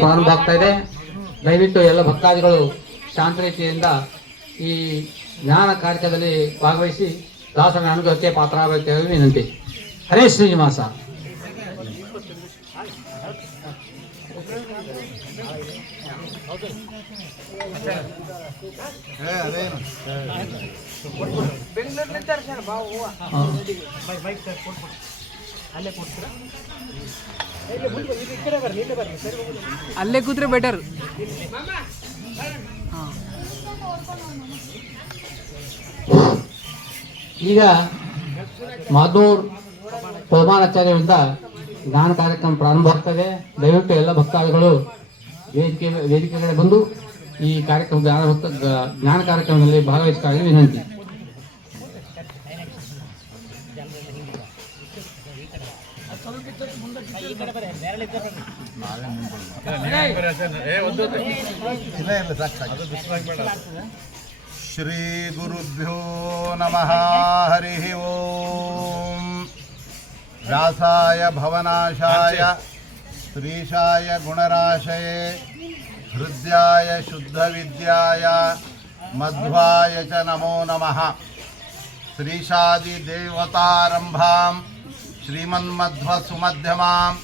ಪ್ರಾರಂಭ ಆಗ್ತಾ ಇದೆ. ದಯವಿಟ್ಟು ಎಲ್ಲ ಭಕ್ತಾದಿಗಳು ಶಾಂತ ರೀತಿಯಿಂದ ಈ ಜ್ಞಾನ ಕಾರ್ಯಕ್ರಮದಲ್ಲಿ ಭಾಗವಹಿಸಿ ದಾಸನ ಅನುಗ್ರಹಕ್ಕೆ ಪಾತ್ರರಾಗಬೇಕಾಗಿ ವಿನಂತಿ. ಹರೇ ಶ್ರೀನಿವಾಸ. ಅಲ್ಲೇ ಕೂತ್ರೆ ಬೆಟರ್. ಈಗ ಮಾಧೂರ್ ಪ್ರಧಾನಾಚಾರ್ಯರಿಂದ ಜ್ಞಾನ ಕಾರ್ಯಕ್ರಮ ಪ್ರಾರಂಭ ಆಗ್ತದೆ. ದಯವಿಟ್ಟು ಎಲ್ಲ ಭಕ್ತಾದಿಗಳು ವೇದಿಕೆಗಳಿಗೆ ಬಂದು ಈ ಕಾರ್ಯಕ್ರಮ ಜ್ಞಾನ ಕಾರ್ಯಕ್ರಮದಲ್ಲಿ ಭಾಗವಹಿಸಬೇಕಾಗಿ ವಿನಂತಿ. ಶ್ರೀ ಗುರುಭ್ಯೋ ನಮಃ. ಹರಿ ಓಂ. ವ್ಯಾಸಾಯ ಭವನಾಶಾಯ ಶ್ರೀಶಾಯ ಗುಣರಾಶಯೇ ಹೃದಯಾಯ ಶುದ್ಧ ವಿದ್ಯಾಯ ಮಧ್ವಾಯ ಚ ನಮೋ ನಮಃ. ಶ್ರೀಶಾದಿ ದೇವತಾರಂಭಾಂ ಶ್ರೀಮನ್ಮಧ್ವ ಸುಮಧ್ಯಮಾಂ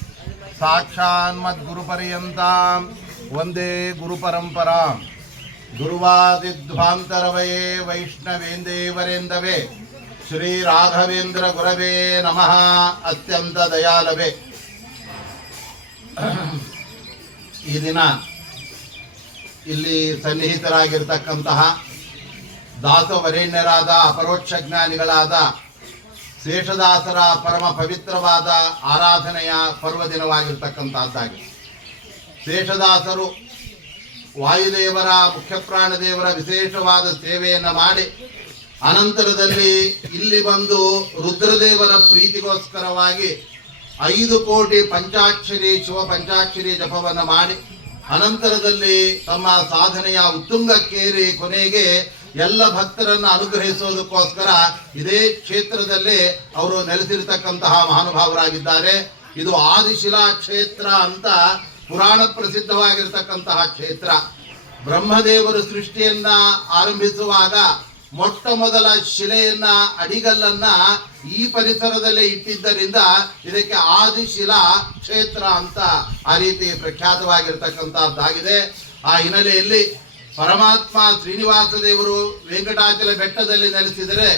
ಸಾಕ್ಷಾನ್ಮದ್ಗುರುಪರ್ಯಂತಾಂ ವಂದೇ ಗುರುಪರಂಪರಾಂ. ಗುರುವಾದಿಧ್ವಾಂತರವಯೇ ವೈಷ್ಣವೇಂದೇವರೇಂದವೇ ಶ್ರೀ ರಾಘವೇಂದ್ರ ಗುರವೇ ನಮಃ. ಅತ್ಯಂತ ದಯಾಲವೇ. ಈ ದಿನ ಇಲ್ಲಿ ಸನ್ನಿಹಿತರಾಗಿರ್ತಕ್ಕಂತಹ ದಾಸವರೇಣ್ಯರಾದ ಅಪರೋಕ್ಷ ಜ್ಞಾನಿಗಳಾದ ಶೇಷದಾಸರ ಪರಮ ಪವಿತ್ರವಾದ ಆರಾಧನೆಯ ಪರ್ವದಿನವಾಗಿರ್ತಕ್ಕಂಥದ್ದಾಗಿ ಶೇಷದಾಸರು ವಾಯುದೇವರ ಮುಖ್ಯಪ್ರಾಣದೇವರ ವಿಶೇಷವಾದ ಸೇವೆಯನ್ನು ಮಾಡಿ ಅನಂತರದಲ್ಲಿ ಇಲ್ಲಿ ಬಂದು ರುದ್ರದೇವರ ಪ್ರೀತಿಗೋಸ್ಕರವಾಗಿ 5 ಕೋಟಿ ಪಂಚಾಕ್ಷರಿ ಶಿವ ಪಂಚಾಕ್ಷರಿ ಜಪವನ್ನು ಮಾಡಿ ಅನಂತರದಲ್ಲಿ ತಮ್ಮ ಸಾಧನೆಯ ಉತ್ತುಂಗಕ್ಕೇರಿ ಕೊನೆಗೆ ಎಲ್ಲ ಭಕ್ತರನ್ನು ಅನುಗ್ರಹಿಸೋದಕ್ಕೋಸ್ಕರ ಇದೇ ಕ್ಷೇತ್ರದಲ್ಲಿ ಅವರು ನೆಲೆಸಿರತಕ್ಕಂತಹ ಮಹಾನುಭಾವರಾಗಿದ್ದಾರೆ. ಇದು ಆದಿಶಿಲಾ ಕ್ಷೇತ್ರ ಅಂತ ಪುರಾಣ ಪ್ರಸಿದ್ಧವಾಗಿರ್ತಕ್ಕಂತಹ ಕ್ಷೇತ್ರ. ಬ್ರಹ್ಮದೇವರು ಸೃಷ್ಟಿಯನ್ನ ಆರಂಭಿಸುವಾಗ ಮೊಟ್ಟ ಮೊದಲ ಶಿಲೆಯನ್ನ ಅಡಿಗಲ್ಲನ್ನ ಈ ಪರಿಸರದಲ್ಲೇ ಇಟ್ಟಿದ್ದರಿಂದ ಇದಕ್ಕೆ ಆದಿಶಿಲಾ ಕ್ಷೇತ್ರ ಅಂತ ಆ ರೀತಿ ಪ್ರಖ್ಯಾತವಾಗಿರ್ತಕ್ಕಂಥದ್ದಾಗಿದೆ. ಆ ಹಿನ್ನೆಲೆಯಲ್ಲಿ ಪರಮಾತ್ಮ ಶ್ರೀನಿವಾಸ ದೇವರು ವೆಂಕಟಾಚಲ ಬೆಟ್ಟದಲ್ಲಿ ನೆಲೆಸಿದರೆ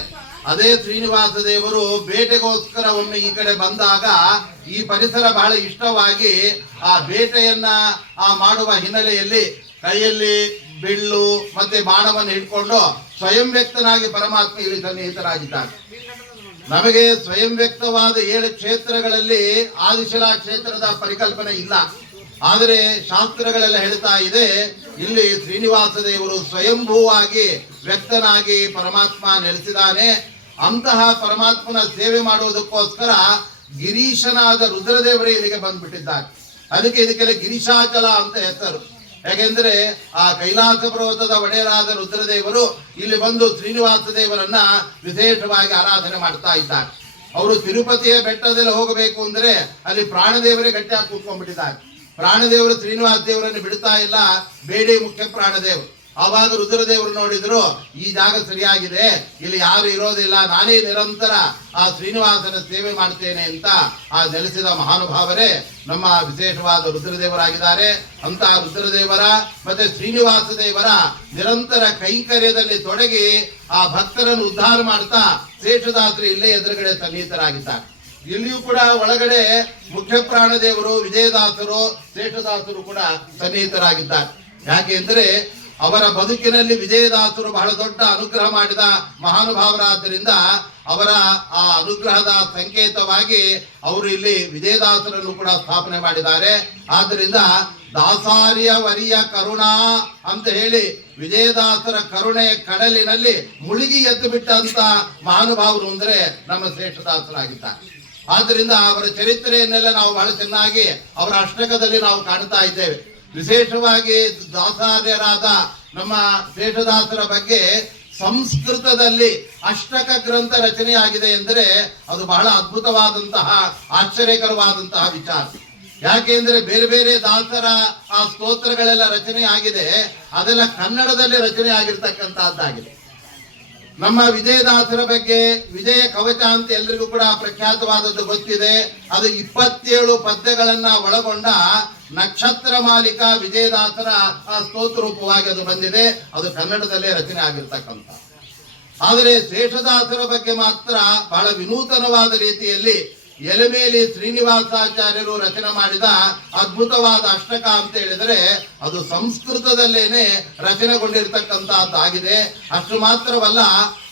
ಅದೇ ಶ್ರೀನಿವಾಸ ದೇವರು ಬೇಟೆಗೋಸ್ಕರ ಒಮ್ಮೆ ಈ ಕಡೆ ಬಂದಾಗ ಈ ಪರಿಸರ ಬಹಳ ಇಷ್ಟವಾಗಿ ಆ ಬೇಟೆಯನ್ನ ಮಾಡುವ ಹಿನ್ನೆಲೆಯಲ್ಲಿ ಕೈಯಲ್ಲಿ ಬಿಲ್ಲು ಮತ್ತೆ ಬಾಣವನ್ನು ಹಿಡ್ಕೊಂಡು ಸ್ವಯಂ ವ್ಯಕ್ತನಾಗಿ ಪರಮಾತ್ಮ ಇಲ್ಲಿ ಸನ್ನಿಹಿತರಾಗಿದ್ದಾನೆ. ನಮಗೆ ಸ್ವಯಂ ವ್ಯಕ್ತವಾದ 7 ಕ್ಷೇತ್ರಗಳಲ್ಲಿ ಆದಿಶಿಲಾ ಕ್ಷೇತ್ರದ ಪರಿಕಲ್ಪನೆ ಇಲ್ಲ. ಆದರೆ ಶಾಸ್ತ್ರಗಳೆಲ್ಲ ಹೇಳ್ತಾ ಇದೆ ಇಲ್ಲಿ ಶ್ರೀನಿವಾಸ ದೇವರು ಸ್ವಯಂಭೂವಾಗಿ ವ್ಯಕ್ತನಾಗಿ ಪರಮಾತ್ಮ ನೆಲೆಸಿದ್ದಾನೆ. ಅಂತಹ ಪರಮಾತ್ಮನ ಸೇವೆ ಮಾಡುವುದಕ್ಕೋಸ್ಕರ ಗಿರೀಶನಾದ ರುದ್ರದೇವರೇ ಇಲ್ಲಿಗೆ ಬಂದ್ಬಿಟ್ಟಿದ್ದಾರೆ. ಅದಕ್ಕೆ ಇದಕ್ಕೆಲ್ಲ ಗಿರೀಶಾಚಲ ಅಂತ ಹೆಸರು. ಯಾಕೆಂದ್ರೆ ಆ ಕೈಲಾಸ ಪರ್ವತದ ಒಡೆಯರಾದ ರುದ್ರದೇವರು ಇಲ್ಲಿ ಬಂದು ಶ್ರೀನಿವಾಸ ದೇವರನ್ನ ವಿಶೇಷವಾಗಿ ಆರಾಧನೆ ಮಾಡ್ತಾ ಇದ್ದಾರೆ. ಅವರು ತಿರುಪತಿಯ ಬೆಟ್ಟದಲ್ಲಿ ಹೋಗಬೇಕು ಅಂದ್ರೆ ಅಲ್ಲಿ ಪ್ರಾಣದೇವರೇ ಗಟ್ಟಿಯಾಗಿ ಕೂತ್ಕೊಂಡ್ಬಿಟ್ಟಿದ್ದಾರೆ. ಪ್ರಾಣದೇವರು ಶ್ರೀನಿವಾಸ ದೇವರನ್ನು ಬಿಡ್ತಾ ಇಲ್ಲ, ಬೇಡಿ ಮುಖ್ಯ ಪ್ರಾಣದೇವರು. ಆವಾಗ ರುದ್ರದೇವರು ನೋಡಿದ್ರು ಈ ಜಾಗ ಸರಿಯಾಗಿದೆ, ಇಲ್ಲಿ ಯಾರು ಇರೋದಿಲ್ಲ, ನಾನೇ ನಿರಂತರ ಆ ಶ್ರೀನಿವಾಸನ ಸೇವೆ ಮಾಡ್ತೇನೆ ಅಂತ ಆ ನೆಲೆಸಿದ ಮಹಾನುಭಾವರೇ ನಮ್ಮ ವಿಶೇಷವಾದ ರುದ್ರದೇವರಾಗಿದ್ದಾರೆ. ಅಂತಹ ರುದ್ರದೇವರ ಮತ್ತೆ ಶ್ರೀನಿವಾಸ ದೇವರ ನಿರಂತರ ಕೈಂಕರ್ಯದಲ್ಲಿ ತೊಡಗಿ ಆ ಭಕ್ತರನ್ನು ಉದ್ಧಾರ ಮಾಡ್ತಾ ಶೇಷದಾಸರು ಇಲ್ಲೇ ಎದುರುಗಡೆ ಸನ್ನಿಹಿತರಾಗಿದ್ದಾರೆ. ಇಲ್ಲಿಯೂ ಕೂಡ ಒಳಗಡೆ ಮುಖ್ಯ ಪ್ರಾಣದೇವರು ವಿಜಯದಾಸರು ಶೇಷದಾಸರು ಕೂಡ ಸನ್ನಿಹಿತರಾಗಿದ್ದಾರೆ. ಯಾಕೆಂದ್ರೆ ಅವರ ಬದುಕಿನಲ್ಲಿ ವಿಜಯದಾಸರು ಬಹಳ ದೊಡ್ಡ ಅನುಗ್ರಹ ಮಾಡಿದ ಮಹಾನುಭಾವರಾದ್ದರಿಂದ ಅವರ ಆ ಅನುಗ್ರಹದ ಸಂಕೇತವಾಗಿ ಅವರು ಇಲ್ಲಿ ವಿಜಯದಾಸರನ್ನು ಕೂಡ ಸ್ಥಾಪನೆ ಮಾಡಿದ್ದಾರೆ. ಆದ್ದರಿಂದ ದಾಸಾರ್ಯ ವರಿಯ ಕರುಣಾ ಅಂತ ಹೇಳಿ ವಿಜಯದಾಸರ ಕರುಣೆಯ ಕಡಲಿನಲ್ಲಿ ಮುಳುಗಿ ಎದ್ದು ಬಿಟ್ಟಂತ ಮಹಾನುಭಾವರು ಅಂದ್ರೆ ನಮ್ಮ ಶೇಷದಾಸರಾಗಿದ್ದಾರೆ. ಆದ್ದರಿಂದ ಅವರ ಚರಿತ್ರೆಯನ್ನೆಲ್ಲ ನಾವು ಬಹಳ ಚೆನ್ನಾಗಿ ಅವರ ಅಷ್ಟಕದಲ್ಲಿ ನಾವು ಕಾಣ್ತಾ ಇದ್ದೇವೆ. ವಿಶೇಷವಾಗಿ ದಾಸಾರ್ಯರಾದ ನಮ್ಮ ಶೇಷದಾಸರ ಬಗ್ಗೆ ಸಂಸ್ಕೃತದಲ್ಲಿ ಅಷ್ಟಕ ಗ್ರಂಥ ರಚನೆಯಾಗಿದೆ ಎಂದರೆ ಅದು ಬಹಳ ಅದ್ಭುತವಾದಂತಹ ಆಶ್ಚರ್ಯಕರವಾದಂತಹ ವಿಚಾರ. ಯಾಕೆಂದ್ರೆ ಬೇರೆ ಬೇರೆ ದಾಸರ ಆ ಸ್ತೋತ್ರಗಳೆಲ್ಲ ರಚನೆ ಆಗಿದೆ, ಅದೆಲ್ಲ ಕನ್ನಡದಲ್ಲಿ ರಚನೆ ಆಗಿರ್ತಕ್ಕಂತಹದ್ದಾಗಿದೆ. ನಮ್ಮ ವಿಜಯದಾಸರ ಬಗ್ಗೆ ವಿಜಯ ಕವಚ ಅಂತ ಎಲ್ರಿಗೂ ಕೂಡ ಪ್ರಖ್ಯಾತವಾದದ್ದು ಗೊತ್ತಿದೆ. ಅದು 27 ಪದ್ಯಗಳನ್ನ ಒಳಗೊಂಡ ನಕ್ಷತ್ರ ಮಾಲಿಕ ವಿಜಯದಾಸರ ಆ ಸ್ತೋತ್ರ ರೂಪವಾಗಿ ಅದು ಬಂದಿದೆ. ಅದು ಕನ್ನಡದಲ್ಲೇ ರಚನೆ ಆಗಿರ್ತಕ್ಕಂಥ. ಆದರೆ ಶೇಷದಾಸರ ಬಗ್ಗೆ ಮಾತ್ರ ಬಹಳ ವಿನೂತನವಾದ ರೀತಿಯಲ್ಲಿ ಎಲೆಮೇಲಿ ಶ್ರೀನಿವಾಸಾಚಾರ್ಯರು ರಚನೆ ಮಾಡಿದ ಅದ್ಭುತವಾದ ಅಷ್ಟಕ ಅಂತ ಹೇಳಿದರೆ ಅದು ಸಂಸ್ಕೃತದಲ್ಲೇನೆ ರಚನೆಗೊಂಡಿರ್ತಕ್ಕಂತಹದ್ದಾಗಿದೆ. ಅಷ್ಟು ಮಾತ್ರವಲ್ಲ,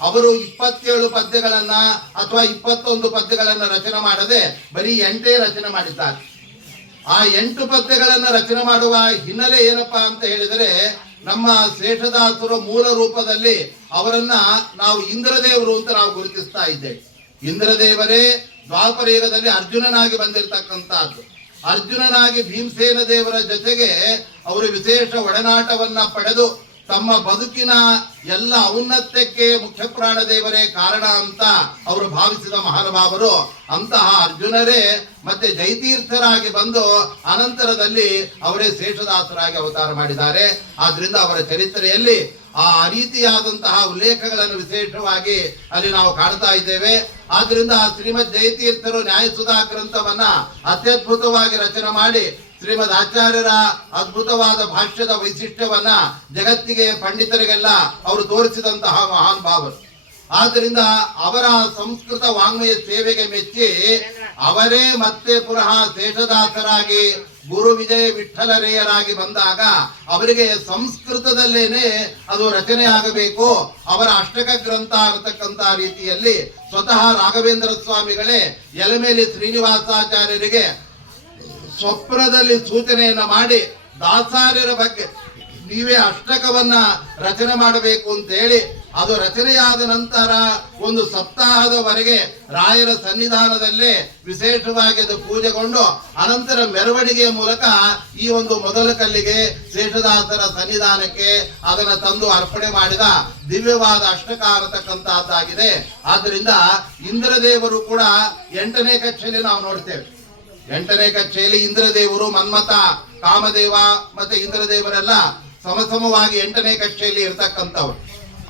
ಅವರು 27 ಪದ್ಯಗಳನ್ನ ಅಥವಾ 21 ಪದ್ಯಗಳನ್ನ ರಚನೆ ಮಾಡದೆ ಬರೀ 8 ರಚನೆ ಮಾಡಿದ್ದಾರೆ. ಆ 8 ಪದ್ಯಗಳನ್ನ ರಚನೆ ಮಾಡುವ ಹಿನ್ನೆಲೆ ಏನಪ್ಪಾ ಅಂತ ಹೇಳಿದರೆ, ನಮ್ಮ ಶೇಷದಾಸರು ಮೂಲ ರೂಪದಲ್ಲಿ ಅವರನ್ನ ನಾವು ಇಂದ್ರದೇವರು ಅಂತ ನಾವು ಗುರುತಿಸ್ತಾ ಇದ್ದೇವೆ. ಇಂದ್ರದೇವರೇ ದ್ವಾಪರ ಯುಗದಲ್ಲಿ ಅರ್ಜುನನಾಗಿ ಬಂದಿರತಕ್ಕಂತಹದ್ದು. ಅರ್ಜುನನಾಗಿ ಭೀಮಸೇನ ದೇವರ ಜೊತೆಗೆ ಅವರು ವಿಶೇಷ ಒಡನಾಟವನ್ನ ಪಡೆದು ತಮ್ಮ ಬದುಕಿನ ಎಲ್ಲ ಔನ್ನತ್ಯಕ್ಕೆ ಮುಖ್ಯ ಪ್ರಾಣ ದೇವರೇ ಕಾರಣ ಅಂತ ಅವರು ಭಾವಿಸಿದ ಮಹಾನುಭಾವರು. ಅಂತಹ ಅರ್ಜುನರೇ ಮತ್ತೆ ಜಯತೀರ್ಥರಾಗಿ ಬಂದು ಅನಂತರದಲ್ಲಿ ಅವರೇ ಶೇಷದಾಸರಾಗಿ ಅವತಾರ ಮಾಡಿದ್ದಾರೆ. ಆದ್ರಿಂದ ಅವರ ಚರಿತ್ರೆಯಲ್ಲಿ ಆ ರೀತಿಯಾದಂತಹ ಉಲ್ಲೇಖಗಳನ್ನು ವಿಶೇಷವಾಗಿ ಅಲ್ಲಿ ನಾವು ಕಾಣ್ತಾ ಇದ್ದೇವೆ. ಆದ್ರಿಂದ ಶ್ರೀಮದ್ ಜಯತೀರ್ಥರು ನ್ಯಾಯಸುಧಾ ಗ್ರಂಥವನ್ನ ಅತ್ಯದ್ಭುತವಾಗಿ ರಚನೆ ಮಾಡಿ ಶ್ರೀಮದ್ ಆಚಾರ್ಯರ ಅದ್ಭುತವಾದ ಭಾಷ್ಯದ ವೈಶಿಷ್ಟ್ಯವನ್ನ ಜಗತ್ತಿಗೆ ಪಂಡಿತರಿಗೆಲ್ಲ ಅವರು ತೋರಿಸಿದಂತಹ ಮಹಾನ್ ಭಾವರು. ಆದ್ರಿಂದ ಅವರ ಸಂಸ್ಕೃತ ವಾಂಗ್ಮಯ ಸೇವೆಗೆ ಮೆಚ್ಚಿ ಅವರೇ ಮತ್ತೆ ಪುನಃ ಶೇಷದಾಸರಾಗಿ ಗುರು ವಿಜಯ ವಿಠ್ಠಲರೇಯರಾಗಿ ಬಂದಾಗ ಅವರಿಗೆ ಸಂಸ್ಕೃತದಲ್ಲೇನೆ ಅದು ರಚನೆ ಆಗಬೇಕು, ಅವರ ಅಷ್ಟಕ ಗ್ರಂಥ ಅನ್ನತಕ್ಕಂತ ರೀತಿಯಲ್ಲಿ ಸ್ವತಃ ರಾಘವೇಂದ್ರ ಸ್ವಾಮಿಗಳೇ ಎಲೆಮೇಲಿ ಶ್ರೀನಿವಾಸಾಚಾರ್ಯರಿಗೆ ಸ್ವಪ್ನದಲ್ಲಿ ಸೂಚನೆಯನ್ನ ಮಾಡಿ ದಾಸಾರ್ಯರ ಬಗ್ಗೆ ನೀವೇ ಅಷ್ಟಕವನ್ನ ರಚನೆ ಮಾಡಬೇಕು ಅಂತ ಹೇಳಿ ಅದು ರಚನೆಯಾದ ನಂತರ ಒಂದು ಸಪ್ತಾಹದವರೆಗೆ ರಾಯರ ಸನ್ನಿಧಾನದಲ್ಲೇ ವಿಶೇಷವಾಗಿ ಅದು ಪೂಜೆಗೊಂಡು ಅನಂತರ ಮೆರವಣಿಗೆಯ ಮೂಲಕ ಈ ಒಂದು ಮೊದಲ ಕಲ್ಲಿಗೆ ಶೇಷದಾಸರ ಸನ್ನಿಧಾನಕ್ಕೆ ಅದನ್ನ ತಂದು ಅರ್ಪಣೆ ಮಾಡಿದ ದಿವ್ಯವಾದ ಅಷ್ಟಕ ಅನ್ನತಕ್ಕಂತಹದ್ದಾಗಿದೆ. ಆದ್ರಿಂದ ಇಂದ್ರದೇವರು ಕೂಡ 8ನೇ ಕಕ್ಷೆಯಲ್ಲಿ ನಾವು ನೋಡ್ತೇವೆ. 8ನೇ ಕಕ್ಷೆಯಲ್ಲಿ ಇಂದ್ರದೇವರು, ಮನ್ಮಥ, ಕಾಮದೇವ ಮತ್ತೆ ಇಂದ್ರದೇವರೆಲ್ಲ ಸಮಸಮವಾಗಿ 8ನೇ ಕಕ್ಷೆಯಲ್ಲಿ ಇರ್ತಕ್ಕಂಥವ್ರು.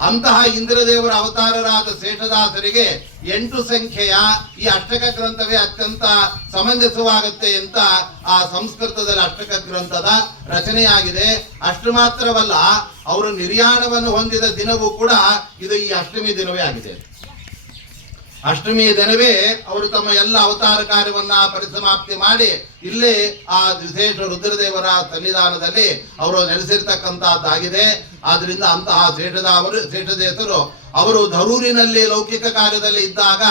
ಅಂತಹ ಇಂದ್ರದೇವರ ಅವತಾರರಾದ ಶೇಷದಾಸರಿಗೆ 8 ಸಂಖ್ಯೆಯ ಈ ಅಷ್ಟಕ ಗ್ರಂಥವೇ ಅತ್ಯಂತ ಸಮಂಜಸವಾಗುತ್ತೆ ಅಂತ ಆ ಸಂಸ್ಕೃತದಲ್ಲಿ ಅಷ್ಟಕ ಗ್ರಂಥದ ರಚನೆಯಾಗಿದೆ. ಅಷ್ಟು ಮಾತ್ರವಲ್ಲ, ಅವರು ನಿರ್ಯಾಣವನ್ನು ಹೊಂದಿದ ದಿನವೂ ಕೂಡ ಇದು ಈ ಅಷ್ಟಮಿ ದಿನವೇ ಆಗಿದೆ. ಅಷ್ಟಮಿ ದಿನವೇ ಅವರು ತಮ್ಮ ಎಲ್ಲ ಅವತಾರ ಕಾರ್ಯವನ್ನ ಪರಿಸಮಾಪ್ತಿ ಮಾಡಿ ಇಲ್ಲೇ ಆ ವಿಶೇಷ ರುದ್ರದೇವರ ಸನ್ನಿಧಾನದಲ್ಲಿ ಅವರು ನೆಲೆಸಿರ್ತಕ್ಕಂತಹದ್ದಾಗಿದೆ. ಆದ್ರಿಂದ ಅಂತಹ ಶೇಷದೇಶರು ಅವರು ಧರೂರಿನಲ್ಲಿ ಲೌಕಿಕ ಕಾರ್ಯದಲ್ಲಿ ಇದ್ದಾಗ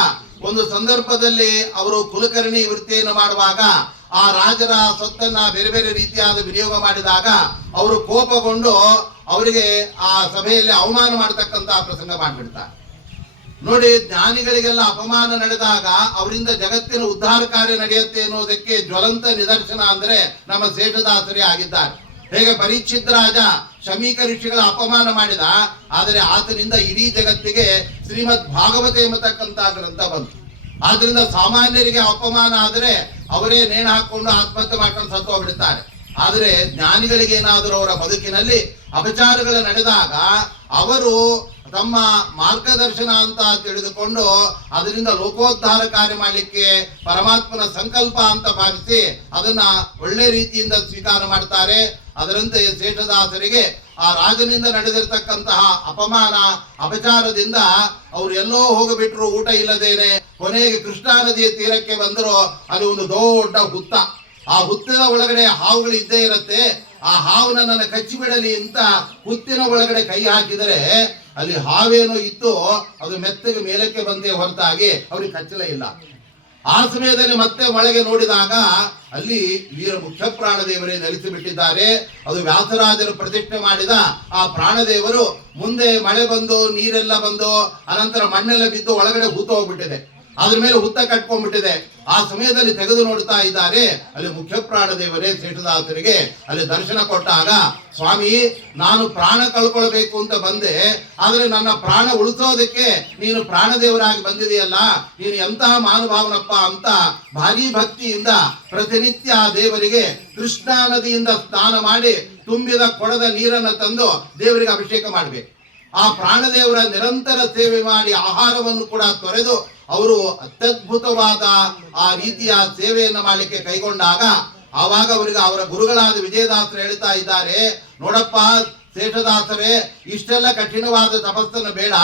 ಒಂದು ಸಂದರ್ಭದಲ್ಲಿ ಅವರು ಕುಲಕರ್ಣಿ ವೃತ್ತಿಯನ್ನು ಮಾಡುವಾಗ ಆ ರಾಜರ ಸೊತ್ತನ್ನ ಬೇರೆ ಬೇರೆ ರೀತಿಯಾದ ವಿನಿಯೋಗ ಮಾಡಿದಾಗ ಅವರು ಕೋಪಗೊಂಡು ಅವರಿಗೆ ಆ ಸಭೆಯಲ್ಲಿ ಅವಮಾನ ಮಾಡತಕ್ಕಂತಹ ಪ್ರಸಂಗ ಮಾಡಿಬಿಡ್ತಾರೆ. ನೋಡಿ, ಜ್ಞಾನಿಗಳಿಗೆಲ್ಲ ಅಪಮಾನ ನಡೆದಾಗ ಅವರಿಂದ ಜಗತ್ತಿನ ಉದ್ಧಾರ ಕಾರ್ಯ ನಡೆಯುತ್ತೆ ಎನ್ನುವುದಕ್ಕೆ ಜ್ವಲಂತ ನಿದರ್ಶನ ಅಂದ್ರೆ ನಮ್ಮ ಶೇಷದಾಸರೇ ಆಗಿದ್ದಾರೆ. ಹೇಗೆ ಪರೀಕ್ಷಿತ್ ರಾಜ ಶಮೀಕ ಋಷಿಗಳ ಅಪಮಾನ ಮಾಡಿದ, ಆದರೆ ಆತನಿಂದ ಇಡೀ ಜಗತ್ತಿಗೆ ಶ್ರೀಮದ್ ಭಾಗವತ ಎಂಬತಕ್ಕಂತಹ ಗ್ರಂಥ ಬಂತು. ಆದ್ರಿಂದ ಸಾಮಾನ್ಯರಿಗೆ ಅಪಮಾನ ಆದರೆ ಅವರೇ ನೇಣು ಹಾಕೊಂಡು ಆತ್ಮಹತ್ಯೆ ಮಾಡ್ಕೊಂಡು ಸತ್ತು ಹೋಗ್ಬಿಡ್ತಾರೆ. ಆದರೆ ಜ್ಞಾನಿಗಳಿಗೆ ಏನಾದರೂ ಅವರ ಬದುಕಿನಲ್ಲಿ ಅಪಚಾರಗಳು ನಡೆದಾಗ ಅವರು ತಮ್ಮ ಮಾರ್ಗದರ್ಶನ ಅಂತ ತಿಳಿದುಕೊಂಡು ಅದರಿಂದ ಲೋಕೋದ್ಧಾರ ಕಾರ್ಯ ಮಾಡಲಿಕ್ಕೆ ಪರಮಾತ್ಮನ ಸಂಕಲ್ಪ ಅಂತ ಭಾವಿಸಿ ಅದನ್ನ ಒಳ್ಳೆ ರೀತಿಯಿಂದ ಸ್ವೀಕಾರ ಮಾಡ್ತಾರೆ. ಅದರಂತೆ ಶೇಷದಾಸರಿಗೆ ಆ ರಾಜನಿಂದ ನಡೆದಿರ್ತಕ್ಕಂತಹ ಅಪಮಾನ ಅಪಚಾರದಿಂದ ಅವ್ರು ಎಲ್ಲೋ ಹೋಗಿಬಿಟ್ರು, ಊಟ ಇಲ್ಲದೇನೆ ಕೊನೆಗೆ ಕೃಷ್ಣಾ ನದಿಯ ತೀರಕ್ಕೆ ಬಂದರು. ಅಲ್ಲಿ ಒಂದು ದೊಡ್ಡ ಹುತ್ತ, ಆ ಹುತ್ತಿನ ಒಳಗಡೆ ಹಾವುಗಳು ಇದ್ದೇ ಇರುತ್ತೆ. ಆ ಹಾವನ್ನ ನನ್ನ ಕಚ್ಚಿಬಿಡಲಿ ಅಂತ ಹುತ್ತಿನ ಒಳಗಡೆ ಕೈ ಹಾಕಿದರೆ ಅಲ್ಲಿ ಹಾವೇನೋ ಇತ್ತು, ಅದು ಮೆತ್ತಗೆ ಮೇಲಕ್ಕೆ ಬಂದೇ ಹೊರತಾಗಿ ಅವ್ರಿಗೆ ಕಚ್ಚಲೇ ಇಲ್ಲ. ಆ ಸಮಯದಲ್ಲಿ ಮತ್ತೆ ಒಳಗೆ ನೋಡಿದಾಗ ಅಲ್ಲಿ ವೀರ ಮುಖ್ಯ ಪ್ರಾಣದೇವರೇ ನೆಲೆಸಿ ಬಿಟ್ಟಿದ್ದಾರೆ. ಅದು ವ್ಯಾಸರಾಜರು ಪ್ರತಿಷ್ಠೆ ಮಾಡಿದ ಆ ಪ್ರಾಣದೇವರು ಮುಂದೆ ಮಳೆ ಬಂದು ನೀರೆಲ್ಲ ಬಂದು ಅನಂತರ ಮಣ್ಣೆಲ್ಲ ಬಿದ್ದು ಒಳಗಡೆ ಹೂತು ಹೋಗ್ಬಿಟ್ಟಿದೆ. ಅದ್ರ ಮೇಲೆ ಹುತ್ತ ಕಟ್ಕೊಂಡ್ಬಿಟ್ಟಿದೆ. ಆ ಸಮಯದಲ್ಲಿ ತೆಗೆದು ನೋಡ್ತಾ ಇದ್ದಾರೆ, ಅಲ್ಲಿ ಮುಖ್ಯ ಪ್ರಾಣದೇವರೇ ಶೇಷದಾಸರಿಗೆ ಅಲ್ಲಿ ದರ್ಶನ ಕೊಟ್ಟಾಗ, ಸ್ವಾಮಿ ನಾನು ಪ್ರಾಣ ಕಳ್ಕೊಳ್ಬೇಕು ಅಂತ ಬಂದೆ, ಆದ್ರೆ ನನ್ನ ಪ್ರಾಣ ಉಳಿಸೋದಕ್ಕೆ ನೀನು ಪ್ರಾಣದೇವರಾಗಿ ಬಂದಿದೆಯಲ್ಲ, ನೀನು ಎಂತಹ ಮಹಾನುಭಾವನಪ್ಪ ಅಂತ ಭಾರಿ ಭಕ್ತಿಯಿಂದ ಪ್ರತಿನಿತ್ಯ ಆ ದೇವರಿಗೆ ಕೃಷ್ಣಾ ನದಿಯಿಂದ ಸ್ನಾನ ಮಾಡಿ ತುಂಬಿದ ಕೊಡದ ನೀರನ್ನು ತಂದು ದೇವರಿಗೆ ಅಭಿಷೇಕ ಮಾಡಬೇಕು. ಆ ಪ್ರಾಣದೇವರ ನಿರಂತರ ಸೇವೆ ಮಾಡಿ ಆಹಾರವನ್ನು ಕೂಡ ತೊರೆದು ಅವರು ಅತ್ಯದ್ಭುತವಾದ ಆ ರೀತಿಯ ಸೇವೆಯನ್ನು ಮಾಡಲಿಕ್ಕೆ ಕೈಗೊಂಡಾಗ, ಆವಾಗ ಅವರಿಗೆ ಅವರ ಗುರುಗಳಾದ ವಿಜಯದಾಸರು ಹೇಳ್ತಾ ಇದ್ದಾರೆ, ನೋಡಪ್ಪ ಶೇಷದಾಸರೇ, ಇಷ್ಟೆಲ್ಲ ಕಠಿಣವಾದ ತಪಸ್ಸನ್ನು ಬೇಡ,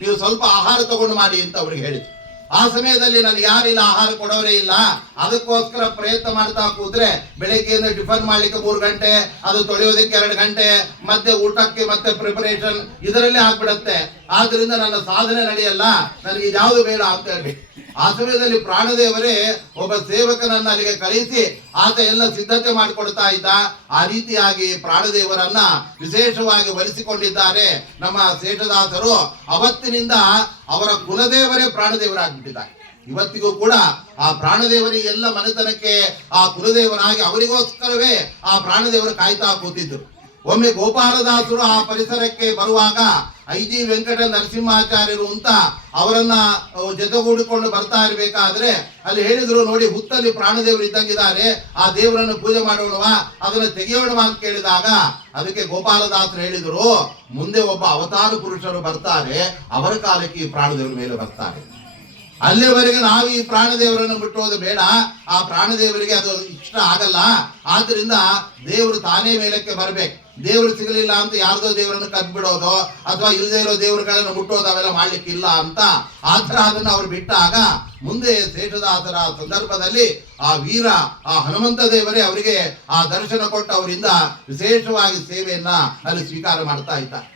ನೀವು ಸ್ವಲ್ಪ ಆಹಾರ ತಗೊಂಡು ಮಾಡಿ ಅಂತ ಅವ್ರಿಗೆ ಹೇಳಿದ್ರು. ಆ ಸಮಯದಲ್ಲಿ ನನಗೆ ಯಾರಿಲ್ಲ, ಆಹಾರ ಕೊಡೋರೇ ಇಲ್ಲ, ಅದಕ್ಕೋಸ್ಕರ ಪ್ರಯತ್ನ ಮಾಡ್ತಾ ಕೂತ್ರೆ ಬೆಳಗ್ಗೆಯಿಂದ ಟಿಫನ್ ಮಾಡ್ಲಿಕ್ಕೆ 3 ಗಂಟೆ, ಅದು ತೊಳೆಯೋದಕ್ಕೆ 2 ಗಂಟೆ, ಮತ್ತೆ ಊಟಕ್ಕೆ ಮತ್ತೆ ಪ್ರಿಪರೇಷನ್ ಇದರಲ್ಲೇ ಆಗ್ಬಿಡತ್ತೆ. ಆದ್ರಿಂದ ನನ್ನ ಸಾಧನೆ ನಡೆಯಲ್ಲ, ನನಗೆ ಇದ್ಯಾವುದು ಬೇಡ ಅಂತ ಹೇಳ್ಬೇಕು. ಆ ಸಮಯದಲ್ಲಿ ಪ್ರಾಣದೇವರೇ ಒಬ್ಬ ಸೇವಕನನ್ನ ಅಲ್ಲಿಗೆ ಕಳಿಸಿ ಆತ ಎಲ್ಲ ಸಿದ್ಧತೆ ಮಾಡಿಕೊಡ್ತಾ ಇದ್ದ. ಆ ರೀತಿಯಾಗಿ ಪ್ರಾಣದೇವರನ್ನ ವಿಶೇಷವಾಗಿ ವರಿಸಿಕೊಂಡಿದ್ದಾರೆ ನಮ್ಮ ಶೇಷದಾಸರು. ಅವತ್ತಿನಿಂದ ಅವರ ಕುಲದೇವರೇ ಪ್ರಾಣದೇವರಾಗ್ಬಿಟ್ಟಿದ್ದಾರೆ. ಇವತ್ತಿಗೂ ಕೂಡ ಆ ಪ್ರಾಣದೇವರಿಗೆ ಎಲ್ಲ ಮನೆತನಕ್ಕೆ ಆ ಕುಲದೇವರಾಗಿ ಅವರಿಗೋಸ್ಕರವೇ ಆ ಪ್ರಾಣದೇವರು ಕಾಯ್ತಾ ಕೂತಿದ್ರು. ಒಮ್ಮೆ ಗೋಪಾಲದಾಸರು ಆ ಪರಿಸರಕ್ಕೆ ಬರುವಾಗ ಐಜಿ ವೆಂಕಟ ನರಸಿಂಹಾಚಾರ್ಯರು ಅಂತ ಅವರನ್ನ ಜೊತೆಗೂಡಿಕೊಂಡು ಬರ್ತಾ ಇರ್ಬೇಕಾದ್ರೆ ಅಲ್ಲಿ ಹೇಳಿದ್ರು, ನೋಡಿ ಹುತ್ತಲ್ಲಿ ಪ್ರಾಣದೇವರು ಇದ್ದಂಗಿದ್ದಾರೆ, ಆ ದೇವರನ್ನು ಪೂಜೆ ಮಾಡೋಣವಾ, ಅದನ್ನು ತೆಗೆಯೋಣವಾ ಅಂತ ಕೇಳಿದಾಗ ಅದಕ್ಕೆ ಗೋಪಾಲದಾಸರು ಹೇಳಿದ್ರು, ಮುಂದೆ ಒಬ್ಬ ಅವತಾರ ಪುರುಷರು ಬರ್ತಾರೆ, ಅವರ ಕಾಲಕ್ಕೆ ಈ ಪ್ರಾಣದೇವರ ಮೇಲೆ ಬರ್ತಾರೆ. ಅಲ್ಲಿವರೆಗೆ ನಾವು ಈ ಪ್ರಾಣದೇವರನ್ನು ಬಿಟ್ಟೋದು ಬೇಡ, ಆ ಪ್ರಾಣದೇವರಿಗೆ ಅದು ಇಷ್ಟ ಆಗಲ್ಲ. ಆದ್ರಿಂದ ದೇವರು ತಾನೇ ಮೇಲಕ್ಕೆ ಬರ್ಬೇಕು. ದೇವರು ಸಿಗಲಿಲ್ಲ ಅಂತ ಯಾರ್ದೋ ದೇವರನ್ನು ಕದ್ಬಿಡೋದು ಅಥವಾ ಇಲ್ಲದೆ ಇರೋ ದೇವರುಗಳನ್ನು ಮುಟ್ಟೋದು ಅವೆಲ್ಲ ಮಾಡ್ಲಿಕ್ಕಿಲ್ಲ ಅಂತ ಆ ಥರ ಅದನ್ನು ಅವ್ರು ಬಿಟ್ಟಾಗ, ಮುಂದೆ ಶೇಷದಾಸರ ಸಂದರ್ಭದಲ್ಲಿ ಆ ವೀರ ಆ ಹನುಮಂತ ದೇವರೇ ಅವರಿಗೆ ಆ ದರ್ಶನ ಕೊಟ್ಟು ಅವರಿಂದ ವಿಶೇಷವಾಗಿ ಸೇವೆಯನ್ನ ಅಲ್ಲಿ ಸ್ವೀಕಾರ ಮಾಡ್ತಾ ಇದ್ದಾರೆ.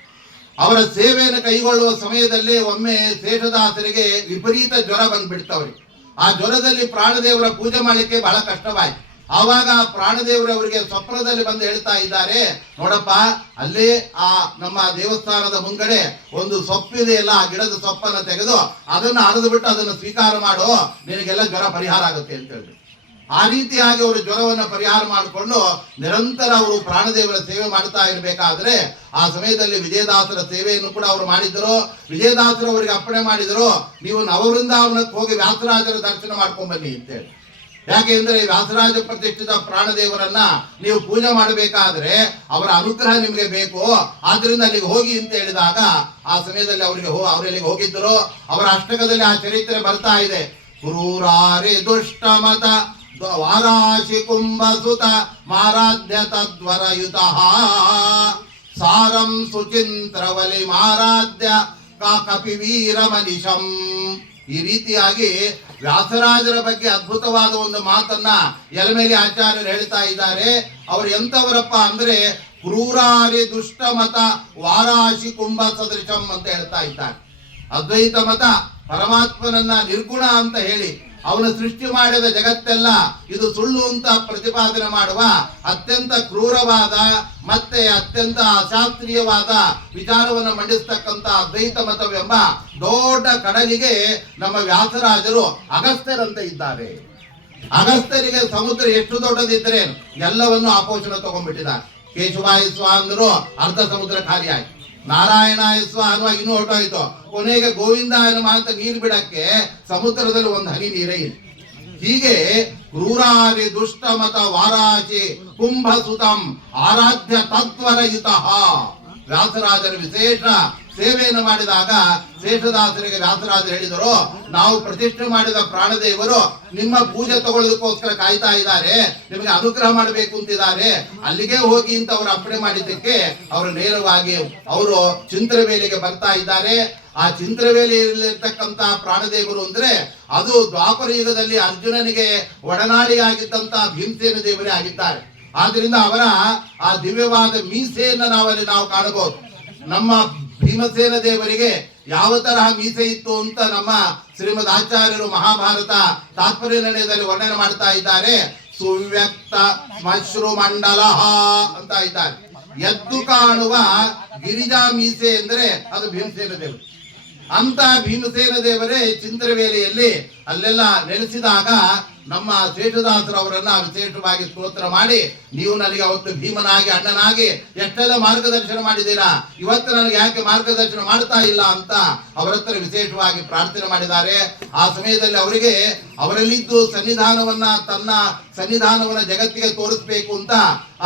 ಅವರ ಸೇವೆಯನ್ನು ಕೈಗೊಳ್ಳುವ ಸಮಯದಲ್ಲಿ ಒಮ್ಮೆ ಶೇಷದಾಸರಿಗೆ ವಿಪರೀತ ಜ್ವರ ಬಂದ್ಬಿಡ್ತವ್ರಿಗೆ. ಆ ಜ್ವರದಲ್ಲಿ ಪ್ರಾಣದೇವರ ಪೂಜೆ ಮಾಡಲಿಕ್ಕೆ ಬಹಳ ಕಷ್ಟವಾಯ್ತು. ಆವಾಗ ಪ್ರಾಣದೇವರು ಅವರಿಗೆ ಸ್ವಪ್ನದಲ್ಲಿ ಬಂದು ಹೇಳ್ತಾ ಇದ್ದಾರೆ, ನೋಡಪ್ಪ ಅಲ್ಲೇ ಆ ನಮ್ಮ ದೇವಸ್ಥಾನದ ಮುಂಗಡೆ ಒಂದು ಸೊಪ್ಪಿದೆಯಲ್ಲ, ಆ ಗಿಡದ ಸೊಪ್ಪನ್ನು ತೆಗೆದು ಅದನ್ನು ಅರೆದು ಬಿಟ್ಟು ಅದನ್ನು ಸ್ವೀಕಾರ ಮಾಡು, ನಿನಗೆಲ್ಲ ಜ್ವರ ಪರಿಹಾರ ಆಗುತ್ತೆ ಅಂತ ಹೇಳಿದ್ರು. ಆ ರೀತಿಯಾಗಿ ಅವರು ಜ್ವರವನ್ನು ಪರಿಹಾರ ಮಾಡಿಕೊಂಡು ನಿರಂತರ ಅವರು ಪ್ರಾಣದೇವರ ಸೇವೆ ಮಾಡ್ತಾ ಇರಬೇಕಾದ್ರೆ ಆ ಸಮಯದಲ್ಲಿ ವಿಜಯದಾಸರ ಸೇವೆಯನ್ನು ಕೂಡ ಅವರು ಮಾಡಿದ್ರು. ವಿಜಯದಾಸರು ಅವರಿಗೆ ಅಪ್ಪಣೆ ಮಾಡಿದ್ರು, ನೀವು ನವವೃಂದಾವನಕ್ಕೆ ಹೋಗಿ ವ್ಯಾಸರಾಜರ ದರ್ಶನ ಮಾಡ್ಕೊಂಡ್ ಬನ್ನಿ ಅಂತೇಳಿ. ಯಾಕೆಂದ್ರೆ ವ್ಯಾಸರಾಜ ಪ್ರತಿಷ್ಠಿತ ಪ್ರಾಣದೇವರನ್ನ ನೀವು ಪೂಜೆ ಮಾಡಬೇಕಾದ್ರೆ ಅವರ ಅನುಗ್ರಹ ನಿಮಗೆ ಬೇಕು, ಆದ್ರಿಂದ ಅಲ್ಲಿಗೆ ಹೋಗಿ ಅಂತ ಹೇಳಿದಾಗ ಆ ಸಮಯದಲ್ಲಿ ಅವರಲ್ಲಿಗೆ ಹೋಗಿದ್ದರು. ಅವರ ಅಷ್ಟಕದಲ್ಲಿ ಆ ಚರಿತ್ರೆ ಬರ್ತಾ ಇದೆ. ಕ್ರೂರಾರಿ ದುಷ್ಟಮತ ವಾರಾಶಿ ಕುಂಭಸುತ ಮಾರಾಧ್ಯ ತದ್ವರಯುತ ಸಾರಂ ಸುಚಿಂತ್ರವಲಿ ಮಾರಾಧ್ಯ ಕಪಿವೀರ ಮನಿಷಂ. ಈ ರೀತಿಯಾಗಿ ವ್ಯಾಸರಾಜರ ಬಗ್ಗೆ ಅದ್ಭುತವಾದ ಒಂದು ಮಾತನ್ನ ಯಲಮೇಲಿ ಆಚಾರ್ಯರು ಹೇಳ್ತಾ ಇದ್ದಾರೆ. ಅವರು ಎಂತವರಪ್ಪ ಅಂದ್ರೆ ಕ್ರೂರಾರಿ ದುಷ್ಟ ಮತ ವಾರಾಶಿ ಕುಂಭ ಸದೃಶಂ ಅಂತ ಹೇಳ್ತಾ ಇದ್ದಾರೆ. ಅದ್ವೈತ ಮತ ಪರಮಾತ್ಮನನ್ನ ನಿರ್ಗುಣ ಅಂತ ಹೇಳಿ ಅವನ ಸೃಷ್ಟಿ ಮಾಡಿದ ಜಗತ್ತೆಲ್ಲ ಇದು ಸುಳ್ಳು ಅಂತ ಪ್ರತಿಪಾದನೆ ಮಾಡುವ ಅತ್ಯಂತ ಕ್ರೂರವಾದ ಮತ್ತೆ ಅತ್ಯಂತ ಅಶಾಸ್ತ್ರೀಯವಾದ ವಿಚಾರವನ್ನು ಮಂಡಿಸ್ತಕ್ಕಂಥ ಅದ್ವೈತ ಮತವೆಂಬ ದೊಡ್ಡ ಕಡಲಿಗೆ ನಮ್ಮ ವ್ಯಾಸರಾಜರು ಅಗಸ್ತ್ಯರಂತೆ ಇದ್ದಾರೆ. ಅಗಸ್ತ್ಯರಿಗೆ ಸಮುದ್ರ ಎಷ್ಟು ದೊಡ್ಡದಿದ್ರೆ ಎಲ್ಲವನ್ನು ಆಪೋಷಣ ತಗೊಂಡ್ಬಿಟ್ಟಿದ್ದಾರೆ. ಕೇಶವಾಯ ಸ್ವಾಂದರು ಅರ್ಧ ಸಮುದ್ರ ಖಾಲಿ ಆಯ್ತು, ನಾರಾಯಣಾಯ ಸ್ವ ಅನ್ನುವಾಗ ಇನ್ನೂ ಹೊರಟೋಯ್ತು, ಕೊನೆಗೆ ಗೋವಿಂದಾಯನ ಅಂತ ನೀರು ಬಿಡಕ್ಕೆ ಸಮುದ್ರದಲ್ಲಿ ಒಂದು ಹನಿ ನೀರೇ ಇಲ್ಲ. ಹೀಗೆ ಕ್ರೂರಾರಿ ದುಷ್ಟ ಮತ ವಾರಾಶಿ ಕುಂಭಸುತಂ ಆರಾಧ್ಯ ತತ್ವರಯುತ. ವ್ಯಾಸರಾಜರ ವಿಶೇಷ ಸೇವೆಯನ್ನು ಮಾಡಿದಾಗ ಶೇಷದಾಸರಿಗೆ ವ್ಯಾಸರಾಜರು ಹೇಳಿದರು, ನಾವು ಪ್ರತಿಷ್ಠೆ ಮಾಡಿದ ಪ್ರಾಣದೇವರು ನಿಮ್ಮ ಪೂಜೆ ತಗೊಳ್ಳೋದಕ್ಕೋಸ್ಕರ ಕಾಯ್ತಾ ಇದ್ದಾರೆ, ನಿಮಗೆ ಅನುಗ್ರಹ ಮಾಡಬೇಕು ಅಂತಿದ್ದಾರೆ, ಅಲ್ಲಿಗೆ ಹೋಗಿ ಅಂತ ಅವರು ಅಪ್ಪಣೆ ಮಾಡಿದ್ದಕ್ಕೆ ಅವರು ನೇರವಾಗಿ ಅವರು ಚಿಂತ್ರವೇಲಿಗೆ ಬರ್ತಾ ಇದ್ದಾರೆ. ಆ ಚಿಂತ್ರವೇಲಿಯಲ್ಲಿರ್ತಕ್ಕಂಥ ಪ್ರಾಣದೇವರು ಅಂದ್ರೆ ಅದು ದ್ವಾಪರ ಯುಗದಲ್ಲಿ ಅರ್ಜುನನಿಗೆ ಒಡನಾಡಿಯಾಗಿದ್ದಂತ ಭೀಮಸೇನ ದೇವರೇ ಆಗಿದ್ದಾರೆ. ಆದ್ರಿಂದ ಅವರ ಆ ದಿವ್ಯವಾದ ಮೀಸೆಯನ್ನು ನಾವು ಕಾಣಬಹುದು. ನಮ್ಮ ಭೀಮಸೇನ ದೇವರಿಗೆ ಯಾವ ತರಹ ಮೀಸೆ ಇತ್ತು ಅಂತ ನಮ್ಮ ಶ್ರೀಮದ್ ಆಚಾರ್ಯರು ಮಹಾಭಾರತ ತಾತ್ಪರ್ಯ ನಿರ್ಣಯದಲ್ಲಿ ವರ್ಣನೆ ಮಾಡ್ತಾ ಇದ್ದಾರೆ. ಸುವ್ಯಕ್ತ ಶ್ಮಶ್ರು ಮಂಡಲ ಅಂತ ಇದ್ದಾರೆ. ಎದ್ದು ಕಾಣುವ ಗಿರಿಜಾ ಮೀಸೆ ಅಂದ್ರೆ ಅದು ಭೀಮಸೇನ ದೇವರು. ಅಂತ ಭೀಮಸೇನ ದೇವರೇ ಚಿಂದ್ರವೇಲೆಯಲ್ಲಿ ಅಲ್ಲೆಲ್ಲ ನೆಲೆಸಿದಾಗ ನಮ್ಮ ಶೇಷದಾಸರು ಅವರನ್ನ ವಿಶೇಷವಾಗಿ ಸ್ತೋತ್ರ ಮಾಡಿ, ನೀವು ನನಗೆ ಅವತ್ತು ಭೀಮನಾಗಿ ಅಣ್ಣನಾಗಿ ಎಷ್ಟೆಲ್ಲ ಮಾರ್ಗದರ್ಶನ ಮಾಡಿದ್ದೀರಾ, ಇವತ್ತು ನನಗೆ ಯಾಕೆ ಮಾರ್ಗದರ್ಶನ ಮಾಡ್ತಾ ಇಲ್ಲ ಅಂತ ಅವರ ಹತ್ರ ವಿಶೇಷವಾಗಿ ಪ್ರಾರ್ಥನೆ ಮಾಡಿದ್ದಾರೆ. ಆ ಸಮಯದಲ್ಲಿ ಅವರಿಗೆ ಅವರಲ್ಲಿದ್ದು ತನ್ನ ಸನ್ನಿಧಾನವನ್ನ ಜಗತ್ತಿಗೆ ತೋರಿಸ್ಬೇಕು ಅಂತ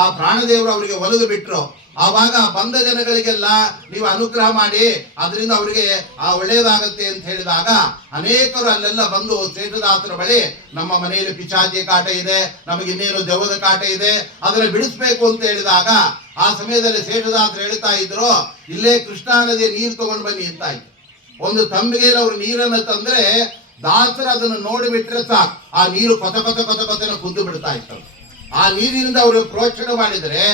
ಆ ಪ್ರಾಣದೇವರು ಅವರಿಗೆ ಒಲಿದು ಬಿಟ್ರು. ಆವಾಗ ಬಂದ ಜನಗಳಿಗೆಲ್ಲ ನೀವು ಅನುಗ್ರಹ ಮಾಡಿ, ಅದರಿಂದ ಅವರಿಗೆ ಒಳ್ಳೆಯದಾಗತ್ತೆ ಅಂತ ಹೇಳಿದಾಗ ಅನೇಕರು ಅಲ್ಲೆಲ್ಲ ಬಂದು ಶೇಷದಾಸರ ಬಳಿ, ನಮ್ಮ ಮನೆಯಲ್ಲಿ ಪಿಚಾಚಿ ಕಾಟ ಇದೆ, ನಮಗೆ ಇನ್ನೇನು ದೆವ್ವದ ಕಾಟ ಇದೆ, ಅದನ್ನ ಬಿಡಿಸ್ಬೇಕು ಅಂತ ಹೇಳಿದಾಗ ಆ ಸಮಯದಲ್ಲಿ ಶೇಷದಾಸರು ಹೇಳ್ತಾ ಇದ್ರು, ಇಲ್ಲೇ ಕೃಷ್ಣಾ ನದಿಯ ನೀರು ತಗೊಂಡು ಬನ್ನಿ ಅಂತ ಆಯ್ತು. ಒಂದು ತಂಬಿಗೆಯಲ್ಲಿ ಅವರು ನೀರನ್ನು ತಂದ್ರೆ ದಾಸರು ಅದನ್ನು ನೋಡಿಬಿಟ್ರೆ ಸಾಕು, ಆ ನೀರು ಕೊತ ಕೊತ ಕೊತ ಕೊತನ ಕುದ್ದು ಬಿಡ್ತಾ ಇತ್ತು. ಆ ನೀರಿನಿಂದ ಅವರು ಪ್ರೋಕ್ಷಣೆ ಮಾಡಿದರೆ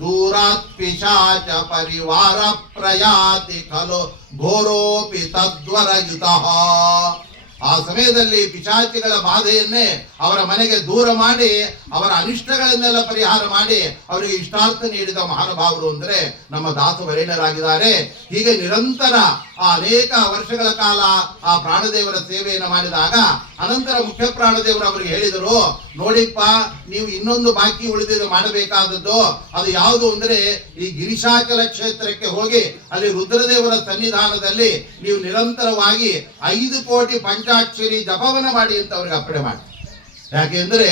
ದೂರಾತ್ ಪಿಶಾಚ ಪರಿವಾರ ಪ್ರಯಾತಿ ಖಲು ಘೋರೋಪಿ ತದ್ವರಯುತಃ. ಆ ಸಮಯದಲ್ಲಿ ಪಿಶಾಚಿಗಳ ಬಾಧೆಯನ್ನೇ ಅವರ ಮನೆಗೆ ದೂರ ಮಾಡಿ, ಅವರ ಅನಿಷ್ಟಗಳನ್ನೆಲ್ಲ ಪರಿಹಾರ ಮಾಡಿ ಅವರಿಗೆ ಇಷ್ಟಾರ್ಥ ನೀಡಿದ ಮಹಾನುಭಾವರು ಅಂದ್ರೆ ನಮ್ಮ ದಾಸವರೇಣ್ಯರಾಗಿದ್ದಾರೆ. ಹೀಗೆ ನಿರಂತರ ಅನೇಕ ವರ್ಷಗಳ ಕಾಲ ಆ ಪ್ರಾಣದೇವರ ಸೇವೆಯನ್ನು ಮಾಡಿದಾಗ ಅನಂತರ ಮುಖ್ಯ ಪ್ರಾಣದೇವರು ಅವರಿಗೆ ಹೇಳಿದರು, ನೋಡಿಪ್ಪ, ನೀವು ಇನ್ನೊಂದು ಬಾಕಿ ಉಳಿದಿದ್ದು ಮಾಡಬೇಕಾದದ್ದು ಅದು ಯಾವುದು ಅಂದ್ರೆ ಈ ಗಿರಿಶಾಚಲ ಕ್ಷೇತ್ರಕ್ಕೆ ಹೋಗಿ ಅಲ್ಲಿ ರುದ್ರದೇವರ ಸನ್ನಿಧಾನದಲ್ಲಿ ನೀವು ನಿರಂತರವಾಗಿ 5 ಕೋಟಿ ಪಂಚಾಕ್ಷರಿ ಜಪವನ್ನ ಮಾಡಿ ಅಂತ ಅವರಿಗೆ ಅಪ್ಪಣೆ ಮಾಡಿ. ಯಾಕೆಂದ್ರೆ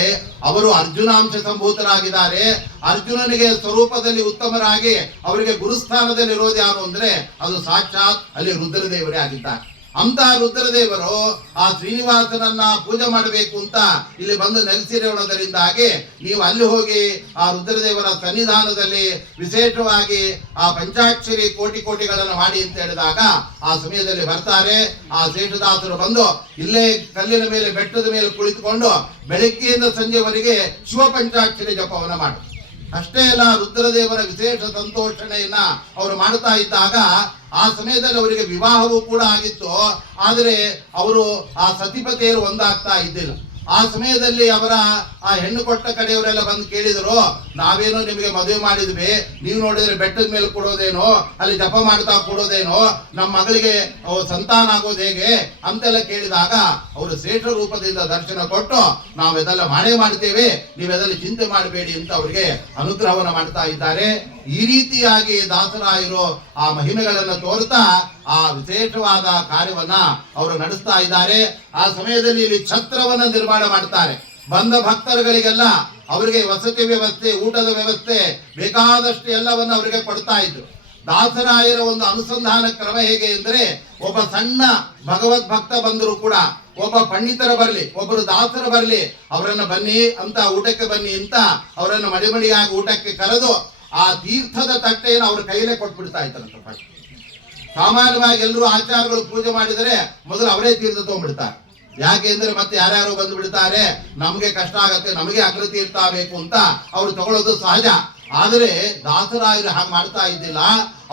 ಅವರು ಅರ್ಜುನಾಂಶ ಸಂಭೂತರಾಗಿದ್ದಾರೆ. ಅರ್ಜುನನಿಗೆ ಸ್ವರೂಪದಲ್ಲಿ ಉತ್ತಮರಾಗಿ ಅವರಿಗೆ ಗುರುಸ್ಥಾನದಲ್ಲಿ ಇರೋದು ಯಾರು ಅಂದ್ರೆ ಅದು ಸಾಕ್ಷಾತ್ ಅಲ್ಲಿ ರುದ್ರದೇವರೇ ಆಗಿದ್ದಾರೆ. ಅಂತ ರುದ್ರದೇವರು ಆ ಶ್ರೀನಿವಾಸನನ್ನ ಪೂಜೆ ಮಾಡಬೇಕು ಅಂತ ಇಲ್ಲಿ ಬಂದು ನೆಲೆಸಿರೋಣದರಿಂದಾಗಿ ನೀವು ಅಲ್ಲಿ ಹೋಗಿ ಆ ರುದ್ರದೇವರ ಸನ್ನಿಧಾನದಲ್ಲಿ ವಿಶೇಷವಾಗಿ ಆ ಪಂಚಾಕ್ಷರಿ ಕೋಟಿಗಳನ್ನು ಮಾಡಿ ಅಂತ ಹೇಳಿದಾಗ ಆ ಸಮಯದಲ್ಲಿ ಬರ್ತಾರೆ. ಆ ಶೇಷದಾಸರು ಬಂದು ಇಲ್ಲೇ ಕಲ್ಲಿನ ಮೇಲೆ ಬೆಟ್ಟದ ಮೇಲೆ ಕುಳಿತುಕೊಂಡು ಬೆಳಗ್ಗೆಯಿಂದ ಸಂಜೆವರೆಗೆ ಶಿವ ಪಂಚಾಕ್ಷರಿ ಜಪವನ್ನ ಮಾಡಿ, ಅಷ್ಟೇ ಅಲ್ಲ ರುದ್ರದೇವರ ವಿಶೇಷ ಸಂತೋಷಣೆಯನ್ನ ಅವರು ಮಾಡ್ತಾ ಇದ್ದಾಗ ಆ ಸಮಯದಲ್ಲಿ ಅವರಿಗೆ ವಿವಾಹವೂ ಕೂಡ ಆಗಿತ್ತು. ಆದರೆ ಅವರು ಆ ಸತಿಪತಿಯರು ಒಂದಾಗ್ತಾ ಇದ್ದಿಲ್ಲ. ಆ ಸಮಯದಲ್ಲಿ ಅವರ ಆ ಹೆಣ್ಣು ಕೊಟ್ಟ ಕಡೆಯವರೆಲ್ಲ ಬಂದು ಕೇಳಿದರು, ನಾವೇನೋ ನಿಮಗೆ ಮದುವೆ ಮಾಡಿದ್ವಿ, ನೀವು ನೋಡಿದ್ರೆ ಬೆಟ್ಟದ ಮೇಲೆ ಕೊಡೋದೇನೋ, ಅಲ್ಲಿ ಜಪ ಮಾಡ್ತಾ ಕೊಡೋದೇನೋ, ನಮ್ಮ ಮಗಳಿಗೆ ಸಂತಾನ ಆಗೋದು ಹೇಗೆ ಅಂತೆಲ್ಲ ಕೇಳಿದಾಗ ಅವರು ಶ್ರೇಷ್ಠ ರೂಪದಿಂದ ದರ್ಶನ ಕೊಟ್ಟು ನಾವೆಲ್ಲ ಮಾಡೇ ಮಾಡ್ತೇವೆ, ನೀವೆಲ್ಲ ಚಿಂತೆ ಮಾಡಬೇಡಿ ಅಂತ ಅವರಿಗೆ ಅನುಗ್ರಹವನ್ನು ಮಾಡ್ತಾ ಇದ್ದಾರೆ. ಈ ರೀತಿಯಾಗಿ ದಾಸರಾಯರು ಆ ಮಹಿಮೆಗಳನ್ನು ತೋರ್ತಾ ಆ ವಿಶೇಷವಾದ ಕಾರ್ಯವನ್ನ ಅವರು ನಡೆಸ್ತಾ ಇದ್ದಾರೆ. ಆ ಸಮಯದಲ್ಲಿ ಇಲ್ಲಿ ಛತ್ರವನ್ನ ನಿರ್ಮಾಣ ಮಾಡ್ತಾರೆ. ಬಂದ ಭಕ್ತರುಗಳಿಗೆಲ್ಲ ಅವರಿಗೆ ವಸತಿ ವ್ಯವಸ್ಥೆ, ಊಟದ ವ್ಯವಸ್ಥೆ ಬೇಕಾದಷ್ಟು ಎಲ್ಲವನ್ನ ಅವರಿಗೆ ಕೊಡ್ತಾ ಇದ್ರು. ದಾಸರಾಯರ ಒಂದು ಅನುಸಂಧಾನ ಕ್ರಮ ಹೇಗೆ ಅಂದ್ರೆ, ಒಬ್ಬ ಸಣ್ಣ ಭಗವದ್ ಭಕ್ತ ಬಂದರೂ ಕೂಡ ಒಬ್ಬ ಪಂಡಿತರ ಬರ್ಲಿ, ಒಬ್ಬರು ದಾಸರು ಬರ್ಲಿ, ಅವರನ್ನ ಬನ್ನಿ ಅಂತ ಊಟಕ್ಕೆ ಬನ್ನಿ ಅಂತ ಅವರನ್ನ ಮಡಿಮಡಿಯಾಗಿ ಊಟಕ್ಕೆ ಕರೆದು ಆ ತೀರ್ಥದ ತಟ್ಟೆಯನ್ನು ಅವ್ರ ಕೈಲೇ ಕೊಟ್ಬಿಡ್ತಾ ಇದ್ದಾರಂತ. ಸಾಮಾನ್ಯವಾಗಿ ಎಲ್ಲರೂ ಆಚಾರಗಳು ಪೂಜೆ ಮಾಡಿದರೆ ಮೊದಲು ಅವರೇ ತೀರ್ಥ ತಗೊಂಡ್ಬಿಡ್ತಾರೆ. ಯಾಕೆ ಅಂದ್ರೆ ಮತ್ತೆ ಯಾರ್ಯಾರು ಬಂದು ಬಿಡ್ತಾರೆ, ನಮ್ಗೆ ಕಷ್ಟ ಆಗತ್ತೆ, ನಮಗೆ ಅಗ್ರ ತೀರ್ಥ ಬೇಕು ಅಂತ ಅವ್ರು ತಗೊಳ್ಳೋದು ಸಹಜ. ಆದರೆ ದಾಸರಾಯರು ಹಾಗೆ ಮಾಡ್ತಾ ಇದ್ದಿಲ್ಲ.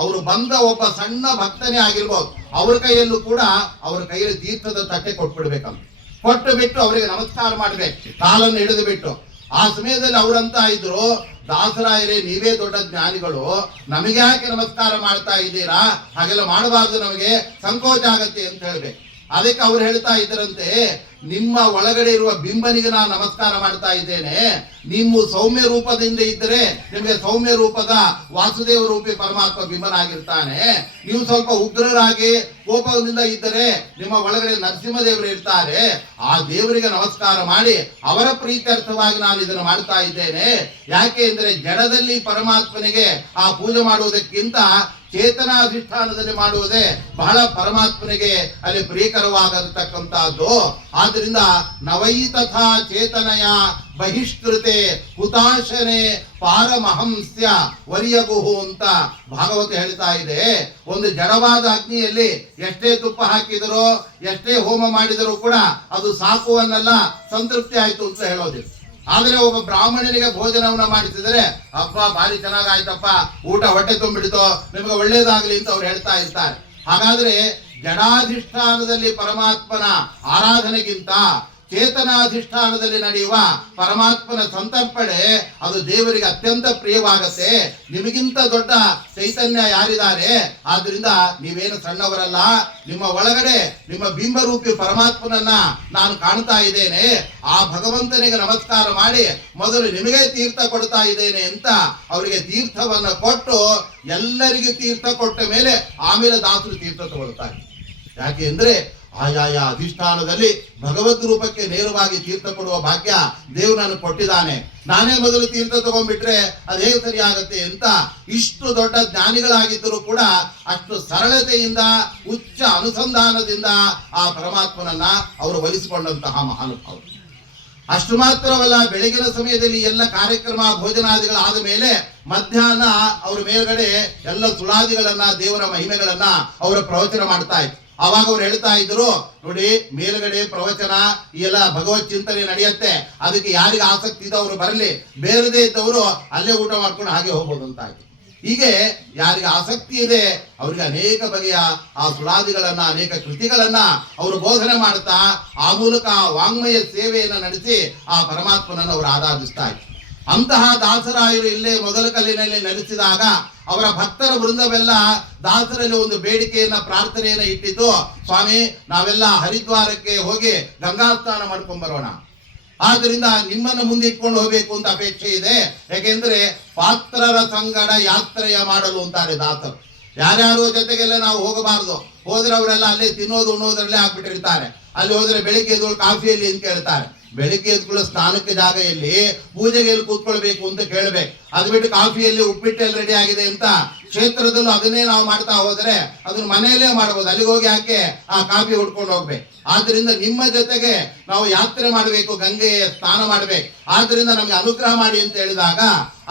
ಅವರು ಬಂದ ಒಬ್ಬ ಸಣ್ಣ ಭಕ್ತನೇ ಆಗಿರ್ಬೋದು, ಅವ್ರ ಕೈಯಲ್ಲೂ ಕೂಡ ಅವ್ರ ಕೈಯಲ್ಲಿ ತೀರ್ಥದ ತಟ್ಟೆ ಕೊಟ್ಬಿಡ್ಬೇಕಂತ. ಕೊಟ್ಟು ಬಿಟ್ಟು ಅವರಿಗೆ ನಮಸ್ಕಾರ ಮಾಡ್ಬೇಕು, ಕಾಲನ್ನು ಹಿಡಿದು ಬಿಟ್ಟು. ಆ ಸಮಯದಲ್ಲಿ ಅವರಂತ ಇದ್ರು, ದಾಸರಾಯರೇ ನೀವೇ ದೊಡ್ಡ ಜ್ಞಾನಿಗಳು, ನಮಗೆ ಯಾಕೆ ನಮಸ್ಕಾರ ಮಾಡ್ತಾ ಇದ್ದೀರಾ, ಹಾಗೆಲ್ಲ ಮಾಡಬಾರ್ದು, ನಮಗೆ ಸಂಕೋಚ ಆಗತ್ತೆ ಅಂತ ಹೇಳ್ಬೇಕು. ಅದಕ್ಕೆ ಅವ್ರು ಹೇಳ್ತಾ ಇದ್ರಂತೆ, ನಿಮ್ಮ ಒಳಗಡೆ ಇರುವ ಬಿಂಬನಿಗೆ ನಾನು ನಮಸ್ಕಾರ ಮಾಡ್ತಾ ಇದ್ದೇನೆ. ನೀವು ಸೌಮ್ಯ ರೂಪದಿಂದ ಇದ್ದರೆ ನಿಮಗೆ ಸೌಮ್ಯ ರೂಪದ ವಾಸುದೇವ ರೂಪಿ ಪರಮಾತ್ಮ ಬಿಂಬನಾಗಿರ್ತಾನೆ. ನೀವು ಸ್ವಲ್ಪ ಉಗ್ರರಾಗಿ ಕೋಪದಿಂದ ಇದ್ದರೆ ನಿಮ್ಮ ಒಳಗಡೆ ನರಸಿಂಹದೇವರು ಇರ್ತಾರೆ. ಆ ದೇವರಿಗೆ ನಮಸ್ಕಾರ ಮಾಡಿ ಅವರ ಪ್ರೀತ್ಯರ್ಥವಾಗಿ ನಾನು ಇದನ್ನು ಮಾಡ್ತಾ ಇದ್ದೇನೆ. ಯಾಕೆ ಅಂದ್ರೆ ಜಡದಲ್ಲಿ ಪರಮಾತ್ಮನಿಗೆ ಆ ಪೂಜೆ ಮಾಡುವುದಕ್ಕಿಂತ ಚೇತನಾಧಿಷ್ಠಾನದಲ್ಲಿ ಮಾಡುವುದೇ ಬಹಳ ಪರಮಾತ್ಮನಿಗೆ ಅಲ್ಲಿ ಪ್ರಿಯಕರವಾಗಿರತಕ್ಕಂತಹದ್ದು. ಆದ್ದರಿಂದ ನವೈ ತಥಾ ಚೇತನಯ ಬಹಿಷ್ಕೃತೆ ಹುತಾಶನೆ ಪಾರಮಹಂಸ್ಯ ವರಿಯಗುಹು ಅಂತ ಭಾಗವತ ಹೇಳ್ತಾ ಇದೆ. ಒಂದು ಜಡವಾದ ಅಗ್ನಿಯಲ್ಲಿ ಎಷ್ಟೇ ತುಪ್ಪ ಹಾಕಿದರೂ ಎಷ್ಟೇ ಹೋಮ ಮಾಡಿದರೂ ಕೂಡ ಅದು ಸಾಕುವನ್ನೆಲ್ಲ ಸಂತೃಪ್ತಿ ಆಯ್ತು ಅಂತ ಹೇಳೋದಿಲ್ಲ. ಆದ್ರೆ ಒಬ್ಬ ಬ್ರಾಹ್ಮಣನಿಗೆ ಭೋಜನವನ್ನ ಮಾಡಿಸಿದರೆ, ಅಪ್ಪ ಭಾರಿ ಚೆನ್ನಾಗಾಯ್ತಪ್ಪ, ಊಟ ಹೊಟ್ಟೆ ತುಂಬಿಡ್ತೋ, ನಿಮ್ಗೆ ಒಳ್ಳೇದಾಗ್ಲಿ ಅಂತ ಅವ್ರು ಹೇಳ್ತಾ ಇರ್ತಾರೆ. ಹಾಗಾದ್ರೆ ಜಡಾಧಿಷ್ಠಾನದಲ್ಲಿ ಪರಮಾತ್ಮನ ಆರಾಧನೆಗಿಂತ ಚೇತನಾಧಿಷ್ಠಾನದಲ್ಲಿ ನಡೆಯುವ ಪರಮಾತ್ಮನ ಸಂತರ್ಪಣೆ ಅದು ದೇವರಿಗೆ ಅತ್ಯಂತ ಪ್ರಿಯವಾಗತ್ತೆ. ನಿಮಗಿಂತ ದೊಡ್ಡ ಚೈತನ್ಯ ಯಾರಿದ್ದಾರೆ? ಆದ್ರಿಂದ ನೀವೇನು ಸಣ್ಣವರಲ್ಲ. ನಿಮ್ಮ ಒಳಗಡೆ ನಿಮ್ಮ ಬಿಂಬರೂಪಿ ಪರಮಾತ್ಮನನ್ನ ನಾನು ಕಾಣ್ತಾ ಇದ್ದೇನೆ. ಆ ಭಗವಂತನಿಗೆ ನಮಸ್ಕಾರ ಮಾಡಿ ಮೊದಲು ನಿಮಗೆ ತೀರ್ಥ ಕೊಡ್ತಾ ಇದ್ದೇನೆ ಅಂತ ಅವರಿಗೆ ತೀರ್ಥವನ್ನ ಕೊಟ್ಟು, ಎಲ್ಲರಿಗೂ ತೀರ್ಥ ಕೊಟ್ಟ ಮೇಲೆ ಆಮೇಲೆ ದಾಸರು ತೀರ್ಥ ತಗೊಳ್ತಾರೆ. ಯಾಕೆ ಅಂದ್ರೆ ಆಯಾಯ ಅಧಿಷ್ಠಾನದಲ್ಲಿ ಭಗವದ್ ರೂಪಕ್ಕೆ ನೇರವಾಗಿ ತೀರ್ಥ ಕೊಡುವ ಭಾಗ್ಯ ದೇವ್ರು ನನಗೆ ಕೊಟ್ಟಿದ್ದಾನೆ. ನಾನೇ ಮೊದಲು ತೀರ್ಥ ತಗೊಂಡ್ಬಿಟ್ರೆ ಅದು ಹೇಗೆ ಸರಿ ಆಗತ್ತೆ ಅಂತ ಇಷ್ಟು ದೊಡ್ಡ ಜ್ಞಾನಿಗಳಾಗಿದ್ದರೂ ಕೂಡ ಅಷ್ಟು ಸರಳತೆಯಿಂದ ಉಚ್ಚ ಅನುಸಂಧಾನದಿಂದ ಆ ಪರಮಾತ್ಮನನ್ನ ಅವರು ಒಲಿಸಿಕೊಂಡಂತಹ ಮಹಾನುಭಾವರು. ಅಷ್ಟು ಮಾತ್ರವಲ್ಲ, ಬೆಳಗಿನ ಸಮಯದಲ್ಲಿ ಎಲ್ಲ ಕಾರ್ಯಕ್ರಮ ಭೋಜನಾದಿಗಳಾದ ಮೇಲೆ ಮಧ್ಯಾಹ್ನ ಅವ್ರ ಮೇಲ್ಗಡೆ ಎಲ್ಲ ಸುಳಾದಿಗಳನ್ನ, ದೇವರ ಮಹಿಮೆಗಳನ್ನ ಅವರ ಪ್ರವಚನ ಮಾಡ್ತಾ ಇದ್ರು. ಅವಾಗ ಅವ್ರು ಹೇಳ್ತಾ ಇದ್ರು, ನೋಡಿ ಮೇಲ್ಗಡೆ ಪ್ರವಚನ ಈ ಎಲ್ಲ ಭಗವತ್ ಚಿಂತನೆ ನಡೆಯುತ್ತೆ, ಅದಕ್ಕೆ ಯಾರಿಗೆ ಆಸಕ್ತಿ ಇದೆ ಅವರು ಬರಲಿ, ಬೇರೆದೇ ಇದ್ದವರು ಅಲ್ಲೇ ಊಟ ಮಾಡ್ಕೊಂಡು ಹಾಗೆ ಹೋಗ್ಬೋದು ಅಂತ ಆಯ್ತು. ಹೀಗೆ ಯಾರಿಗೆ ಆಸಕ್ತಿ ಇದೆ ಅವರಿಗೆ ಅನೇಕ ಬಗೆಯ ಆ ಸುಳಾದಿಗಳನ್ನ, ಅನೇಕ ಕೃತಿಗಳನ್ನ ಅವರು ಬೋಧನೆ ಮಾಡ್ತಾ ಆ ಮೂಲಕ ವಾಂಗ್ಮಯ ಸೇವೆಯನ್ನು ನಡೆಸಿ ಆ ಪರಮಾತ್ಮನನ್ನು ಅವರು ಆರಾಧಿಸ್ತಾ ಇದ್ರು. ಅಂತಹ ದಾಸರಾಯರು ಇಲ್ಲೇ ಮೊದಲ ಕಲ್ಲಿನಲ್ಲಿ ನೆಲೆಸಿದಾಗ ಅವರ ಭಕ್ತರ ವೃಂದವೆಲ್ಲ ದಾಸರಲ್ಲಿ ಒಂದು ಬೇಡಿಕೆಯನ್ನ, ಪ್ರಾರ್ಥನೆಯನ್ನ ಇಟ್ಟಿದ್ದು, ಸ್ವಾಮಿ ನಾವೆಲ್ಲ ಹರಿದ್ವಾರಕ್ಕೆ ಹೋಗಿ ಗಂಗಾ ಸ್ನಾನ ಮಾಡ್ಕೊಂಡ್ ಬರೋಣ, ಆದ್ರಿಂದ ನಿಮ್ಮನ್ನು ಮುಂದಿಟ್ಕೊಂಡು ಹೋಗ್ಬೇಕು ಅಂತ ಅಪೇಕ್ಷೆ ಇದೆ. ಯಾಕೆಂದ್ರೆ ಪಾತ್ರರ ಸಂಗಡ ಯಾತ್ರೆಯ ಮಾಡಲು ಅಂತಾರೆ ದಾಸರು. ಯಾರ್ಯಾರೋ ಜೊತೆಗೆಲ್ಲ ನಾವು ಹೋಗಬಾರದು. ಹೋದ್ರೆ ಅವರೆಲ್ಲ ಅಲ್ಲೇ ತಿನ್ನೋದು ಉಣ್ಣೋದ್ರಲ್ಲೇ ಆಗ್ಬಿಟ್ಟಿರ್ತಾರೆ. ಅಲ್ಲಿ ಹೋದ್ರೆ ಬೆಳಿಗ್ಗೆ ಎದ್ದು ಕಾಫಿಯಲ್ಲಿ ಅಂತ ಕೇಳ್ತಾರೆ. ಬೆಳಿಗ್ಗೆ ಎದ್ಕೊಳ್ಳೋ ಸ್ನಾನಕ್ಕೆ ಜಾಗ ಎಲ್ಲಿ, ಪೂಜೆಗೆ ಎಲ್ಲಿ ಕೂತ್ಕೊಳ್ಬೇಕು ಅಂತ ಕೇಳ್ಬೇಕು. ಅದು ಬಿಟ್ಟು ಕಾಫಿಯಲ್ಲಿ ಉಪ್ಪಿಟ್ಟು ಎಲ್ಲ ರೆಡಿ ಆಗಿದೆ ಅಂತ ಕ್ಷೇತ್ರದಲ್ಲೂ ಅದನ್ನೇ ನಾವು ಮಾಡ್ತಾ ಹೋದ್ರೆ ಅದನ್ನ ಮನೆಯಲ್ಲೇ ಮಾಡ್ಬೋದು. ಅಲ್ಲಿಗೆ ಹೋಗಿ ಯಾಕೆ ಆ ಕಾಫಿ ಹುಡ್ಕೊಂಡು ಹೋಗ್ಬೇಕು? ಆದ್ರಿಂದ ನಿಮ್ಮ ಜೊತೆಗೆ ನಾವು ಯಾತ್ರೆ ಮಾಡಬೇಕು, ಗಂಗೆ ಸ್ನಾನ ಮಾಡ್ಬೇಕು, ಆದ್ರಿಂದ ನಮ್ಗೆ ಅನುಗ್ರಹ ಮಾಡಿ ಅಂತ ಹೇಳಿದಾಗ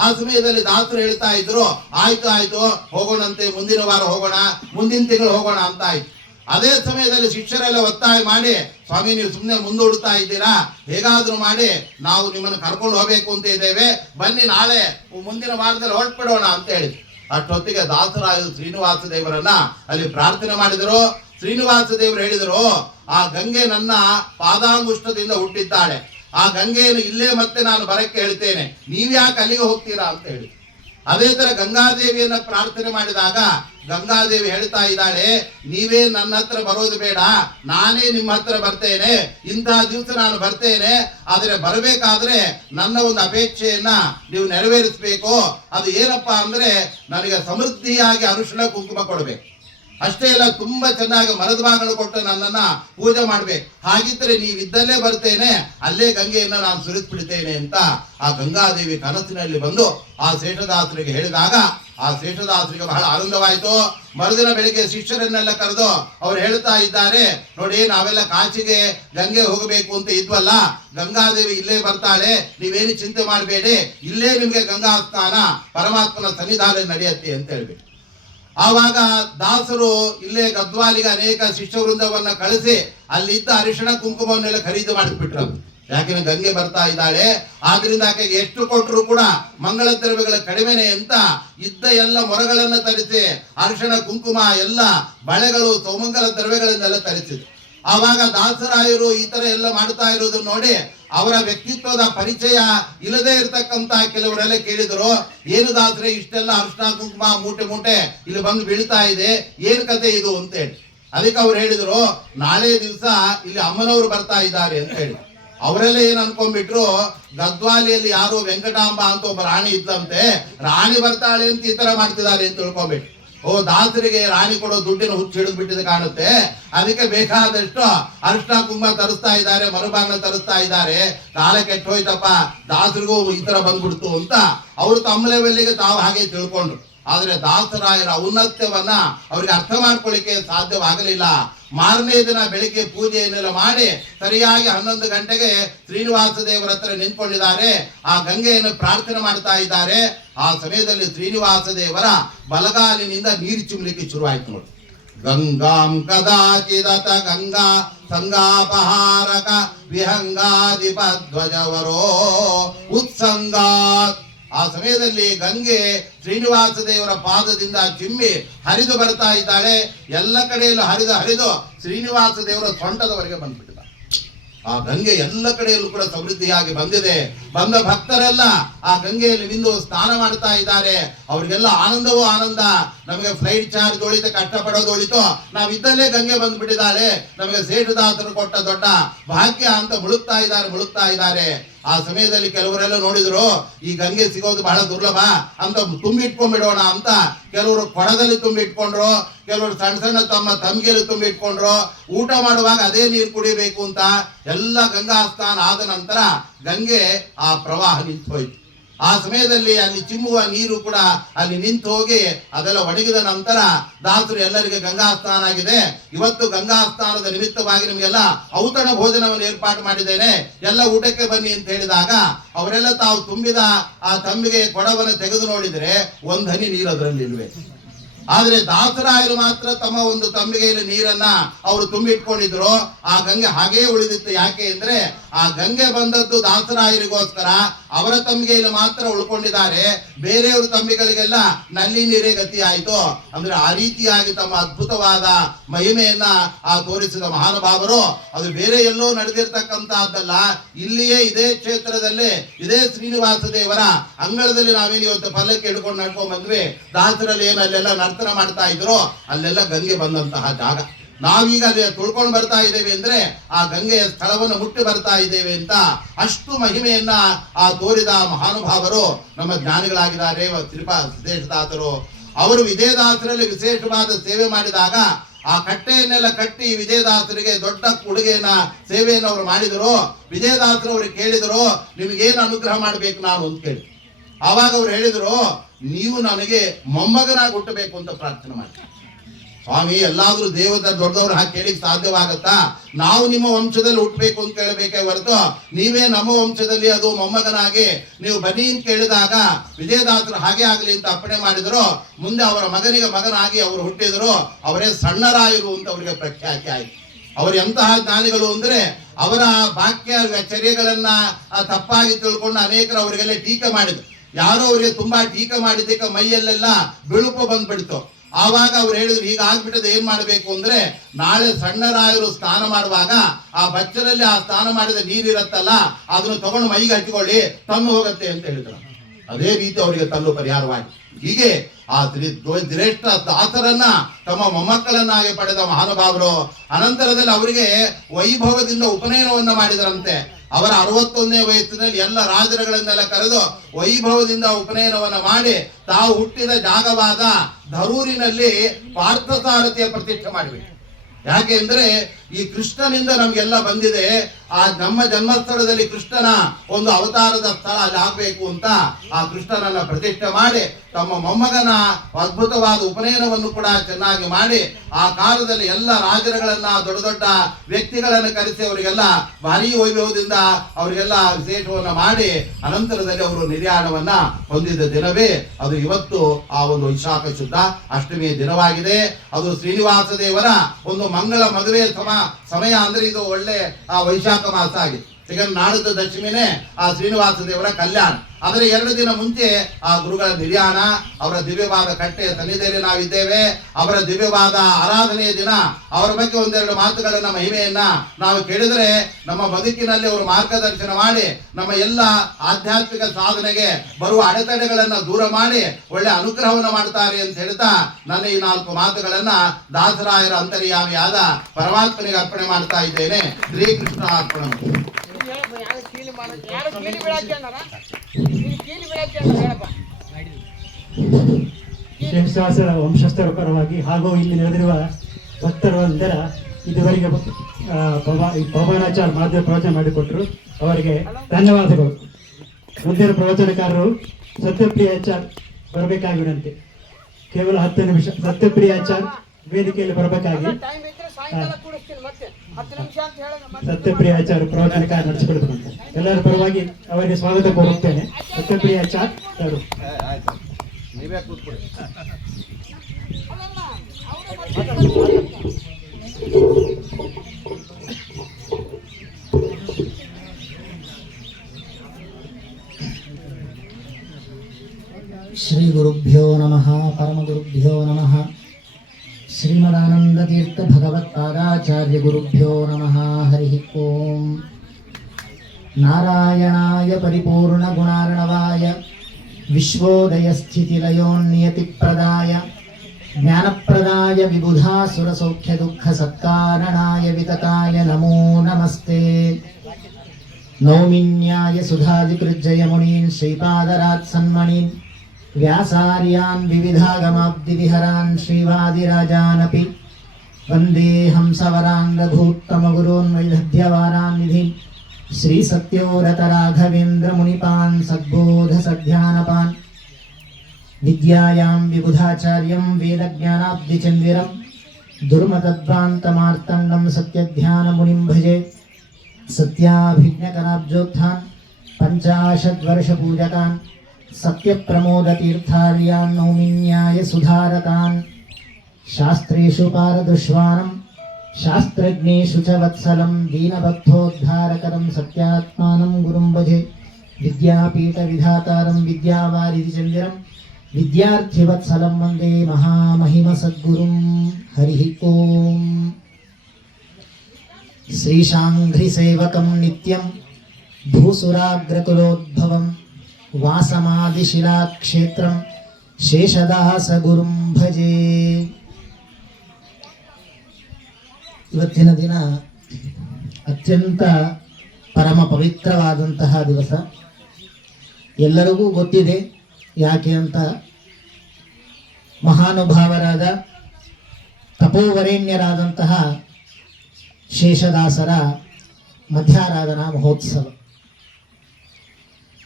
ಆ ಸಮಯದಲ್ಲಿ ದಾಸರು ಹೇಳ್ತಾ ಇದ್ರು, ಆಯ್ತು ಹೋಗೋಣಂತೆ, ಮುಂದಿನ ವಾರ ಹೋಗೋಣ, ಮುಂದಿನ ತಿಂಗಳು ಹೋಗೋಣ ಅಂತ ಆಯ್ತು. ಅದೇ ಸಮಯದಲ್ಲಿ ಶಿಷ್ಯರೆಲ್ಲ ಒತ್ತಾಯ ಮಾಡಿ, ಸ್ವಾಮಿ ನೀವು ಸುಮ್ಮನೆ ಮುಂದೂಡ್ತಾ ಇದ್ದೀರಾ, ಹೇಗಾದ್ರೂ ಮಾಡಿ ನಾವು ನಿಮ್ಮನ್ನು ಕರ್ಕೊಂಡು ಹೋಗ್ಬೇಕು ಅಂತ ಇದ್ದೇವೆ, ಬನ್ನಿ ನಾಳೆ ಮುಂದಿನ ವಾರದಲ್ಲಿ ಹೊರಟ್ಬಿಡೋಣ ಅಂತ ಹೇಳಿ. ಅಷ್ಟೊತ್ತಿಗೆ ದಾಸರಾಯರು ಶ್ರೀನಿವಾಸ ದೇವರನ್ನ ಅಲ್ಲಿ ಪ್ರಾರ್ಥನೆ ಮಾಡಿದರು. ಶ್ರೀನಿವಾಸ ದೇವರು ಹೇಳಿದರು, ಆ ಗಂಗೆ ನನ್ನ ಪಾದಾಂಗುಷ್ಟದಿಂದ ಹುಟ್ಟಿದ್ದಾಳೆ, ಆ ಗಂಗೆಯನ್ನು ಇಲ್ಲೇ ಮತ್ತೆ ನಾನು ಬರಕ್ಕೆ ಹೇಳ್ತೇನೆ, ನೀವ್ಯಾಕೆ ಅಲ್ಲಿಗೆ ಹೋಗ್ತೀರಾ ಅಂತ ಹೇಳಿ. ಅದೇ ತರ ಗಂಗಾದೇವಿಯನ್ನ ಪ್ರಾರ್ಥನೆ ಮಾಡಿದಾಗ ಗಂಗಾದೇವಿ ಹೇಳ್ತಾ ಇದ್ದಾಳೆ, ನೀವೇ ನನ್ನ ಹತ್ರ ಬರೋದು ಬೇಡ, ನಾನೇ ನಿಮ್ಮ ಹತ್ರ ಬರ್ತೇನೆ, ಇಂತಹ ದಿವಸ ನಾನು ಬರ್ತೇನೆ, ಆದರೆ ಬರಬೇಕಾದ್ರೆ ನನ್ನ ಒಂದು ಅಪೇಕ್ಷೆಯನ್ನ ನೀವು ನೆರವೇರಿಸಬೇಕು. ಅದು ಏನಪ್ಪಾ ಅಂದ್ರೆ ನನಗೆ ಸಮೃದ್ಧಿಯಾಗಿ ಅರಿಶಿಣ ಕುಂಕುಮ ಕೊಡ್ಬೇಕು, ಅಷ್ಟೇ ಅಲ್ಲ ತುಂಬಾ ಚೆನ್ನಾಗಿ ಮರದ ಭಾಗಗಳು ಕೊಟ್ಟು ನನ್ನನ್ನ ಪೂಜೆ ಮಾಡ್ಬೇಕು. ಹಾಗಿದ್ರೆ ನೀವಿದ್ದಲ್ಲೇ ಬರ್ತೇನೆ, ಅಲ್ಲೇ ಗಂಗೆಯನ್ನ ನಾನು ಸುರಿಸ್ಬಿಡ್ತೇನೆ ಅಂತ ಆ ಗಂಗಾದೇವಿ ಕನಸಿನಲ್ಲಿ ಬಂದು ಆ ಶೇಷದಾಸರಿಗೆ ಹೇಳಿದಾಗ ಆ ಶೇಷದಾಸರಿಗೆ ಬಹಳ ಆನಂದವಾಯಿತು. ಮರುದಿನ ಬೆಳಿಗ್ಗೆ ಶಿಷ್ಯರನ್ನೆಲ್ಲ ಕರೆದು ಅವ್ರು ಹೇಳ್ತಾ ಇದ್ದಾರೆ, ನೋಡಿ ನಾವೆಲ್ಲ ಕಾಚಿಗೆ ಗಂಗೆ ಹೋಗಬೇಕು ಅಂತ ಇದ್ವಲ್ಲ, ಗಂಗಾದೇವಿ ಇಲ್ಲೇ ಬರ್ತಾಳೆ, ನೀವೇನು ಚಿಂತೆ ಮಾಡಬೇಡಿ, ಇಲ್ಲೇ ನಿಮ್ಗೆ ಗಂಗಾ ಸ್ನಾನ ಪರಮಾತ್ಮನ ಸನ್ನಿಧಾನ ನಡೆಯುತ್ತೆ ಅಂತ ಹೇಳ್ಬೇಕು. ಆವಾಗ ದಾಸರು ಇಲ್ಲೇ ಗದ್ವಾಲಿಗೆ ಅನೇಕ ಶಿಷ್ಯ ವೃಂದವನ್ನ ಕಳಿಸಿ ಅಲ್ಲಿದ್ದ ಅರಿಶಿಣ ಕುಂಕುಮವನ್ನೆಲ್ಲ ಖರೀದಿ ಮಾಡಿಸ್ಬಿಟ್ರು. ಯಾಕೆಂದ್ರೆ ಗಂಗೆ ಬರ್ತಾ ಇದ್ದಾಳೆ, ಆದ್ರಿಂದ ಆಕೆಗೆ ಎಷ್ಟು ಕೊಟ್ಟರು ಕೂಡ ಮಂಗಳ ದ್ರವ್ಯಗಳ ಕಡಿಮೆನೆ ಅಂತ ಇದ್ದ ಎಲ್ಲ ಮೊರಗಳನ್ನ ತರಿಸಿ ಅರಿಶಿಣ ಕುಂಕುಮ ಎಲ್ಲ ಬಳೆಗಳು ಸೌಮಂಗಲ ದ್ರವ್ಯಗಳನ್ನೆಲ್ಲ ತರಿಸಿದ್ರು. ಆವಾಗ ದಾಸರಾಯರು ಈ ತರ ಎಲ್ಲ ಮಾಡ್ತಾ ಇರೋದನ್ನ ನೋಡಿ ಅವರ ವ್ಯಕ್ತಿತ್ವದ ಪರಿಚಯ ಇಲ್ಲದೆ ಇರತಕ್ಕಂತ ಕೆಲವರೆಲ್ಲ ಕೇಳಿದ್ರು, ಏನು ದಾಸರೇ ಇಷ್ಟೆಲ್ಲ ಅರಿಶಿಣ ಕುಂಕುಮ ಮೂಟೆ ಮೂಟೆ ಇಲ್ಲಿ ಬಂದು ಬೀಳ್ತಾ ಇದೆ, ಏನ್ ಕತೆ ಇದು ಅಂತೇಳಿ. ಅದಕ್ಕೆ ಅವ್ರು ಹೇಳಿದ್ರು, ನಾಳೆ ದಿವಸ ಇಲ್ಲಿ ಅಮ್ಮನವರು ಬರ್ತಾ ಇದ್ದಾರೆ ಅಂತ ಹೇಳಿ. ಅವರೆಲ್ಲ ಏನ್ ಅನ್ಕೊಂಡ್ಬಿಟ್ರು, ಗದ್ವಾಲಿಯಲ್ಲಿ ಯಾರೋ ವೆಂಕಟಾಂಬ ಅಂತ ಒಬ್ಬ ರಾಣಿ ಇದ್ದಂತೆ, ರಾಣಿ ಬರ್ತಾಳೆ ಅಂತ ಈ ತರ ಮಾಡ್ತಿದ್ದಾರೆ ಅಂತ ತಿಳ್ಕೊಂಡ್ಬಿಟ್ಟು, ಓ ದಾಸರಿಗೆ ರಾಣಿ ಕೊಡೋ ದುಡ್ಡಿನ ಹುಚ್ಚು ಹಿಡಿದು ಬಿಟ್ಟಿದೆ ಕಾಣುತ್ತೆ, ಅದಕ್ಕೆ ಬೇಕಾದಷ್ಟು ಅರಿಶಿಣ ಕುಂಕುಮ ತರಿಸ್ತಾ ಇದ್ದಾರೆ, ಮರುಭಾಗನ ತರಿಸ್ತಾ ಇದ್ದಾರೆ, ಕಾಲ ಕೆಟ್ಟ ಹೋಯ್ತಪ್ಪ, ದಾಸರಿಗೂ ಈ ತರ ಬಂದ್ಬಿಡ್ತು ಅಂತ ಅವರು ತಮ್ಮ ಲೆವೆಲ್ಗೆ ತಾವು ಹಾಗೆ ತಿಳ್ಕೊಂಡ್ರು. ಆದ್ರೆ ದಾಸರಾಯರ ಔನ್ನತ್ಯವನ್ನ ಅವ್ರಿಗೆ ಅರ್ಥ ಮಾಡ್ಕೊಳ್ಳಿಕ್ಕೆ ಸಾಧ್ಯವಾಗಲಿಲ್ಲ. ಮಾರನೇ ದಿನ ಬೆಳಿಗ್ಗೆ ಪೂಜೆಯನ್ನೆಲ್ಲ ಮಾಡಿ ಸರಿಯಾಗಿ 11 ಗಂಟೆಗೆ ಶ್ರೀನಿವಾಸ ದೇವರ ಹತ್ರ ನಿಂತ್ಕೊಂಡಿದ್ದಾರೆ, ಆ ಗಂಗೆಯನ್ನು ಪ್ರಾರ್ಥನೆ ಮಾಡ್ತಾ ಇದ್ದಾರೆ. ಆ ಸಮಯದಲ್ಲಿ ಶ್ರೀನಿವಾಸ ದೇವರ ಬಲಗಾಲಿನಿಂದ ನೀರು ಚಿಮ್ಲಿಕ್ಕೆ ಶುರುವಾಯ್ತು ನೋಡಿ. ಗಂಗಾಂ ಕದಾಚಿದತ ಗಂಗಾ ಸಂಗಾಪಹಾರಕ ವಿಹಂಗಾಧಿಪ ಧ್ವಜವರೋ ಉತ್ಸಂಗಾತ್. ಆ ಸಮಯದಲ್ಲಿ ಗಂಗೆ ಶ್ರೀನಿವಾಸ ದೇವರ ಪಾದದಿಂದ ಚಿಮ್ಮಿ ಹರಿದು ಬರ್ತಾ ಇದ್ದಾಳೆ. ಎಲ್ಲ ಕಡೆಯಲ್ಲೂ ಹರಿದು ಶ್ರೀನಿವಾಸ ದೇವರ ಸೊಂಟದವರೆಗೆ ಬಂದ್ಬಿಟ್ಟಿದ. ಆ ಗಂಗೆ ಎಲ್ಲ ಕಡೆಯಲ್ಲೂ ಕೂಡ ಸಮೃದ್ಧಿಯಾಗಿ ಬಂದಿದೆ. ಬಂದ ಭಕ್ತರೆಲ್ಲ ಆ ಗಂಗೆಯಲ್ಲಿ ಮಿಂದು ಸ್ನಾನ ಮಾಡ್ತಾ ಇದ್ದಾರೆ. ಅವ್ರಿಗೆಲ್ಲ ಆನಂದವೂ ಆನಂದ. ನಮಗೆ ಫ್ಲೈಟ್ ಚಾರ್ಜ್ ಒಳಿತು, ಕಷ್ಟಪಡೋದು ಒಳಿತು, ನಾವಿದ್ದಲ್ಲೇ ಗಂಗೆ ಬಂದ್ಬಿಟ್ಟಿದ್ದಾಳೆ, ನಮಗೆ ಸೇಠುದಾಸರು ಕೊಟ್ಟ ದೊಡ್ಡ ಭಾಗ್ಯ ಅಂತ ಮುಳುಗ್ತಾ ಇದ್ದಾರೆ. ಆ ಸಮಯದಲ್ಲಿ ಕೆಲವರೆಲ್ಲ ನೋಡಿದ್ರು, ಈ ಗಂಗೆ ಸಿಗೋದು ಬಹಳ ದುರ್ಲಭ ಅಂತ ತುಂಬಿಟ್ಕೊಂಡ್ಬಿಡೋಣ ಅಂತ ಕೆಲವರು ಕೊಡದಲ್ಲಿ ತುಂಬಿಟ್ಕೊಂಡ್ರು, ಕೆಲವರು ಸಣ್ಣ ಸಣ್ಣ ತಮ್ಮ ತಂಗಿಯಲ್ಲಿ ತುಂಬಿಟ್ಕೊಂಡ್ರು. ಊಟ ಮಾಡುವಾಗ ಅದೇ ನೀರು ಕುಡಿಬೇಕು ಅಂತ ಎಲ್ಲ ಗಂಗಾ ಸ್ನಾನ ಆದ ನಂತರ ಗಂಗೆ ಆ ಪ್ರವಾಹ ನಿಂತು ಹೋಯ್ತು. ಆ ಸಮಯದಲ್ಲಿ ಅಲ್ಲಿ ಚಿಮ್ಮುವ ನೀರು ಕೂಡ ಅಲ್ಲಿ ನಿಂತು ಹೋಗಿ ಅದೆಲ್ಲ ಒಣಗಿದ ನಂತರ ದಾಸರು ಎಲ್ಲರಿಗೆ ಗಂಗಾ ಸ್ನಾನ ಆಗಿದೆ, ಇವತ್ತು ಗಂಗಾ ಸ್ನಾನದ ನಿಮಿತ್ತವಾಗಿ ನಿಮಗೆಲ್ಲ ಔತಣ ಭೋಜನವನ್ನು ಏರ್ಪಾಡು ಮಾಡಿದ್ದೇನೆ, ಎಲ್ಲ ಊಟಕ್ಕೆ ಬನ್ನಿ ಅಂತ ಹೇಳಿದಾಗ ಅವರೆಲ್ಲ ತಾವು ತುಂಬಿದ ಆ ತಂಬಿಗೆ ಕೊಡವನ್ನು ತೆಗೆದು ನೋಡಿದರೆ ಒಂದು ಹನಿ ನೀರು ಅದರಲ್ಲಿ ಇಲ್ವೇ. ಆದ್ರೆ ದಾಸರಾಯರು ಮಾತ್ರ ತಮ್ಮ ಒಂದು ತಂಬಿಗೆಯಲ್ಲಿ ನೀರನ್ನ ಅವರು ತುಂಬಿಟ್ಕೊಂಡಿದ್ರು. ಆ ಗಂಗೆ ಹಾಗೇ ಉಳಿದಿತ್ತು. ಯಾಕೆ ಅಂದ್ರೆ ಆ ಗಂಗೆ ಬಂದದ್ದು ದಾಸರಾಯರಿಗೋಸ್ಕರ, ಅವರ ತಂಬಿಗೆಯಲ್ಲಿ ಮಾತ್ರ ಉಳ್ಕೊಂಡಿದ್ದಾರೆ. ಬೇರೆಯವ್ರ ತಂಬಿಗಳಿಗೆಲ್ಲ ನಲ್ಲಿ ನೀರೇ ಗತಿ ಆಯಿತು. ಅಂದ್ರೆ ಆ ರೀತಿಯಾಗಿ ತಮ್ಮ ಅದ್ಭುತವಾದ ಮಹಿಮೆಯನ್ನ ತೋರಿಸಿದ ಮಹಾನುಭಾವರು. ಅದು ಬೇರೆ ಎಲ್ಲೋ ನಡೆದಿರ್ತಕ್ಕಂತಹದ್ದಲ್ಲ, ಇಲ್ಲಿಯೇ ಇದೇ ಕ್ಷೇತ್ರದಲ್ಲಿ ಇದೇ ಶ್ರೀನಿವಾಸ ದೇವರ ಅಂಗಳದಲ್ಲಿ ನಾವೇನು ಇವತ್ತು ಪಲ್ಲಕ್ಕಿ ಹಿಡ್ಕೊಂಡು ನಡ್ಕೊಂಡ್ ಬಂದ್ವಿ. ದಾಸರಲ್ಲಿ ಏನು ಅಲ್ಲೆಲ್ಲ ನರ್ತನ ಮಾಡ್ತಾ ಇದ್ರು, ಅಲ್ಲೆಲ್ಲ ಗಂಗೆ ಬಂದಂತಹ ಜಾಗ. ನಾವೀಗ ಅಲ್ಲಿ ತುಳ್ಕೊಂಡು ಬರ್ತಾ ಇದ್ದೇವೆ ಅಂದ್ರೆ ಆ ಗಂಗೆಯ ಸ್ಥಳವನ್ನು ಮುಟ್ಟಿ ಬರ್ತಾ ಇದ್ದೇವೆ ಅಂತ ಅಷ್ಟು ಮಹಿಮೆಯನ್ನ ತೋರಿದ ಮಹಾನುಭಾವರು ನಮ್ಮ ಜ್ಞಾನಿಗಳಾಗಿದ್ದಾರೆ. ವಿಶೇಷದಾಸರು ಅವರು ವಿಜಯದಾಸರಲ್ಲಿ ವಿಶೇಷವಾದ ಸೇವೆ ಮಾಡಿದಾಗ ಆ ಕಟ್ಟೆಯನ್ನೆಲ್ಲ ಕಟ್ಟಿ ವಿಜಯದಾಸರಿಗೆ ದೊಡ್ಡ ಕೊಡುಗೆಯನ್ನ ಸೇವೆಯನ್ನು ಅವರು ಮಾಡಿದರು. ವಿಜಯದಾಸರು ಅವ್ರಿಗೆ ಕೇಳಿದರು, ನಿಮಗೇನು ಅನುಗ್ರಹ ಮಾಡ್ಬೇಕು ನಾನು ಅಂತ ಕೇಳಿ. ಆವಾಗ ಅವ್ರು ಹೇಳಿದ್ರು, ನೀವು ನನಗೆ ಮೊಮ್ಮಗನಾಗಿ ಹುಟ್ಟಬೇಕು ಅಂತ ಪ್ರಾರ್ಥನೆ ಮಾಡಿ. ಸ್ವಾಮಿ, ಎಲ್ಲಾದ್ರೂ ದೇವದ ದೊಡ್ಡದವ್ರು ಹಾಕಿ ಕೇಳಿಕ್ ಸಾಧ್ಯವಾಗತ್ತಾ? ನಾವು ನಿಮ್ಮ ವಂಶದಲ್ಲಿ ಹುಟ್ಟಬೇಕು ಅಂತ ಕೇಳಬೇಕೇ ಹೊರತು ನೀವೇ ನಮ್ಮ ವಂಶದಲ್ಲಿ ಅದು ಮೊಮ್ಮಗನಾಗಿ ನೀವು ಬನ್ನಿ ಅಂತ ಕೇಳಿದಾಗ ವಿಜಯದಾಸರು ಹಾಗೆ ಆಗಲಿ ಅಂತ ಅಪ್ಪಣೆ ಮಾಡಿದ್ರು. ಮುಂದೆ ಅವರ ಮಗನಿಗೆ ಮಗನಾಗಿ ಅವರು ಹುಟ್ಟಿದ್ರು. ಅವರೇ ಸಣ್ಣರಾಯರು ಅಂತ ಅವರಿಗೆ ಪ್ರಖ್ಯಾತಿ ಆಯ್ತು. ಅವರು ಎಂತಹ ಜ್ಞಾನಿಗಳು ಅಂದ್ರೆ ಅವರ ವಾಕ್ಯ ಚರ್ಯೆಗಳನ್ನ ತಪ್ಪಾಗಿ ತಿಳ್ಕೊಂಡು ಅನೇಕರು ಅವರಿಗೆಲ್ಲ ಟೀಕೆ ಮಾಡಿದ್ರು. ಯಾರೋ ಅವರಿಗೆ ತುಂಬಾ ಟೀಕೆ ಮಾಡಿದ್ದಕ್ಕೆ ಮೈಯಲ್ಲೆಲ್ಲ ಬಿಳುಪು ಬಂದ್ಬಿಡ್ತು. ಆವಾಗ ಅವ್ರು ಹೇಳಿದ್ರು, ಈಗ ಆಗ್ಬಿಟ್ಟದ ಏನ್ ಮಾಡ್ಬೇಕು ಅಂದ್ರೆ ನಾಳೆ ಸಣ್ಣರಾಯರು ಸ್ನಾನ ಮಾಡುವಾಗ ಆ ಬಚ್ಚಲಲ್ಲಿ ಆ ಸ್ನಾನ ಮಾಡಿದ ನೀರಿರತ್ತಲ್ಲ ಅದನ್ನು ತಗೊಂಡು ಮೈಗೆ ಹಚ್ಕೊಳ್ಳಿ, ತನ್ನು ಹೋಗತ್ತೆ ಅಂತ ಹೇಳಿದ್ರು. ಅದೇ ರೀತಿ ಅವರಿಗೆ ತಲ್ಲು ಪರಿಹಾರವಾಗಿ ಹೀಗೆ ಆ ಶ್ರೇಷ್ಠ ದಾಸರನ್ನ ತಮ್ಮ ಮೊಮ್ಮಕ್ಕಳನ್ನಾಗಿ ಪಡೆದ ಮಹಾನುಭಾವರು. ಅನಂತರದಲ್ಲಿ ಅವರಿಗೆ ವೈಭವದಿಂದ ಉಪನಯನವನ್ನ ಮಾಡಿದರಂತೆ. ಅವರ 61ನೇ ವಯಸ್ಸಿನಲ್ಲಿ ಎಲ್ಲ ರಾಜರುಗಳನ್ನೆಲ್ಲ ಕರೆದು ವೈಭವದಿಂದ ಉಪನಯನವನ್ನ ಮಾಡಿ ತಾವು ಹುಟ್ಟಿದ ಜಾಗವಾದ ಧರೂರಿನಲ್ಲಿ ಪಾರ್ಥಸಾರಥಿಯ ಪ್ರತಿಷ್ಠೆ ಮಾಡಬೇಕು. ಯಾಕೆ ಅಂದ್ರೆ ಈ ಕೃಷ್ಣನಿಂದ ನಮ್ಗೆಲ್ಲ ಬಂದಿದೆ. ಆ ನಮ್ಮ ಜನ್ಮಸ್ಥಳದಲ್ಲಿ ಕೃಷ್ಣನ ಒಂದು ಅವತಾರದ ಸ್ಥಳ ಅಲ್ಲಿ ಆಗ್ಬೇಕು ಅಂತ ಆ ಕೃಷ್ಣನನ್ನ ಪ್ರತಿಷ್ಠೆ ಮಾಡಿ ತಮ್ಮ ಮೊಮ್ಮಗನ ಅದ್ಭುತವಾದ ಉಪನಯನವನ್ನು ಕೂಡ ಚೆನ್ನಾಗಿ ಮಾಡಿ ಆ ಕಾಲದಲ್ಲಿ ಎಲ್ಲ ರಾಜರುಗಳನ್ನ ದೊಡ್ಡ ದೊಡ್ಡ ವ್ಯಕ್ತಿಗಳನ್ನ ಕರೆಸಿ ಅವರಿಗೆಲ್ಲ ಭಾರೀ ವೈಭವದಿಂದ ಅವರಿಗೆಲ್ಲ ವಿಶೇಷವನ್ನ ಮಾಡಿ ಅನಂತರದಲ್ಲಿ ಅವರು ನಿರ್ಯಾಣವನ್ನ ಹೊಂದಿದ ದಿನವೇ ಅದು ಇವತ್ತು ಆ ಒಂದು ವೈಶಾಖ ಶುದ್ಧ ಅಷ್ಟಮಿಯ ದಿನವಾಗಿದೆ. ಅದು ಶ್ರೀನಿವಾಸ ದೇವರ ಒಂದು ಮಂಗಳ ಮದುವೆ ಸಮಯ ಅಂದ್ರೆ ಇದು ಒಳ್ಳೆ ಆ ವೈಶಾಖ ಮಾಸ ಆಗಿದೆ. ಈಗ ನಾಡಿದ್ದು ದಶಮಿನೇ ಆ ಶ್ರೀನಿವಾಸ ದೇವರ ಕಲ್ಯಾಣ. ಆದರೆ 2 ದಿನ ಮುಂಚೆ ಆ ಗುರುಗಳ ನಿರ್ಯಾಣ. ಅವರ ದಿವ್ಯವಾದ ಕಟ್ಟೆಯ ಸನ್ನಿಧಿಯಲ್ಲಿ ನಾವಿದ್ದೇವೆ. ಅವರ ದಿವ್ಯವಾದ ಆರಾಧನೆಯ ದಿನ. ಅವರ ಬಗ್ಗೆ ಒಂದೆರಡು ಮಾತುಗಳನ್ನ ಮಹಿಮೆಯನ್ನ ನಾವು ಕೇಳಿದರೆ ನಮ್ಮ ಬದುಕಿನಲ್ಲಿ ಅವರು ಮಾರ್ಗದರ್ಶನ ಮಾಡಿ ನಮ್ಮ ಎಲ್ಲ ಆಧ್ಯಾತ್ಮಿಕ ಸಾಧನೆಗೆ ಬರುವ ಅಡೆತಡೆಗಳನ್ನ ದೂರ ಮಾಡಿ ಒಳ್ಳೆ ಅನುಗ್ರಹವನ್ನು ಮಾಡ್ತಾರೆ ಅಂತ ಹೇಳ್ತಾ ನನ್ನ ಈ 4 ಮಾತುಗಳನ್ನ ದಾಸರಾಯರ ಅಂತರ್ಯಾಮಿಯಾದ ಪರಮಾತ್ಮನಿಗೆ ಅರ್ಪಣೆ ಮಾಡ್ತಾ ಇದ್ದೇನೆ. ಶ್ರೀಕೃಷ್ಣ ಅರ್ಪಣ. ಶ್ರೇಷ್ಠಾಸರ ವಂಶಸ್ಥರ ಪರವಾಗಿ ಹಾಗೂ ಇಲ್ಲಿ ನಡೆದಿರುವ ಭಕ್ತರಿಂದ ಇದುವರೆಗೆ ಭವಾನಾಚಾರ್ಯ ಮಾಧ್ಯಮ ಪ್ರವಚನ ಮಾಡಿಕೊಟ್ಟರು, ಅವರಿಗೆ ಧನ್ಯವಾದಗಳು. ಮುಂದಿನ ಪ್ರವಚನಕಾರರು ಸತ್ಯಪ್ರಿಯಾಚಾರ್ಯ ಬರಬೇಕಾಗಿ ವಿನಂತಿ. ಕೇವಲ 10 ನಿಮಿಷ ಸತ್ಯಪ್ರಿಯಾಚಾರ್ಯ ವೇದಿಕೆಯಲ್ಲಿ ಬರಬೇಕಾಗಿ ಸತ್ಯಪ್ರಿಯಾಚಾರ್ಯ ಪ್ರವಚನಕಾರ ನಡೆಸಿಕೊಡ್ಬೇಕಂತ ಎಲ್ಲರ ಪರವಾಗಿ ಅವರಿಗೆ ಸ್ವಾಗತ ಕೋರುತ್ತೇನೆ. ಸತ್ಯಪ್ರಿಯಾಚಾರ್ಯ ಅವರು ನೀವೇ ಕೂತ್ಕೊಳ್ಳಿ. ಶ್ರೀ ಗುರುಭ್ಯೋ ನಮಃ. ಪರಮಗುರುಭ್ಯೋ ನಮಃ. ಶ್ರೀಮದಾನಂದತೀರ್ಥ ಭಗವತ್ಪಾದಾಚಾರ್ಯ ಗುರುಭ್ಯೋ ನಮಃ. ಹರಿ ಓಂ. ನಾರಾಯಣಾಯ ಪರಿಪೂರ್ಣಗುಣಾರ್ಣವಾಯ ವಿಶ್ವೋದಯಸ್ಥಿತಿಲಯೋನ್ನಿಯತಿಪ್ರದಾಯ ಜ್ಞಾನಪ್ರದಾಯ ವಿಬುಧಾಸುರಸೌಖ್ಯದುಃಖಸತ್ಕಾರಣಾಯ ವಿತತಾಯ ನಮೋ ನಮಸ್ತೆ. ನೌಮಿನ್ಯಾಯ ಸುಧಾಧಿಕೃಜ್ಜಯ ಮುನೀನ್ ಶ್ರೀಪಾದರಾತ್ ಸನ್ಮಣೀನ್ ವ್ಯಾಸಾರ್ಯಾನ್ ವಿವಿಧಾಗಮಾಬ್ಧಿವಿಹರಾನ್ ಶ್ರೀವಾದಿರಾಜಾನಪಿ ವಂದೇ ಹಂಸವರಾನ್ ರಘೂತ್ತಮಗುರೋನ್ ವೈದಗ್ಧ್ಯವಾರಾನ್ ನಿಧಿನ್ ಶ್ರೀ ಸತ್ಯೋರತ ರಾಘವೇಂದ್ರ ಮುನಿಪಾನ್ ಸದ್ಬೋಧ ಸಧ್ಯಾನಪಾನ್ ವಿದ್ಯಾಯಾಂ ವಿಬುಧಾಚಾರ್ಯಂ ವೇದಜ್ಞಾನಾಬ್ಧಿಚಂದ್ವಿರಂ ದುರ್ಮತದ್ವಾಂತಮಾರ್ತಂಡಂ ಸತ್ಯಧ್ಯಾನ ಮುನಿಂ ಭಜೆ. ಸತ್ಯಾಭಿಜ್ಞಕರಾಬ್ಜೋತ್ಥಾನ್ ಪಂಚಾಶದ್ವರ್ಷ ಪೂಜಕಾನ್ ಸತ್ಯಪ್ರಮೋದತೀರ್ಥಾರ್ಯಾನ್ ನೌಮಿನ್ಯಾಯ ಸುಧಾರತಾನ್. ಶಾಸ್ತ್ರೇಷು ಪಾರದೃಶ್ವಾನಂ ಶಾಸ್ತ್ರಜ್ಞೇಷು ಚ ವತ್ಸಲಂ ದೀನಭಕ್ತೋದ್ಧಾರಕರಂ ಸತ್ಯಾತ್ಮಾನಂ ಗುರುಂ ಭಜೆ. ವಿದ್ಯಾಪೀಠ ವಿಧಾತಾರಂ ವಿದ್ಯಾವಾರಿಧಿ ಚಂದಿರಂ ವಿದ್ಯಾರ್ಥಿವತ್ಸಲಂ ವಂದೇ ಮಹಾಮಹಿಮ ಸದ್ಗುರುಂ. ಹರಿ ಓಂ. ಶ್ರೀಶಾಂಘ್ರಿ ಸೇವಕಂ ನಿತ್ಯಂ ಭೂಸುರಾಗ್ರಕುಲೋದ್ಭವಂ ವಾಸಮಾದಿಶಿಲಾಕ್ಷೇತ್ರಂ ಶೇಷದಾಸ ಗುರುಂ ಭಜೆ. ಇವತ್ತಿನ ದಿನ ಅತ್ಯಂತ ಪರಮ ಪವಿತ್ರವಾದಂತಹ ದಿವಸ. ಎಲ್ಲರಿಗೂ ಗೊತ್ತಿದೆ ಯಾಕೆ ಅಂತ. ಮಹಾನುಭಾವರಾದ ತಪೋವರೇಣ್ಯರಾದಂತಹ ಶೇಷದಾಸರ ಮಧ್ಯಾರಾಧನಾ ಮಹೋತ್ಸವ.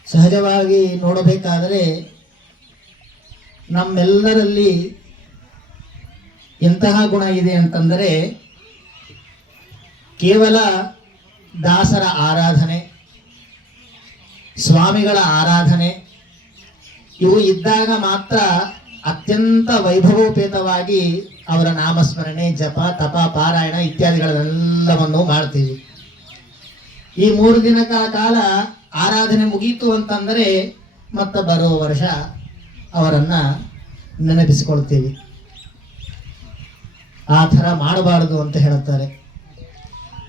ಸಹಜವಾಗಿ ನೋಡಬೇಕಾದರೆ ನಮ್ಮೆಲ್ಲರಲ್ಲಿ ಎಂತಹ ಗುಣ ಇದೆ ಅಂತಂದರೆ, ಕೇವಲ ದಾಸರ ಆರಾಧನೆ, ಸ್ವಾಮಿಗಳ ಆರಾಧನೆ ಇವು ಇದ್ದಾಗ ಮಾತ್ರ ಅತ್ಯಂತ ವೈಭವೋಪೇತವಾಗಿ ಅವರ ನಾಮಸ್ಮರಣೆ, ಜಪ, ತಪ, ಪಾರಾಯಣ ಇತ್ಯಾದಿಗಳೆಲ್ಲವನ್ನು ಮಾಡ್ತೀವಿ. ಈ 3 ದಿನಗಳ ಕಾಲ ಆರಾಧನೆ ಮುಗೀತು ಅಂತಂದರೆ ಮತ್ತೆ ಬರೋ ವರ್ಷ ಅವರನ್ನ ನೆನಪಿಸಿಕೊಳ್ತೀವಿ. ಆ ಥರ ಮಾಡಬಾರದು ಅಂತ ಹೇಳುತ್ತಾರೆ.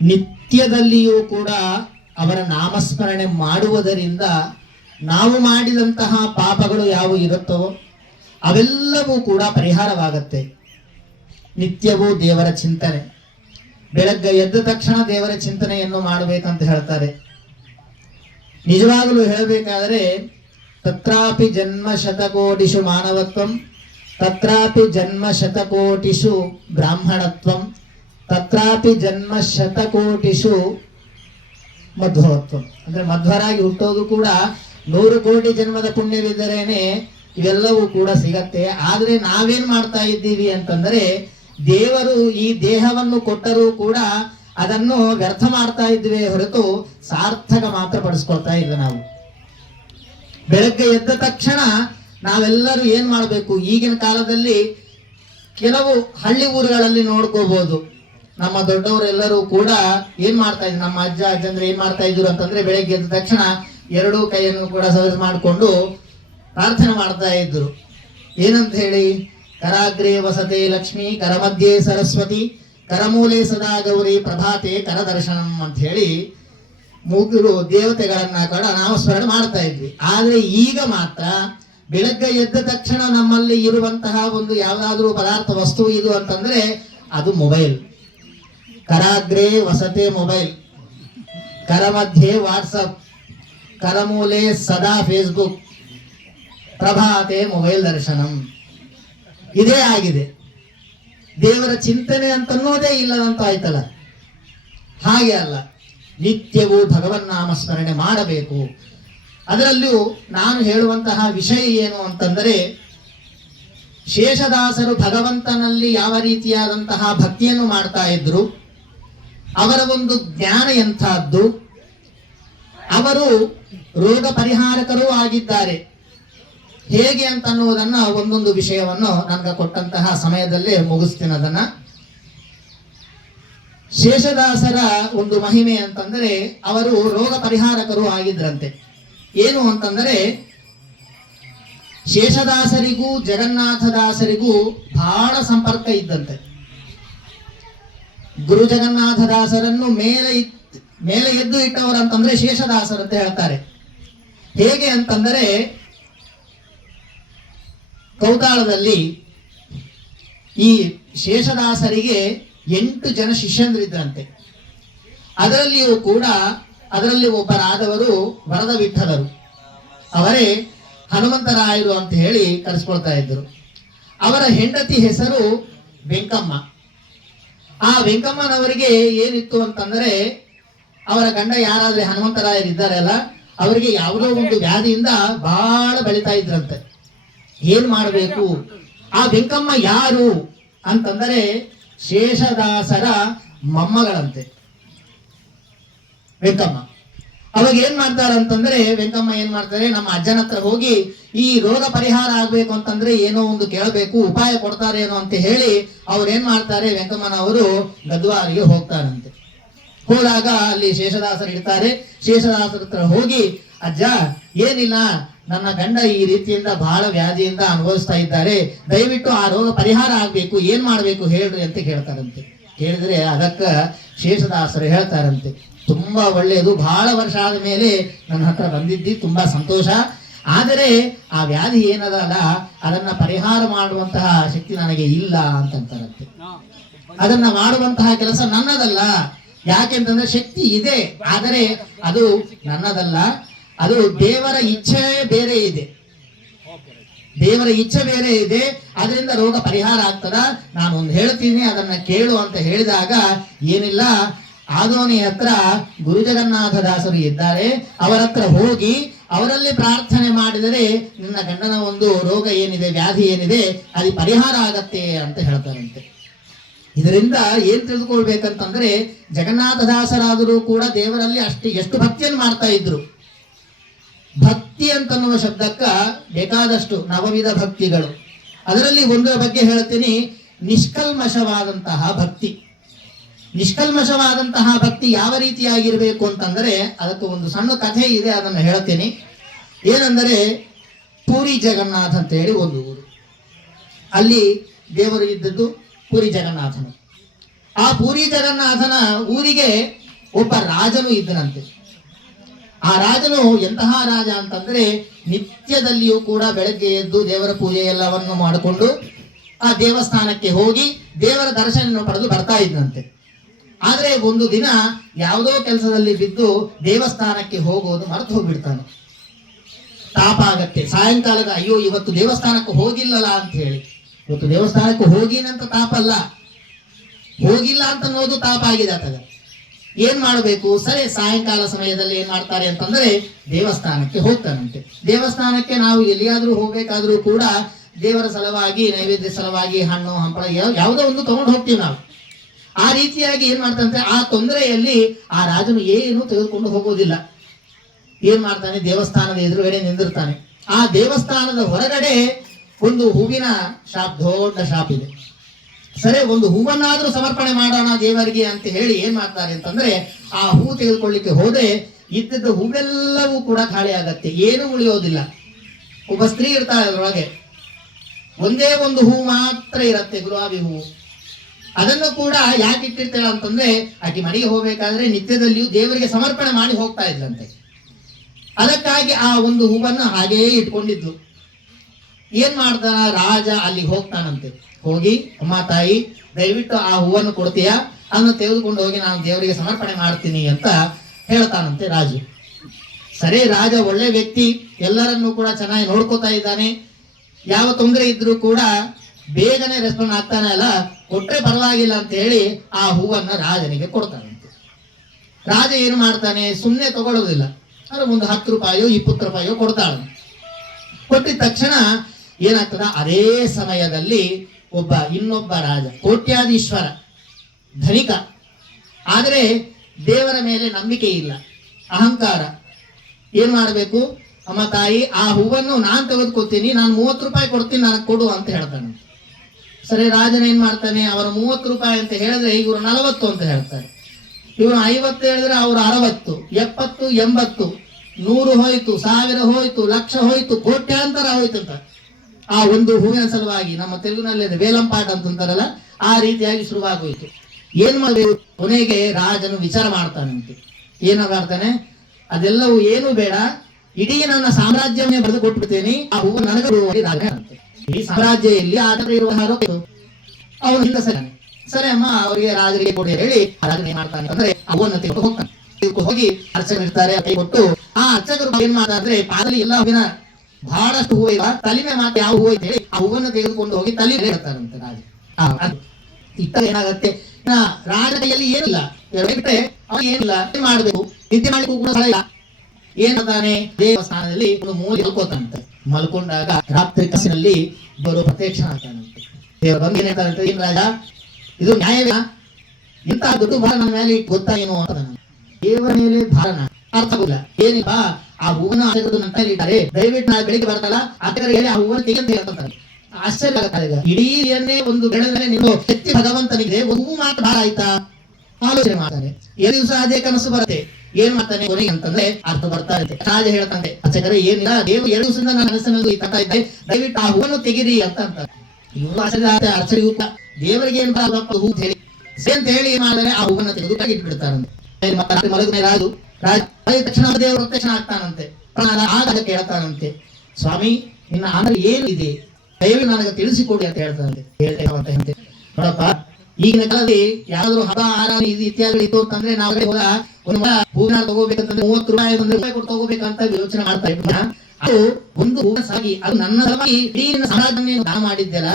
ನಿತ್ಯದಲ್ಲಿಯೂ ಕೂಡ ಅವರ ನಾಮಸ್ಮರಣೆ ಮಾಡುವುದರಿಂದ ನಾವು ಮಾಡಿದಂತಹ ಪಾಪಗಳು ಯಾವುವು ಇರುತ್ತವೋ ಅವೆಲ್ಲವೂ ಕೂಡ ಪರಿಹಾರವಾಗತ್ತೆ. ನಿತ್ಯವೂ ದೇವರ ಚಿಂತನೆ, ಬೆಳಗ್ಗೆ ಎದ್ದ ತಕ್ಷಣ ದೇವರ ಚಿಂತನೆಯನ್ನು ಮಾಡಬೇಕಂತ ಹೇಳ್ತಾರೆ. ನಿಜವಾಗಲೂ ಹೇಳಬೇಕಾದರೆ ತತ್ರಾಪಿ ಜನ್ಮ ಶತಕೋಟಿಷು ಮಾನವತ್ವಂ, ತತ್ರಾಪಿ ಜನ್ಮ ಶತಕೋಟಿಷು ಬ್ರಾಹ್ಮಣತ್ವಂ, ತತ್ರಾಪಿ ಜನ್ಮ ಶತಕೋಟಿಷು ಮಧ್ವತ್ವಂ. ಅಂದ್ರೆ ಮಧ್ವರಾಗಿ ಹುಟ್ಟೋದು ಕೂಡ 100 ಕೋಟಿ ಜನ್ಮದ ಪುಣ್ಯವಿದ್ದರೇನೆ ಇವೆಲ್ಲವೂ ಕೂಡ ಸಿಗತ್ತೆ. ಆದ್ರೆ ನಾವೇನ್ ಮಾಡ್ತಾ ಇದ್ದೀವಿ ಅಂತಂದ್ರೆ, ದೇವರು ಈ ದೇಹವನ್ನು ಕೊಟ್ಟರೂ ಕೂಡ ಅದನ್ನು ವ್ಯರ್ಥ ಮಾಡ್ತಾ ಇದ್ವಿ ಹೊರತು ಸಾರ್ಥಕ ಮಾತ್ರ ಪಡಿಸ್ಕೊಳ್ತಾ ಇಲ್ಲ. ನಾವು ಬೆಳಗ್ಗೆ ಎದ್ದ ತಕ್ಷಣ ನಾವೆಲ್ಲರೂ ಏನ್ ಮಾಡಬೇಕು, ಈಗಿನ ಕಾಲದಲ್ಲಿ ಕೆಲವು ಹಳ್ಳಿ ಊರುಗಳಲ್ಲಿ ನೋಡ್ಕೋಬಹುದು, ನಮ್ಮ ದೊಡ್ಡವರೆಲ್ಲರೂ ಕೂಡ ಏನ್ ಮಾಡ್ತಾ ಇದ್ರು, ನಮ್ಮ ಅಜ್ಜ ಅಜ್ಜಂದ್ರೆ ಏನ್ ಮಾಡ್ತಾ ಇದ್ರು ಅಂತಂದ್ರೆ, ಬೆಳಗ್ಗೆ ಎದ್ದ ತಕ್ಷಣ 2 ಕೈಯನ್ನು ಕೂಡ ಸವಸ್ ಮಾಡಿಕೊಂಡು ಪ್ರಾರ್ಥನೆ ಮಾಡ್ತಾ ಇದ್ರು. ಏನಂತ ಹೇಳಿ, ಕರಾಗ್ರೇ ವಸತೆ ಲಕ್ಷ್ಮಿ, ಕರಮಧ್ಯೆ ಸರಸ್ವತಿ, ಕರಮೂಲೆ ಸದಾ ಗೌರಿ, ಪ್ರಭಾತೆ ಕರದರ್ಶನಂ ಅಂತ ಹೇಳಿ ಮೂಗಿರು ದೇವತೆಗಳನ್ನ ಕೂಡ ನಾಮಸ್ಮರಣೆ ಮಾಡ್ತಾ ಇದ್ವಿ. ಆದ್ರೆ ಈಗ ಮಾತ್ರ ಬೆಳಗ್ಗೆ ಎದ್ದ ತಕ್ಷಣ ನಮ್ಮಲ್ಲಿ ಇರುವಂತಹ ಒಂದು ಯಾವ್ದಾದ್ರೂ ಪದಾರ್ಥ ವಸ್ತು ಇದು ಅಂತಂದ್ರೆ ಅದು ಮೊಬೈಲ್. ಕರಾಗ್ರೇ ವಸತೆ ಮೊಬೈಲ್, ಕರಮಧ್ಯೆ ವಾಟ್ಸಪ್, ಕರಮೂಲೆ ಸದಾ ಫೇಸ್ಬುಕ್, ಪ್ರಭಾತೆ ಮೊಬೈಲ್ ದರ್ಶನಂ. ಇದೇ ಆಗಿದೆ. ದೇವರ ಚಿಂತನೆ ಅಂತನ್ನೋದೇ ಇಲ್ಲದಂತ ಆಯ್ತಲ್ಲ. ಹಾಗೆ ಅಲ್ಲ, ನಿತ್ಯವೂ ಭಗವನ್ನಾಮಸ್ಮರಣೆ ಮಾಡಬೇಕು. ಅದರಲ್ಲೂ ನಾನು ಹೇಳುವಂತಹ ವಿಷಯ ಏನು ಅಂತಂದರೆ, ಶೇಷದಾಸರು ಭಗವಂತನಲ್ಲಿ ಯಾವ ರೀತಿಯಾದಂತಹ ಭಕ್ತಿಯನ್ನು ಮಾಡ್ತಾ ಇದ್ರು, ಅವರ ಒಂದು ಜ್ಞಾನ ಎಂಥದ್ದು, ಅವರು ರೋಗ ಪರಿಹಾರಕರೂ ಆಗಿದ್ದಾರೆ ಹೇಗೆ ಅಂತ ಅನ್ನುವುದನ್ನ ಒಂದೊಂದು ವಿಷಯವನ್ನು ನನಗೆ ಕೊಟ್ಟಂತಹ ಸಮಯದಲ್ಲೇ ಮುಗಿಸ್ತೀನಿ. ಅದನ್ನ ಶೇಷದಾಸರ ಒಂದು ಮಹಿಮೆ ಅಂತಂದರೆ, ಅವರು ರೋಗ ಪರಿಹಾರಕರು ಆಗಿದ್ರಂತೆ. ಏನು ಅಂತಂದರೆ, ಶೇಷದಾಸರಿಗೂ ಜಗನ್ನಾಥದಾಸರಿಗೂ ಬಹಳ ಸಂಪರ್ಕ ಇದ್ದಂತೆ. ಗುರು ಜಗನ್ನಾಥದಾಸರನ್ನು ಮೇಲೆ ಎದ್ದು ಇಟ್ಟವರು ಅಂತಂದ್ರೆ ಶೇಷದಾಸರು ಅಂತ ಹೇಳ್ತಾರೆ. ಹೇಗೆ ಅಂತಂದರೆ ಕೌತಾಳದಲ್ಲಿ ಈ ಶೇಷದಾಸರಿಗೆ 8 ಜನ ಶಿಷ್ಯಂದ್ರಿದ್ರಂತೆ. ಅದರಲ್ಲಿ ಒಬ್ಬರಾದವರು ವರದ ವಿಠಲರು. ಅವರೇ ಹನುಮಂತರಾಯರು ಅಂತ ಹೇಳಿ ಕರೆಸ್ಕೊಳ್ತಾ ಇದ್ರು. ಅವರ ಹೆಂಡತಿ ಹೆಸರು ವೆಂಕಮ್ಮ. ಆ ವೆಂಕಮ್ಮನವರಿಗೆ ಏನಿತ್ತು ಅಂತಂದ್ರೆ, ಅವರ ಗಂಡ ಯಾರಾದ್ರೆ ಹನುಮಂತರಾಯರಿದ್ದಾರಲ್ಲ, ಅವರಿಗೆ ಯಾವುದೋ ಒಂದು ವ್ಯಾಧಿಯಿಂದ ಬಹಳ ಬೆಳೀತಾ ಇದ್ರಂತೆ. ಏನ್ ಮಾಡಬೇಕು? ಆ ವೆಂಕಮ್ಮ ಯಾರು ಅಂತಂದರೆ ಶೇಷದಾಸರ ಮೊಮ್ಮಗಳಂತೆ ವೆಂಕಮ್ಮ. ಅವಾಗ ಏನ್ ಮಾಡ್ತಾರ ಅಂತಂದ್ರೆ, ವೆಂಕಮ್ಮ ಏನ್ ಮಾಡ್ತಾರೆ, ನಮ್ಮ ಅಜ್ಜನ ಹತ್ರ ಹೋಗಿ ಈ ರೋಗ ಪರಿಹಾರ ಆಗ್ಬೇಕು ಅಂತಂದ್ರೆ ಏನೋ ಒಂದು ಕೇಳಬೇಕು, ಉಪಾಯ ಕೊಡ್ತಾರೇನೋ ಅಂತ ಹೇಳಿ ಅವ್ರು ಏನ್ ಮಾಡ್ತಾರೆ, ವೆಂಕಮ್ಮನವರು ಗದ್ವಾರಿಗೆ ಹೋಗ್ತಾರಂತೆ. ಹೋದಾಗ ಅಲ್ಲಿ ಶೇಷದಾಸರು ಇರ್ತಾರೆ. ಶೇಷದಾಸರ ಹತ್ರ ಹೋಗಿ, ಅಜ್ಜ ಏನಿಲ್ಲ, ನನ್ನ ಗಂಡ ಈ ರೀತಿಯಿಂದ ಬಹಳ ವ್ಯಾಧಿಯಿಂದ ಅನುಭವಿಸ್ತಾ ಇದ್ದಾರೆ, ದಯವಿಟ್ಟು ಆ ರೋಗ ಪರಿಹಾರ ಆಗ್ಬೇಕು, ಏನ್ ಮಾಡ್ಬೇಕು ಹೇಳ್ರಿ ಅಂತ ಕೇಳ್ತಾರಂತೆ. ಕೇಳಿದ್ರೆ ಅದಕ್ಕ ಶೇಷದಾಸರು ಹೇಳ್ತಾರಂತೆ, ತುಂಬಾ ಒಳ್ಳೆಯದು, ಬಹಳ ವರ್ಷ ಆದ ಮೇಲೆ ನನ್ನ ಹತ್ರ ಬಂದಿದ್ದಿ, ತುಂಬಾ ಸಂತೋಷ. ಆದರೆ ಆ ವ್ಯಾಧಿ ಏನದಲ್ಲ, ಅದನ್ನ ಪರಿಹಾರ ಮಾಡುವಂತಹ ಶಕ್ತಿ ನನಗೆ ಇಲ್ಲ ಅಂತಂತಾರಂತೆ. ಅದನ್ನ ಮಾಡುವಂತಹ ಕೆಲಸ ನನ್ನದಲ್ಲ. ಯಾಕೆಂತಂದ್ರೆ ಶಕ್ತಿ ಇದೆ, ಆದರೆ ಅದು ನನ್ನದಲ್ಲ. ಅದು ದೇವರ ಇಚ್ಛೆ ಬೇರೆ ಇದೆ, ದೇವರ ಇಚ್ಛೆ ಬೇರೆ ಇದೆ. ಅದರಿಂದ ರೋಗ ಪರಿಹಾರ ಆಗ್ತದ, ನಾನು ಒಂದು ಹೇಳ್ತೀನಿ, ಅದನ್ನ ಕೇಳು ಅಂತ ಹೇಳಿದಾಗ, ಏನಿಲ್ಲ, ಆದೋನಿ ಹತ್ರ ಗುರುಜಗನ್ನಾಥದಾಸರು ಇದ್ದಾರೆ, ಅವರ ಹತ್ರ ಹೋಗಿ ಅವರಲ್ಲಿ ಪ್ರಾರ್ಥನೆ ಮಾಡಿದರೆ ನಿನ್ನ ಗಂಡನ ಒಂದು ರೋಗ ಏನಿದೆ, ವ್ಯಾಧಿ ಏನಿದೆ, ಅದು ಪರಿಹಾರ ಆಗತ್ತೆ ಅಂತ ಹೇಳ್ತಾರಂತೆ. ಇದರಿಂದ ಏನ್ ತಿಳಿದುಕೊಳ್ಬೇಕಂತಂದ್ರೆ, ಜಗನ್ನಾಥದಾಸರಾದರೂ ಕೂಡ ದೇವರಲ್ಲಿ ಎಷ್ಟು ಭಕ್ತಿಯನ್ನು ಮಾಡ್ತಾ ಇದ್ರು. ಭಕ್ತಿ ಅಂತನ್ನುವ ಶಬ್ದಕ್ಕ ಬೇಕಾದಷ್ಟು ನವವಿಧ ಭಕ್ತಿಗಳು. ಅದರಲ್ಲಿ ಒಂದರ ಬಗ್ಗೆ ಹೇಳ್ತೀನಿ, ನಿಷ್ಕಲ್ಮಶವಾದಂತಹ ಭಕ್ತಿ. ನಿಷ್ಕಲ್ಮಶವಾದಂತಹ ಭಕ್ತಿ ಯಾವ ರೀತಿಯಾಗಿರ್ಬೇಕು ಅಂತಂದ್ರೆ, ಅದಕ್ಕೆ ಒಂದು ಸಣ್ಣ ಕಥೆ ಇದೆ, ಅದನ್ನು ಹೇಳ್ತೀನಿ. ಏನಂದರೆ, ಪೂರಿ ಜಗನ್ನಾಥ ಅಂತ ಹೇಳಿ ಒಂದು ಊರು. ಅಲ್ಲಿ ದೇವರು ಇದ್ದದ್ದು ಪೂರಿ ಜಗನ್ನಾಥನು. ಆ ಪೂರಿ ಜಗನ್ನಾಥನ ಊರಿಗೆ ಒಬ್ಬ ರಾಜನು ಇದ್ದನಂತೆ. ಆ ರಾಜನು ಎಂತಹ ರಾಜ ಅಂತಂದ್ರೆ, ನಿತ್ಯದಲ್ಲಿಯೂ ಕೂಡ ಬೆಳಗ್ಗೆ ಎದ್ದು ದೇವರ ಪೂಜೆ ಎಲ್ಲವನ್ನು ಮಾಡಿಕೊಂಡು ಆ ದೇವಸ್ಥಾನಕ್ಕೆ ಹೋಗಿ ದೇವರ ದರ್ಶನ ಪಡೆದು ಬರ್ತಾ ಇದ್ದಂತೆ. ಆದ್ರೆ ಒಂದು ದಿನ ಯಾವುದೋ ಕೆಲಸದಲ್ಲಿ ಬಿದ್ದು ದೇವಸ್ಥಾನಕ್ಕೆ ಹೋಗೋದು ಮರೆತು ಹೋಗ್ಬಿಡ್ತಾನೆ. ತಾಪ ಆಗತ್ತೆ. ಸಾಯಂಕಾಲದ, ಅಯ್ಯೋ ಇವತ್ತು ದೇವಸ್ಥಾನಕ್ಕೆ ಹೋಗಿಲ್ಲಲ್ಲ ಅಂತ ಹೇಳಿ. ಇವತ್ತು ದೇವಸ್ಥಾನಕ್ಕೆ ಹೋಗಿನಂತ ತಾಪ ಅಲ್ಲ, ಹೋಗಿಲ್ಲ ಅಂತ ಅನ್ನೋದು ತಾಪ ಆಗಿದೆ ಆತಗ. ಏನ್ ಮಾಡಬೇಕು? ಸರಿ, ಸಾಯಂಕಾಲ ಸಮಯದಲ್ಲಿ ಏನ್ ಮಾಡ್ತಾರೆ ಅಂತಂದ್ರೆ ದೇವಸ್ಥಾನಕ್ಕೆ ಹೋಗ್ತಾನಂತೆ. ದೇವಸ್ಥಾನಕ್ಕೆ ನಾವು ಎಲ್ಲಿಯಾದ್ರೂ ಹೋಗ್ಬೇಕಾದ್ರೂ ಕೂಡ ದೇವರ ಸಲುವಾಗಿ, ನೈವೇದ್ಯ ಸಲುವಾಗಿ ಹಣ್ಣು ಹಂಪಳ ಯಾವುದೋ ಒಂದು ತಗೊಂಡು ಹೋಗ್ತೀವಿ ನಾವು. ಆ ರೀತಿಯಾಗಿ ಏನ್ ಮಾಡ್ತಾನಂತೆ, ಆ ತೊಂದರೆಯಲ್ಲಿ ಆ ರಾಜನು ಏನು ತೆಗೆದುಕೊಂಡು ಹೋಗೋದಿಲ್ಲ. ಏನ್ ಮಾಡ್ತಾನೆ, ದೇವಸ್ಥಾನದ ಎದುರುಗಡೆ ನಿಂದಿರ್ತಾನೆ. ಆ ದೇವಸ್ಥಾನದ ಹೊರಗಡೆ ಒಂದು ಹೂವಿನ ಶಾಪ್, ದೊಡ್ಡ ಶಾಪ್ ಇದೆ. ಸರಿ, ಒಂದು ಹೂವನ್ನಾದ್ರೂ ಸಮರ್ಪಣೆ ಮಾಡೋಣ ದೇವರಿಗೆ ಅಂತ ಹೇಳಿ ಏನ್ ಮಾಡ್ತಾರೆ ಅಂತಂದ್ರೆ, ಆ ಹೂ ತೆಗೆದುಕೊಳ್ಳಿಕ್ಕೆ ಹೋದ್ರೆ ಇದ್ದದ್ದು ಹೂವೆಲ್ಲವೂ ಕೂಡ ಖಾಲಿ ಆಗತ್ತೆ, ಏನು ಉಳಿಯೋದಿಲ್ಲ. ಒಬ್ಬ ಸ್ತ್ರೀ ಇರ್ತಾಳೆ ಅದರೊಳಗೆ, ಒಂದೇ ಒಂದು ಹೂ ಮಾತ್ರ ಇರತ್ತೆ, ಗುಲಾಬಿ ಹೂವು. ಅದನ್ನು ಕೂಡ ಯಾಕೆ ಇಟ್ಟಿರ್ತಾಳೆ ಅಂತಂದ್ರೆ, ಆಕೆ ಮನೆಗೆ ಹೋಗ್ಬೇಕಾದ್ರೆ ನಿತ್ಯದಲ್ಲಿಯೂ ದೇವರಿಗೆ ಸಮರ್ಪಣೆ ಮಾಡಿ ಹೋಗ್ತಾ ಇದ್ಲಂತೆ. ಅದಕ್ಕಾಗಿ ಆ ಒಂದು ಹೂವನ್ನು ಹಾಗೇ ಇಟ್ಕೊಂಡಿದ್ಲು. ಏನ್ ಮಾಡ್ತಾನ ರಾಜ, ಅಲ್ಲಿಗೆ ಹೋಗ್ತಾನಂತೆ. ಹೋಗಿ, ಅಮ್ಮ ತಾಯಿ ದಯವಿಟ್ಟು ಆ ಹೂವನ್ನು ಕೊಡ್ತೀಯಾ, ಅದನ್ನು ತೆಗೆದುಕೊಂಡು ಹೋಗಿ ನಾನು ದೇವರಿಗೆ ಸಮರ್ಪಣೆ ಮಾಡ್ತೀನಿ ಅಂತ ಹೇಳ್ತಾನಂತೆ ರಾಜು. ಸರಿ, ರಾಜ ಒಳ್ಳೆ ವ್ಯಕ್ತಿ, ಎಲ್ಲರನ್ನೂ ಕೂಡ ಚೆನ್ನಾಗಿ ನೋಡ್ಕೋತಾ ಇದ್ದಾನೆ. ಯಾವ ತೊಂದರೆ ಇದ್ರೂ ಕೂಡ ಬೇಗನೆ ರೆಸ್ಪಾಂಡ್ ಆಗ್ತಾನೆ ಅಲ್ಲ, ಕೊಟ್ರೆ ಪರವಾಗಿಲ್ಲ ಅಂತ ಹೇಳಿ ಆ ಹೂವನ್ನ ರಾಜನಿಗೆ ಕೊಡ್ತಾನಂತೆ. ರಾಜ ಏನು ಮಾಡ್ತಾನೆ, ಸುಮ್ಮನೆ ತಗೊಳ್ಳೋದಿಲ್ಲ, ಅಂದ್ರೆ ಒಂದು 10 ರೂಪಾಯೋ 20 ರೂಪಾಯೋ ಕೊಡ್ತಾಳ. ಕೊಟ್ಟಿದ ತಕ್ಷಣ ಏನಾಗ್ತದ, ಅದೇ ಸಮಯದಲ್ಲಿ ಇನ್ನೊಬ್ಬ ರಾಜ, ಕೋಟ್ಯಾಧೀಶ್ವರ, ಧನಿಕ, ಆದರೆ ದೇವರ ಮೇಲೆ ನಂಬಿಕೆ ಇಲ್ಲ, ಅಹಂಕಾರ. ಏನ್ ಮಾಡಬೇಕು, ಅಮ್ಮ ತಾಯಿ ಆ ಹೂವನ್ನು ನಾನು ತೆಗೆದುಕೊತೀನಿ, ನಾನು 30 ರೂಪಾಯಿ ಕೊಡ್ತೀನಿ, ನನಗೆ ಕೊಡು ಅಂತ ಹೇಳ್ತಾನೆ. ಸರಿ, ರಾಜನ ಏನ್ ಮಾಡ್ತಾನೆ, ಅವರ 30 ರೂಪಾಯಿ ಅಂತ ಹೇಳಿದ್ರೆ ಇವರು 40 ಅಂತ ಹೇಳ್ತಾರೆ. ಇವರು 50 ಹೇಳಿದ್ರೆ ಅವರು 60, 70, 80, 100 ಹೋಯ್ತು, 1000 ಹೋಯ್ತು, ಲಕ್ಷ ಹೋಯ್ತು, ಕೋಟ್ಯಾಂತರ ಹೋಯ್ತು ಅಂತ. ಆ ಒಂದು ಹೂವಿನ ಸಲುವಾಗಿ ನಮ್ಮ ತೆಲುಗಿನಲ್ಲಿ ವೇಲಂಪಾಟ ಅಂತಂತಾರಲ್ಲ, ಆ ರೀತಿಯಾಗಿ ಶುರುವಾಗೋಯ್ತು. ಏನ್ ಮಾಡಬೇಕು, ಕೊನೆಗೆ ರಾಜನು ವಿಚಾರ ಮಾಡ್ತಾನಂತೆ. ಏನು ಮಾಡ್ತಾನೆ, ಅದೆಲ್ಲವೂ ಏನು ಬೇಡ, ಇಡೀ ನನ್ನ ಸಾಮ್ರಾಜ್ಯವನ್ನೇ ಬರೆದು ಕೊಟ್ಬಿಡ್ತೇನೆ, ಆ ಹೂವು ನನಗೆ ಬರುವವರೆಗೆ ರಾಜನೇ ಅಂತೆ. ಈ ಸಾಮ್ರಾಜ್ಯ ಇಲ್ಲಿ ಆದ್ರೆ ಇರುವ ಅವನು ಹಿಂದೆ ಸರಿ ಅಮ್ಮ ಅವರಿಗೆ ರಾಜರಿಗೆ ಕೊಡಿ ಹೇಳಿ ರಾಜನ ಏನ್ ಮಾಡ್ತಾನೆ ಅಂದ್ರೆ ಹೂವನ್ನು ತೆಗೆದು ಹೋಗ್ತಾನೆ. ಹೋಗಿ ಅರ್ಚಕರು ಇರ್ತಾರೆ, ಕೈ ಕೊಟ್ಟು ಆ ಅರ್ಚಕರು ಏನ್ ಮಾಡ್ತಾರೆ, ಪಾದಲಿ ಎಲ್ಲ ಹೂವಿನ ಬಹಳಷ್ಟು ಹೂವು ಇಲ್ಲ, ತಲೆಮೆ ಮಾತ್ರ ಯಾವ ಹೂವು ಅಂತ ಹೇಳಿ ಆ ಹೂವನ್ನು ತೆಗೆದುಕೊಂಡು ಹೋಗಿ ತಲೆ ಹೇಳ್ತಾರಂತೆ ರಾಜ. ಇತ್ತ ಏನಾಗತ್ತೆ, ರಾಜ ಕೈಯಲ್ಲಿ ಏನಿಲ್ಲ, ಬಿಟ್ಟರೆ ಅವ್ರು ಏನಿಲ್ಲ, ಮಾಡ್ಬೇಕು, ನಿದ್ದೆ ಮಾಡ್ಲಿಕ್ಕೂ ಕೂಡ ಸ್ಥಳ ಇಲ್ಲ. ಏನ್ ಮಾಡ್ತಾನೆ, ದೇವಸ್ಥಾನದಲ್ಲಿ ಒಂದು ಮೂಲೆ ಮಲ್ಕೋತಾನಂತೆ. ಮಲ್ಕೊಂಡಾಗ ರಾತ್ರಿ ಕಸಿನಲ್ಲಿ ಬರೋ ಪ್ರತ್ಯಕ್ಷ ಆಗ್ತಾನಂತೆ. ದೇವರ ಬಂದು ಏನ್ ಹೇಳ್ತಾರಂತೆ, ಏನ್ ರಾಜ ಇದು ನ್ಯಾಯವೇ, ಇಂತ ದೊಡ್ಡ ಭಾರ ನನ್ನ ಮೇಲೆ ಗೊತ್ತಾ ಏನು ಅಂತ. ದೇವರ ಮೇಲೆ ಭಾರನ ಅರ್ಥವಿಲ್ಲ, ಏನಿಲ್ಲ, ಆ ಹೂವನ್ನ ನನ್ನ ಇದ್ದಾರೆ, ದಯವಿಟ್ಟು ನಾಳೆ ಬೆಳಿಗ್ಗೆ ಬರ್ತಲ್ಲ ಅಕ್ಕರಿಗೆ ಹೇಳಿ ಆ ಹೂವನ್ನ ತೆಗೆದು ಹೇಳ್ತಾರೆ. ಆಶ್ಚರ್ಯ ಆಗುತ್ತೆ. ಇಡೀ ಒಂದು ಬೆಳೆದರೆ ನೀವು ಎತ್ತಿ ಭಗವಂತನಿಗೆ ಒಂದು ಹೂ ಮಾತ್ರ ಭಾರ ಆಯ್ತಾ ಆಲೋಚನೆ ಮಾಡ್ತಾರೆ. ಏಳು ದಿವಸ ಅದೇ ಕನಸು ಬರುತ್ತೆ. ಏನ್ ಮಾಡ್ತಾನೆ ಕೊನೆಗೆ ಅಂತಂದ್ರೆ ಅರ್ಥ ಬರ್ತಾ ಇರುತ್ತೆ. ರಾಜ ಹೇಳ್ತಾನೆ ಅರ್ಚಕರೇ ಏನಿಲ್ಲ, ದೇವರು 2 ದಿವಸದಿಂದ ನನ್ನ ಮನಸ್ಸಿನಲ್ಲಿ ತರ್ತಾ ಇದ್ದೆ, ದಯವಿಟ್ಟು ಆ ಹೂವನ್ನು ತೆಗಿರಿ ಅಂತ ಅಂತಾರೆ. ಇವರು ಅರ್ಚಕರಿಗೂ ದೇವರಿಗೆ ಏನ್ ಹೂ ಹೇಳಿ ಅಂತ ಹೇಳಿ ಏನ್ ಮಾಡಿದ್ರೆ ಆ ಹೂವನ್ನು ತೆಗೆದು ಇಟ್ಬಿಡ್ತಾರಂತೆ. ಮತ್ತೆ ರಾತ್ರಿ ಮಲಗನೆ ರಾಜು ತಕ್ಷಣ ದೇವರು ಪ್ರತ್ಯಕ್ಷ ಆಗ್ತಾನಂತೆ. ಆಗ ಕೇಳ್ತಾನಂತೆ, ಸ್ವಾಮಿ ನಿನ್ನ ಆನಂದ ಏನು ಇದೆ, ದಯವಿಟ್ಟು ನನಗೆ ತಿಳಿಸಿಕೊಡಿ ಅಂತ ಹೇಳ್ತಾನಂತೆ. ಹೇಳ್ತೇವಂತೆ ನೋಡಪ್ಪ, ಈಗಿನ ಕಾಲದಲ್ಲಿ ಯಾವ್ದಾದ್ರು ಹಬ್ಬ ಆರಾಮ ಇದು ಇತ್ಯಾದಿ ಇತ್ತು ಅಂತಂದ್ರೆ ನಾವು ಹೋದ ಒಂದು ಹೂವಿನ ತಗೋಬೇಕಂತಂದ್ರೆ 30 ರೂಪಾಯಿ ಕೊಟ್ಟು ತಗೋಬೇಕಂತ ಯೋಚನೆ ಮಾಡ್ತಾ ಇದ್ದ. ಅದು ಒಂದು ಹೂವ ಸಾಗಿ ಅದು ನನ್ನ ಸಲುವಾಗಿ ಇಡೀ ಸಮಾಜವನ್ನು ದಾನ ಮಾಡಿದ್ದೆಲ್ಲ,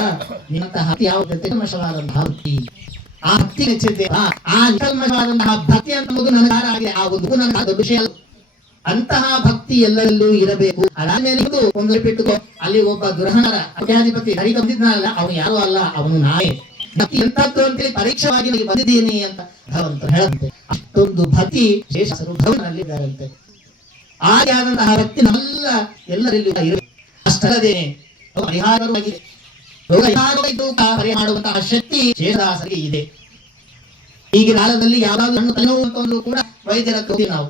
ನಿನ್ನಂತಹ ಹತ್ತಿ ಯಾವ ಕಲ್ಮಶವಾದಂತಹ ಭಕ್ತಿ, ಆ ಭಕ್ತಿ ಮೆಚ್ಚಿದ್ದೆ, ಆ ಕಲ್ಮಶವಾದಂತಹ ಭಕ್ತಿ ಅಂತಂಬುದು ನನಗಾರ ಆಗಿದೆ. ಆ ಒಂದು ನನಗೆ ದೊಡ್ಡ ವಿಷಯ. ಅಂತಹ ಭಕ್ತಿ ಎಲ್ಲರಲ್ಲೂ ಇರಬೇಕು. ಅದಾದ್ಮೇಲೆ ಒಂದು ಬಿಟ್ಟು ಅಲ್ಲಿ ಒಬ್ಬ ದುರಹಣರ ಅತ್ಯಾಧಿಪತಿ ಹರಿಗೆ ಬಂದಿದ್ನಲ್ಲ, ಅವನು ಯಾರು ಅಲ್ಲ, ಅವನು ನಾನೇ. ಭಕ್ತಿ ಎಂತದ್ದು ಅಂತೇಳಿ ಪರೀಕ್ಷವಾಗಿ ನನಗೆ ಬಂದಿದ್ದೀನಿ ಅಂತ ಭಗವಂತ ಹೇಳಂತೆ. ಅಷ್ಟೊಂದು ಭಕ್ತಿ ಶೇಷರು ಭಗವಂತನಲ್ಲಿದ್ದಾರಂತೆ. ಹಾಗೆ ಆದಂತಹ ಭಕ್ತಿ ನಮ್ಮೆಲ್ಲ ಎಲ್ಲರಲ್ಲೂ ಇರಬೇಕು. ಅಷ್ಟಲ್ಲದೆ ಪರಿಹಾರವೂ ಆಗಿದೆ. ಪರಿಹಾರ ಮಾಡುವಂತಹ ಶಕ್ತಿ ಶೇಷದಾಸರಿಗೆ ಇದೆ. ಈಗಿನ ಕಾಲದಲ್ಲಿ ಯಾವಾಗಲೂ ಹಣ್ಣು ತಲೆನೋವು ಅಂತ ಒಂದು ಕೂಡ ವೈದ್ಯರ ಹೋಗಿ ನಾವು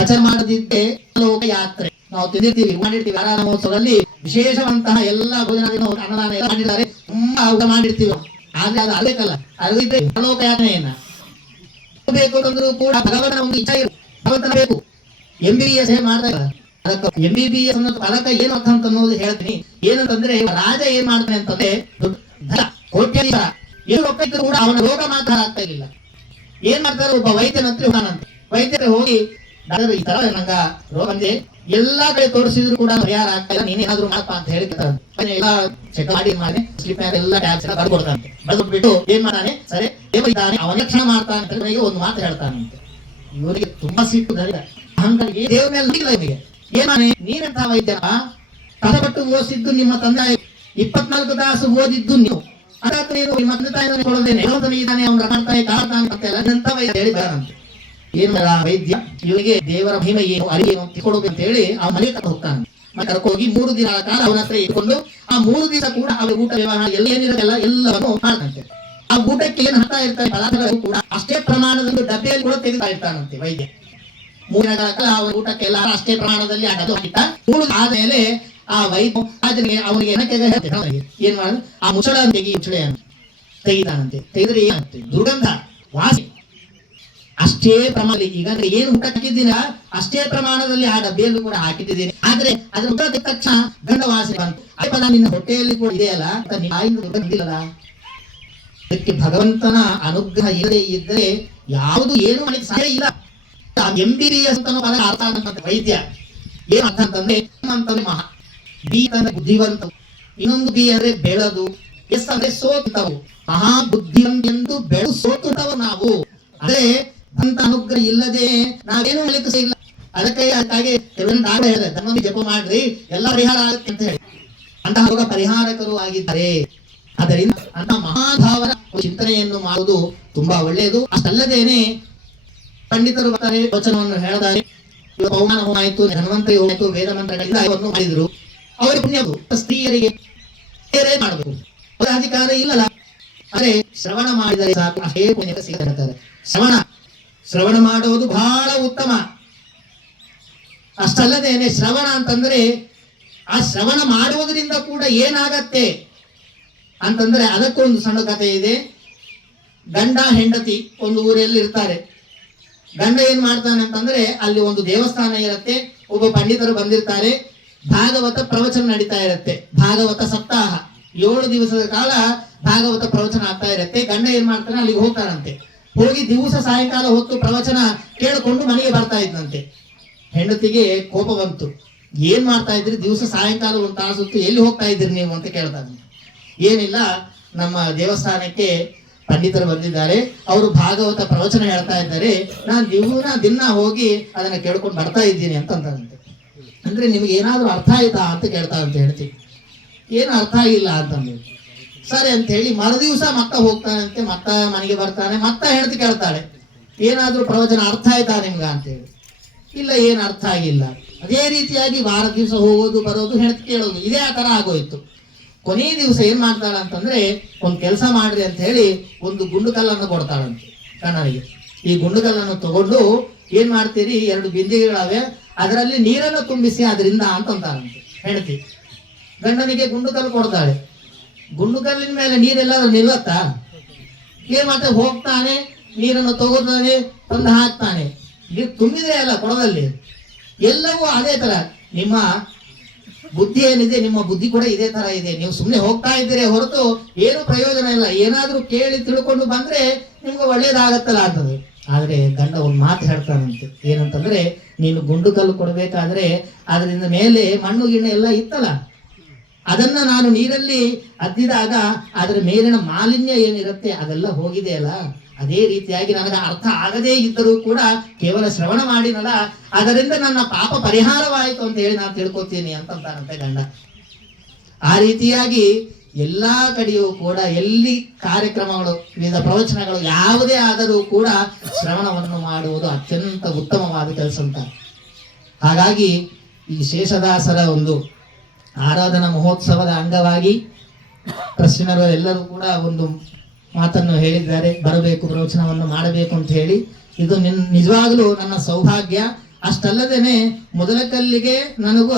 ಪ್ರಚಾರ ಮಾಡದಿದ್ದೆ ಲೋಕ ಯಾತ್ರೆ ನಾವು ತಿಂದಿರ್ತೀವಿ, ಮಾಡಿರ್ತೀವಿ. ಆರಾಮ ಮಹೋತ್ಸವದಲ್ಲಿ ವಿಶೇಷವಂತಹ ಎಲ್ಲ ಭೋಜನ ಅನ್ನದಾನ ಎಲ್ಲ ಮಾಡಿದ್ದಾರೆ, ತುಂಬಾ ಊಟ ಮಾಡಿರ್ತೀವಿ. ಆದ್ರೆ ಅದು ಅಲ್ಬೇಕಲ್ಲ, ಅಲ್ಲಿದ್ರೆ ಲೋಕ ಯಾತ್ರೆಯನ್ನ ಬೇಕು ಅಂತಂದ್ರೂ ಕೂಡ ಭಗವಂತನ ಒಂದು ಇಚ್ಛೆ ಇರು, ಭಗವಂತನ ಬೇಕು. MBBS ಮಾಡ್ತಾ ಇಲ್ಲ, ಅದಕ್ಕೆ MBBS ಅನ್ನೋದು ಅದಕ್ಕೆ ಏನು ಅರ್ಥ ಅಂತ ಅನ್ನೋದು ಹೇಳ್ತೀನಿ. ಏನಂತಂದ್ರೆ ರಾಜ ಏನ್ ಮಾಡ್ತಾನೆ ಅಂತಂದ್ರೆ ಕೋಟ್ಯಾಧೀಶ ಏನು ರೊಕ್ಕ ಇದ್ರು ಕೂಡ ಅವನ ರೋಗ ಮಾತ್ರ ಆಗ್ತಾ ಇರಲಿಲ್ಲ. ಏನ್ ಮಾಡ್ತಾರೆ, ಒಬ್ಬ ವೈದ್ಯನಂತ ಹೋಗಾನಂತೆ. ವೈದ್ಯರ ಹೋಗಿ ಡಾಕ್ಟರ್ ಈ ತರ ನಂಗ ರೋಗ ಬಂದೆ, ಎಲ್ಲಾ ಕಡೆ ತೋರಿಸಿದ್ರು ಕೂಡ ಪರಿಹಾರ ಆಗ್ತಾ ಇಲ್ಲ, ನೀನೇನಾದ್ರೂ ಮಾಡಪ್ಪ ಅಂತ ಹೇಳ್ತಾರೆ. ಎಲ್ಲ ಚೆಕ್ ಮಾಡಿ ಸ್ಲಿಪ್ ಎಲ್ಲ ಟ್ಯಾಬ್ಸ್ ಎಲ್ಲ ಬರ್ಕೊಡ್ತಾನಂತೆ. ಬರ್ದ್ಬಿಟ್ಟು ಏನ್ ಮಾಡ್ತಾನೆ, ಸರಿ ದೇವ ಇದ್ದಾನೆ ಅವನ ರಕ್ಷಣೆ ಮಾಡ್ತಾನೆ ಅಂತ ಒಂದು ಮಾತು ಹೇಳ್ತಾನಂತೆ. ಇವರಿಗೆ ತುಂಬಾ ಸಿಟ್ಟು ಅಹಂಕಾರಿಗೆ ದೇವ್ರ ಮೇಲೆ ಇಲ್ಲ. ಇವರಿಗೆ ಏನಾನೆ, ನೀನಂತ ವೈದ್ಯನ ಕಷ್ಟಪಟ್ಟು ಓದಿಸಿದ್ದು ನಿಮ್ಮ ತಂದೆ, 24 ತಾಸು ಓದಿದ್ದು ನೀವು, ಅದಾದ ನೀನು ನಿಮ್ಮ ತಂದೆ ತಾಯಿ ಕೊಡೋದೇನೆ ಇದ್ದಾನೆ, ಅವ್ನ ಮಾಡ್ತಾನೆ ಕಾಡ್ತಾನೆ ಅಂತೆಲ್ಲ ನಿನ್ನಂತ ವೈದ್ಯ ಹೇಳಿ ಬರೋಣಂತೆ. ಏನ್ ವೈದ್ಯ ಇವನಿಗೆ ದೇವರ ಮಹಿಮ ಏನು ಅರಿವೇನು ತಿಳ್ಕೊಡ್ಬೇಕು ಅಂತ ಹೇಳಿ ಆ ಮನೆಗೆ ಕರ್ಕೊಂಡು ಹೋಗ್ತಾನೆ. ಕರ್ಕೋಗಿ 3 ದಿನಗಳ ಕಾಲ ಅವನ ಹತ್ರ ಇಟ್ಕೊಂಡು ಆ 3 ದಿವಸ ಕೂಡ ಅವರ ಊಟ ವ್ಯವಹಾರ ಎಲ್ಲ ಏನಿರಲ್ಲ ಎಲ್ಲವನ್ನು ಮಾಡ್ತಾನಂತೆ. ಆ ಊಟಕ್ಕೆ ಏನ್ ಹಾಕ್ತಾ ಇರ್ತಾರೆ ಪದಾರ್ಥಗಳು ಕೂಡ ಅಷ್ಟೇ ಪ್ರಮಾಣದಲ್ಲಿ ಡಬ್ಬೆಯಲ್ಲಿ ಕೂಡ ತೆಗೆದುತಾ ಇರ್ತಾನಂತೆ ವೈದ್ಯ. 3 ದಿನಗಳ ಕಾಲ ಅವನ ಊಟಕ್ಕೆ ಎಲ್ಲ ಅಷ್ಟೇ ಪ್ರಮಾಣದಲ್ಲಿ ಆ ಡಬ್ಬೆ ಹಾಕಿಟ್ಟ. 3 ಆದ್ಮೇಲೆ ಆ ವೈದ್ಯ ಅವನಿಗೆ ಏನ್ ಮಾಡ ಆ ಮುಚ್ಚಳ ತೆಗಿತಾನಂತೆ. ತೆಗೆದ್ರೆ ಏನಾಗುತ್ತೆ, ದುರ್ಗಂಧ ವಾಸಿ ಅಷ್ಟೇ ಪ್ರಮಾಣದಲ್ಲಿ. ಈಗ ಏನು ಊಟ ಹಾಕಿದ್ದೀನ ಅಷ್ಟೇ ಪ್ರಮಾಣದಲ್ಲಿ ಆ ಡಬ್ಬಿಯಲ್ಲೂ ಕೂಡ ಹಾಕಿಟ್ಟಿದ್ದೀನಿ, ಆದ್ರೆ ಅದ್ರ ಊಟ ತೆಗೆದ ತಕ್ಷಣ ಗಂಧ ವಾಸನೆ ಬಂತು. ಪದ ನಿನ್ನ ಹೊಟ್ಟೆಯಲ್ಲಿ ಕೂಡ ಇದೆಯಲ್ಲ, ಬಂದಿಲ್ಲದ. ಅದಕ್ಕೆ ಭಗವಂತನ ಅನುಗ್ರಹ ಇಲ್ಲದೆ ಇದ್ರೆ ಯಾವುದು ಏನು ಮಾಡಲಿಕ್ಕೆ ಸಾಧ್ಯ ಇಲ್ಲ. MBBS ಅಂತ ಪದ ಅರ್ಥ ಆಗಂತ ವೈದ್ಯ ಏನು ಅರ್ಥ ಅಂತಂದ್ರೆ ಅಂತಂದ್ರೆ ಮಹಾ, ಬಿ ಅಂದ್ರೆ ಬುದ್ಧಿವಂತ, ಇನ್ನೊಂದು ಬಿ ಅಂದ್ರೆ ಬೆಳೆದು, ಎಸ್ ಅಂದ್ರೆ ಸೋತವು. ಮಹಾ ಬುದ್ಧಿವಂತೆಂದು ಬೆಳೆದು ಸೋತುತ್ತವು ನಾವು. ಅದೇ ಅಂತ ಅನುಗ್ರಹ ಇಲ್ಲದೆ ನಾವೇನು ಮಾಡಲಿಕ್ಕೆ ಇಲ್ಲ. ಅದಕ್ಕೆ ಹಾಗೆ ಕೆಲವೊಂದು ನಾಡ ಹೇಳಿದೆ, ಧರ್ಮವನ್ನು ಜಪ ಮಾಡ್ರಿ ಎಲ್ಲ ಪರಿಹಾರ ಆಗುತ್ತೆ ಅಂತ ಹೇಳಿ. ಅಂತಹ ರೋಗ ಪರಿಹಾರಕರು ಆಗಿದ್ದಾರೆ. ಆದ್ದರಿಂದ ಅಂತ ಮಹಾಭಾವನ ಚಿಂತನೆಯನ್ನು ಮಾಡುವುದು ತುಂಬಾ ಒಳ್ಳೆಯದು. ಅಷ್ಟಲ್ಲದೇನೆ ಪಂಡಿತರು ಬರ್ತಾರೆ, ವಚನವನ್ನು ಹೇಳಿದ್ದಾರೆ. ಇವಾಗ ಪವಮಾನ ಹೋಮ ಆಯ್ತು, ಧನ್ವಂತರಿ ಹೋಮ ಆಯ್ತು, ವೇದ ಮಂತ್ರಗಳಿಂದ ಅವನ್ನು ಮಾಡಿದ್ರು. ಅವರಿಗೆ ಪುಣ್ಯವು ಸ್ತ್ರೀಯರಿಗೆ ಮಾಡಬೇಕು, ಅಧಿಕಾರ ಇಲ್ಲಲ್ಲ. ಆದರೆ ಶ್ರವಣ ಮಾಡಿದರೆ ಸಾಕು, ಅಷ್ಟೇ ಪುಣ್ಯ ಸಿಗುತ್ತಾರೆ. ಶ್ರವಣ ಮಾಡುವುದು ಬಹಳ ಉತ್ತಮ. ಅಷ್ಟಲ್ಲದೇನೆ ಶ್ರವಣ ಅಂತಂದ್ರೆ ಆ ಶ್ರವಣ ಮಾಡುವುದರಿಂದ ಕೂಡ ಏನಾಗತ್ತೆ ಅಂತಂದ್ರೆ ಅದಕ್ಕೊಂದು ಸಣ್ಣ ಕಥೆ ಇದೆ. ಗಂಡ ಹೆಂಡತಿ ಒಂದು ಊರಲ್ಲಿ ಇರ್ತಾರೆ. ಗಂಡ ಏನ್ ಮಾಡ್ತಾನೆ ಅಂತಂದ್ರೆ ಅಲ್ಲಿ ಒಂದು ದೇವಸ್ಥಾನ ಇರುತ್ತೆ, ಒಬ್ಬ ಪಂಡಿತರು ಬಂದಿರ್ತಾರೆ, ಭಾಗವತ ಪ್ರವಚನ ನಡೀತಾ ಇರುತ್ತೆ, ಭಾಗವತ ಸಪ್ತಾಹ 7 ದಿವಸದ ಕಾಲ ಭಾಗವತ ಪ್ರವಚನ ಆಗ್ತಾ ಇರುತ್ತೆ. ಗಂಡ ಏನ್ ಮಾಡ್ತಾನೆ ಅಲ್ಲಿಗೆ ಹೋಗ್ತಾರಂತೆ. ಹೋಗಿ ದಿವಸ ಸಾಯಂಕಾಲ ಹೊತ್ತು ಪ್ರವಚನ ಕೇಳಿಕೊಂಡು ಮನೆಗೆ ಬರ್ತಾ ಇದ್ದಂತೆ. ಹೆಂಡತಿಗೆ ಕೋಪ ಬಂತು, ಏನ್ ಮಾಡ್ತಾ ಇದ್ರಿ ದಿವಸ ಸಾಯಂಕಾಲ 1 ತಾಸು ಹೊತ್ತು, ಎಲ್ಲಿ ಹೋಗ್ತಾ ಇದ್ರಿ ನೀವು ಅಂತ ಕೇಳ್ತಾನೆ. ಏನಿಲ್ಲ, ನಮ್ಮ ದೇವಸ್ಥಾನಕ್ಕೆ ಪಂಡಿತರು ಬಂದಿದ್ದಾರೆ, ಅವರು ಭಾಗವತ ಪ್ರವಚನ ಹೇಳ್ತಾ ಇದ್ದಾರೆ, ನಾನು ದಿನ ಹೋಗಿ ಅದನ್ನ ಕೇಳ್ಕೊಂಡು ಬರ್ತಾ ಇದ್ದೀನಿ ಅಂತ ಅಂತಾರಂತೆ. ಅಂದ್ರೆ ನಿಮ್ಗೆ ಏನಾದ್ರೂ ಅರ್ಥ ಆಯ್ತಾ ಅಂತ ಕೇಳ್ತಾ ಅಂತ ಹೇಳ್ತೀವಿ. ಏನು ಅರ್ಥ ಆಗಿಲ್ಲ ಅಂತಂದ್ರೆ ಸರಿ ಅಂತ ಹೇಳಿ ಮರುದಿವಸ ಮತ್ತ ಹೋಗ್ತಾನಂತೆ, ಮತ್ತ ಮನೆಗೆ ಬರ್ತಾನೆ, ಮತ್ತ ಹೇಳ್ತಿ ಕೇಳ್ತಾಳೆ, ಏನಾದ್ರೂ ಪ್ರವಚನ ಅರ್ಥ ಆಯ್ತಾ ನಿಮ್ಗ ಅಂತೇಳಿ. ಇಲ್ಲ, ಏನು ಅರ್ಥ ಆಗಿಲ್ಲ. ಅದೇ ರೀತಿಯಾಗಿ ವಾರ ದಿವಸ ಹೋಗೋದು ಬರೋದು, ಹೇಳ್ತಿ ಕೇಳೋದು, ಇದೇ ಆ ತರ ಆಗೋಯ್ತು. ಕೊನೇ ದಿವಸ ಏನ್ ಮಾಡ್ತಾಳ ಅಂತಂದ್ರೆ, ಒಂದ್ ಕೆಲಸ ಮಾಡ್ರಿ ಅಂತ ಹೇಳಿ ಒಂದು ಗುಂಡು ಕಲ್ಲನ್ನು ಕೊಡ್ತಾಳಂತೆ ಕಣ್ಣನಿಗೆ. ಈ ಗುಂಡು ಕಲ್ಲನ್ನು ತಗೊಂಡು ಏನ್ ಮಾಡ್ತೀರಿ, 2 ಬಿಂದಿಗೆಗಳವೆ, ಅದರಲ್ಲಿ ನೀರನ್ನು ತುಂಬಿಸಿ ಅದರಿಂದ ಅಂತಂತಾರಂತೆ ಹೆಂಡತಿ. ಗಂಡನಿಗೆ ಗುಂಡು ಕಲ್ಲು ಕೊಡ್ತಾಳೆ. ಗುಂಡು ಕಲ್ಲಿನ ಮೇಲೆ ನೀರೆಲ್ಲಾದ್ರೂ ನಿಲ್ಲತ್ತಾ? ಏನ್ ಮಾಡ್ತಾನೆ, ಹೋಗ್ತಾನೆ, ನೀರನ್ನು ತಗೋತಾನೆ, ತಂದು ಹಾಕ್ತಾನೆ, ನೀರು ತುಂಬಿದ್ರೆ ಅಲ್ಲ ಕೊಡದಲ್ಲಿ. ಎಲ್ಲವೂ ಅದೇ ತರ. ನಿಮ್ಮ ಬುದ್ಧಿ ಏನಿದೆ, ನಿಮ್ಮ ಬುದ್ಧಿ ಕೂಡ ಇದೇ ತರ ಇದೆ. ನೀವು ಸುಮ್ಮನೆ ಹೋಗ್ತಾ ಇದ್ದೀರಿ ಹೊರತು ಏನು ಪ್ರಯೋಜನ ಇಲ್ಲ. ಏನಾದ್ರೂ ಕೇಳಿ ತಿಳ್ಕೊಂಡು ಬಂದ್ರೆ ನಿಮ್ಗೆ ಒಳ್ಳೇದಾಗತ್ತಲ್ಲ ಅಂತದೆ. ಆದ್ರೆ ಗಂಡ ಒಂದ್ ಮಾತು ಹೇಳ್ತಾನಂತೆ, ಏನಂತಂದ್ರೆ, ನೀನು ಗುಂಡು ಕಲ್ಲು ಕೊಡ್ಬೇಕಾದ್ರೆ ಅದರಿಂದ ಮೇಲೆ ಮಣ್ಣು ಗಿಣ್ಣು ಎಲ್ಲ ಇತ್ತಲ್ಲ, ಅದನ್ನ ನಾನು ನೀರಲ್ಲಿ ಅದ್ದಿದಾಗ ಅದರ ಮೇಲಿನ ಮಾಲಿನ್ಯ ಏನಿರುತ್ತೆ ಅದೆಲ್ಲ ಹೋಗಿದೆ ಅಲ್ಲ. ಅದೇ ರೀತಿಯಾಗಿ ನನಗೆ ಅರ್ಥ ಆಗದೇ ಇದ್ದರೂ ಕೂಡ ಕೇವಲ ಶ್ರವಣ ಮಾಡಿನಲ್ಲ, ಅದರಿಂದ ನನ್ನ ಪಾಪ ಪರಿಹಾರವಾಯಿತು ಅಂತ ಹೇಳಿ ನಾನು ತಿಳ್ಕೊತೀನಿ ಅಂತಂತಾನಂತೆ ಗಂಡ. ಆ ರೀತಿಯಾಗಿ ಎಲ್ಲಾ ಕಡೆಯೂ ಕೂಡ ಎಲ್ಲಿ ಕಾರ್ಯಕ್ರಮಗಳು, ವಿವಿಧ ಪ್ರವಚನಗಳು ಯಾವುದೇ ಆದರೂ ಕೂಡ ಶ್ರವಣವನ್ನು ಮಾಡುವುದು ಅತ್ಯಂತ ಉತ್ತಮವಾದ ಕೆಲಸ ಅಂತ. ಹಾಗಾಗಿ ಈ ಶೇಷದಾಸರ ಒಂದು ಆರಾಧನಾ ಮಹೋತ್ಸವದ ಅಂಗವಾಗಿ ಟ್ರಸ್ಟಿನರು ಎಲ್ಲರೂ ಕೂಡ ಒಂದು ಮಾತನ್ನು ಹೇಳಿದ್ದಾರೆ, ಬರಬೇಕು, ಪ್ರವಚನವನ್ನು ಮಾಡಬೇಕು ಅಂತ ಹೇಳಿ. ಇದು ನಿಜವಾಗ್ಲೂ ನನ್ನ ಸೌಭಾಗ್ಯ. ಅಷ್ಟಲ್ಲದೇನೆ ಮೊದಲ ಕಲ್ಲಿಗೆ ನನಗೂ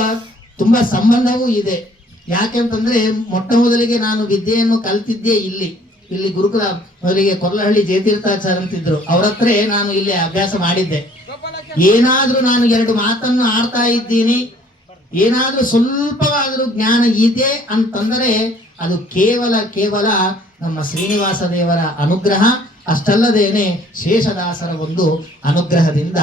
ತುಂಬಾ ಸಂಬಂಧವೂ ಇದೆ. ಯಾಕೆಂತಂದ್ರೆ ಮೊಟ್ಟ ಮೊದಲಿಗೆ ನಾನು ವಿದ್ಯೆಯನ್ನು ಕಲ್ತಿದ್ದೆ ಇಲ್ಲಿ ಗುರುಕುಲ, ಮೊದಲಿಗೆ ಕೊರ್ಲಹಳ್ಳಿ ಜಯತೀರ್ಥಾಚಾರ್ಯ ಅಂತಿದ್ರು, ಅವ್ರ ಹತ್ರ ನಾನು ಇಲ್ಲಿ ಅಭ್ಯಾಸ ಮಾಡಿದ್ದೆ. ಏನಾದ್ರೂ ನಾನು 2 ಮಾತನ್ನು ಆಡ್ತಾ ಇದ್ದೀನಿ, ಏನಾದ್ರೂ ಸ್ವಲ್ಪವಾದ್ರೂ ಜ್ಞಾನ ಇದೆ ಅಂತಂದರೆ ಅದು ಕೇವಲ ನಮ್ಮ ಶ್ರೀನಿವಾಸ ದೇವರ ಅನುಗ್ರಹ. ಅಷ್ಟಲ್ಲದೇನೆ ಶೇಷದಾಸರ ಒಂದು ಅನುಗ್ರಹದಿಂದ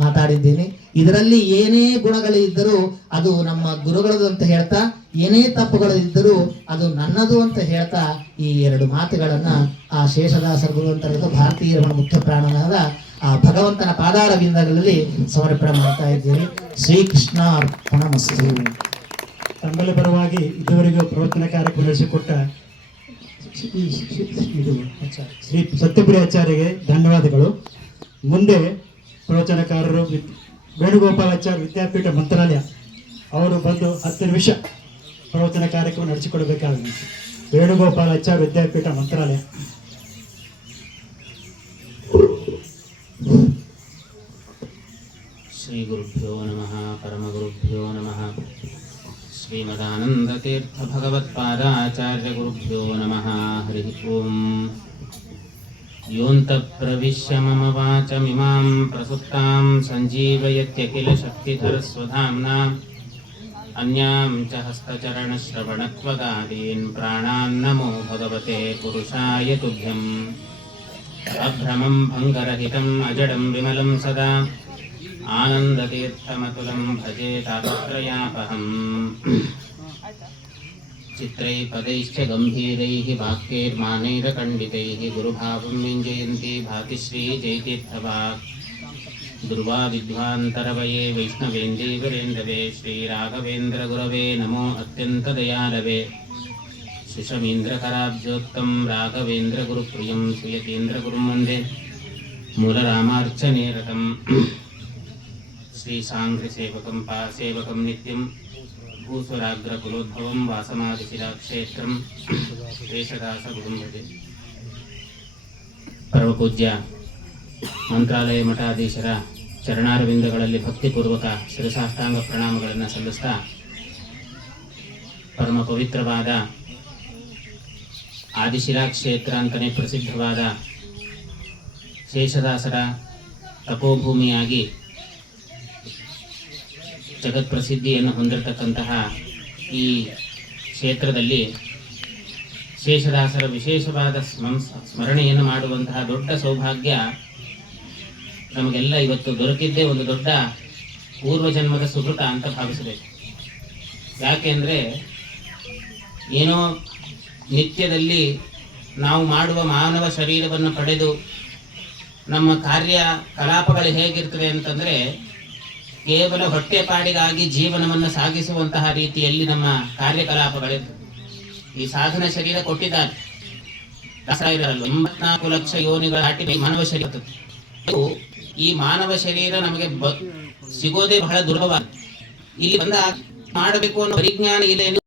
ಮಾತಾಡಿದ್ದೀನಿ. ಇದರಲ್ಲಿ ಏನೇ ಗುಣಗಳು ಇದ್ದರೂ ಅದು ನಮ್ಮ ಗುರುಗಳದು ಅಂತ ಹೇಳ್ತಾ, ಏನೇ ತಪ್ಪುಗಳು ಇದ್ದರೂ ಅದು ನನ್ನದು ಅಂತ ಹೇಳ್ತಾ ಈ 2 ಮಾತುಗಳನ್ನ ಆ ಶೇಷದಾಸರ ಗುರು ಅಂತ ಹೇಳಿದ ಭಾರತೀಯ ಮುಖ್ಯ ಪ್ರಾಣನಾದ ಆ ಭಗವಂತನ ಪಾದಾರ ಬಿಂದಗಳಲ್ಲಿ ಸಮರ್ಪಣೆ ಮಾಡ್ತಾ ಇದ್ದೀರಿ. ಶ್ರೀಕೃಷ್ಣ ಅರ್ಪಣಮಸ್ತು. ತಮ್ಮಲ್ಲಿ ಪರವಾಗಿ ಇದುವರೆಗೂ ಪ್ರವಚನ ಕಾರ್ಯಕ್ರಮ ನಡೆಸಿಕೊಟ್ಟ ಶ್ರೀ ಸತ್ಯಪ್ರಿಯ ಆಚಾರ್ಯಗೆ ಧನ್ಯವಾದಗಳು. ಮುಂದೆ ಪ್ರವಚನಕಾರರು ವೇಣುಗೋಪಾಲಾಚಾರ್ಯ ವಿದ್ಯಾಪೀಠ ಮಂತ್ರಾಲಯ ಅವರು ಬಂದು 10 ನಿಮಿಷ ಪ್ರವಚನ ಕಾರ್ಯಕ್ರಮ ನಡೆಸಿಕೊಡಬೇಕಾಗಿದೆ. ವೇಣುಗೋಪಾಲಾಚಾರ್ಯ ವಿದ್ಯಾಪೀಠ ಮಂತ್ರಾಲಯ. ಶ್ರೀ ಗುರುಭ್ಯೋ ನಮಃ. ಪರಮಗುರುಭ್ಯೋ ನಮಃ. ಶ್ರೀಮದಾನಂದತೀರ್ಥ ಭಗವತ್ಪಾದಾಚಾರ್ಯ ಗುರುಭ್ಯೋ ನಮಃ. ಹರಿ ಓಂ. ಯೋಂತ ಪ್ರವಿಶ್ಯ ಮಮ ವಾಚಮಿಮಾಂ ಪ್ರಸುಪ್ತಾಂ ಸಂಜೀವಯತ್ಯಖಿಲ ಶಕ್ತಿಧರಸ್ವಧಾಮ್ನಾ ಅನ್ಯಾಂ ಚ ಹಸ್ತಚರಣಶ್ರವಣತ್ವಗಾದೀನ್ ಪ್ರಾಣಾನ್ ನಮೋ ಭಗವತೆ ಪುರುಷಾಯ ತುಭ್ಯಂ. ಅಭ್ರಮಂ ಭಂಗರಹಿತಂ ಅಜಡಂ ವಿಮಲಂ ಸದಾ ಆನಂದತೀರ್ಥಮತುಲಂ ಭಜೆ ತಾಪತ್ರಯಾಪಹಂ. ಚಿತ್ರೈ ಪದೈಶ್ಚ ಗಂಭೀರೈಃ ವಾಕ್ಯೈರ್ಮಾನೈರಖಂಡಿತೈಃ ಗುರುಭಾವಂ ಮಿಂಜಯಂತಿ ಭಾತಿ ಶ್ರೀ ಜಯತೀರ್ಥವಾಕ್. ದುರ್ವಾ ವಿದ್ವಾಂತರವಯೇ ವೈಷ್ಣವೇಂದೀವರೇಂದ್ರವೇ ಶ್ರೀರಾಘವೇಂದ್ರ ಗುರವೇ ನಮೋ ಅತ್ಯಂತ ದಯಾಲವೇ. ಶಿಶಮೀಂದ್ರಕರಾಬ್ಜೋತ್ತಂ ರಾಘವೇಂದ್ರ ಗುರುಪ್ರಿಯಂ ಶ್ರೀಯತೀಂದ್ರ ಗುರುಂ ವಂದೇ ಮೂಲರಾಮಾರ್ಚನೆ ರತಂ. ಶ್ರೀ ಸಾಂಘ್ರಿ ಸೇವಕಂ ನಿತ್ಯಂ ಭೂಸುರಾಗ್ರಕುಲೋದ್ಭವಂ ವಾಸಮಾದಿಶಿಲಾಕ್ಷೇತ್ರಂ ಶೇಷದಾಸ ಗುರುಂ ಭಜೆ. ಪರಮಪೂಜ್ಯ ಮಂತ್ರಾಲಯ ಮಠಾಧೀಶರ ಚರಣಾರವಿಂದಗಳಲ್ಲಿ ಭಕ್ತಿಪೂರ್ವಕ ಶಿರಸಾಷ್ಟಾಂಗ ಪ್ರಣಾಮಗಳನ್ನು ಸಲ್ಲಿಸ್ತಾ, ಪರಮ ಪವಿತ್ರವಾದ ಆದಿಶಿಲಾಕ್ಷೇತ್ರ ಅಂತಲೇ ಪ್ರಸಿದ್ಧವಾದ ಶೇಷದಾಸರ ತಪೋಭೂಮಿಯಾಗಿ ಜಗತ್ಪ್ರಸಿದ್ಧಿಯನ್ನು ಹೊಂದಿರತಕ್ಕಂತಹ ಈ ಕ್ಷೇತ್ರದಲ್ಲಿ ಶೇಷದಾಸರ ವಿಶೇಷವಾದ ಸ್ಮರಣೆಯನ್ನು ಮಾಡುವಂತಹ ದೊಡ್ಡ ಸೌಭಾಗ್ಯ ನಮಗೆಲ್ಲ ಇವತ್ತು ದೊರಕಿದ್ದೇ ಒಂದು ದೊಡ್ಡ ಪೂರ್ವಜನ್ಮದ ಸುಕೃತ ಅಂತ ಭಾವಿಸಬೇಕು. ಯಾಕೆಂದರೆ ಏನೋ ನಿತ್ಯದಲ್ಲಿ ನಾವು ಮಾಡುವ ಮಾನವ ಶರೀರವನ್ನು ಪಡೆದು ನಮ್ಮ ಕಾರ್ಯಕಲಾಪಗಳು ಹೇಗಿರ್ತವೆ ಅಂತಂದರೆ ಕೇವಲ ಹೊಟ್ಟೆಪಾಡಿಗಾಗಿ ಜೀವನವನ್ನು ಸಾಗಿಸುವಂತಹ ರೀತಿಯಲ್ಲಿ ನಮ್ಮ ಕಾರ್ಯಕಲಾಪಗಳಿರ್ತವೆ. ಈ ಸಾಧನ ಶರೀರ ಕೊಟ್ಟಿದ್ದಾರೆ, 94 ಲಕ್ಷ ಯೋನಿಗಳ ದಾಟಿ ಮಾನವ ಶರೀರ ಇರ್ತದೆ. ಈ ಮಾನವ ಶರೀರ ನಮಗೆ ಸಿಗೋದೇ ಬಹಳ ದುರ್ಲಭ. ಇಲ್ಲಿ ಬಂದ ಮಾಡಬೇಕು ಅನ್ನೋ ಪರಿಜ್ಞಾನ ಇಲ್ಲ.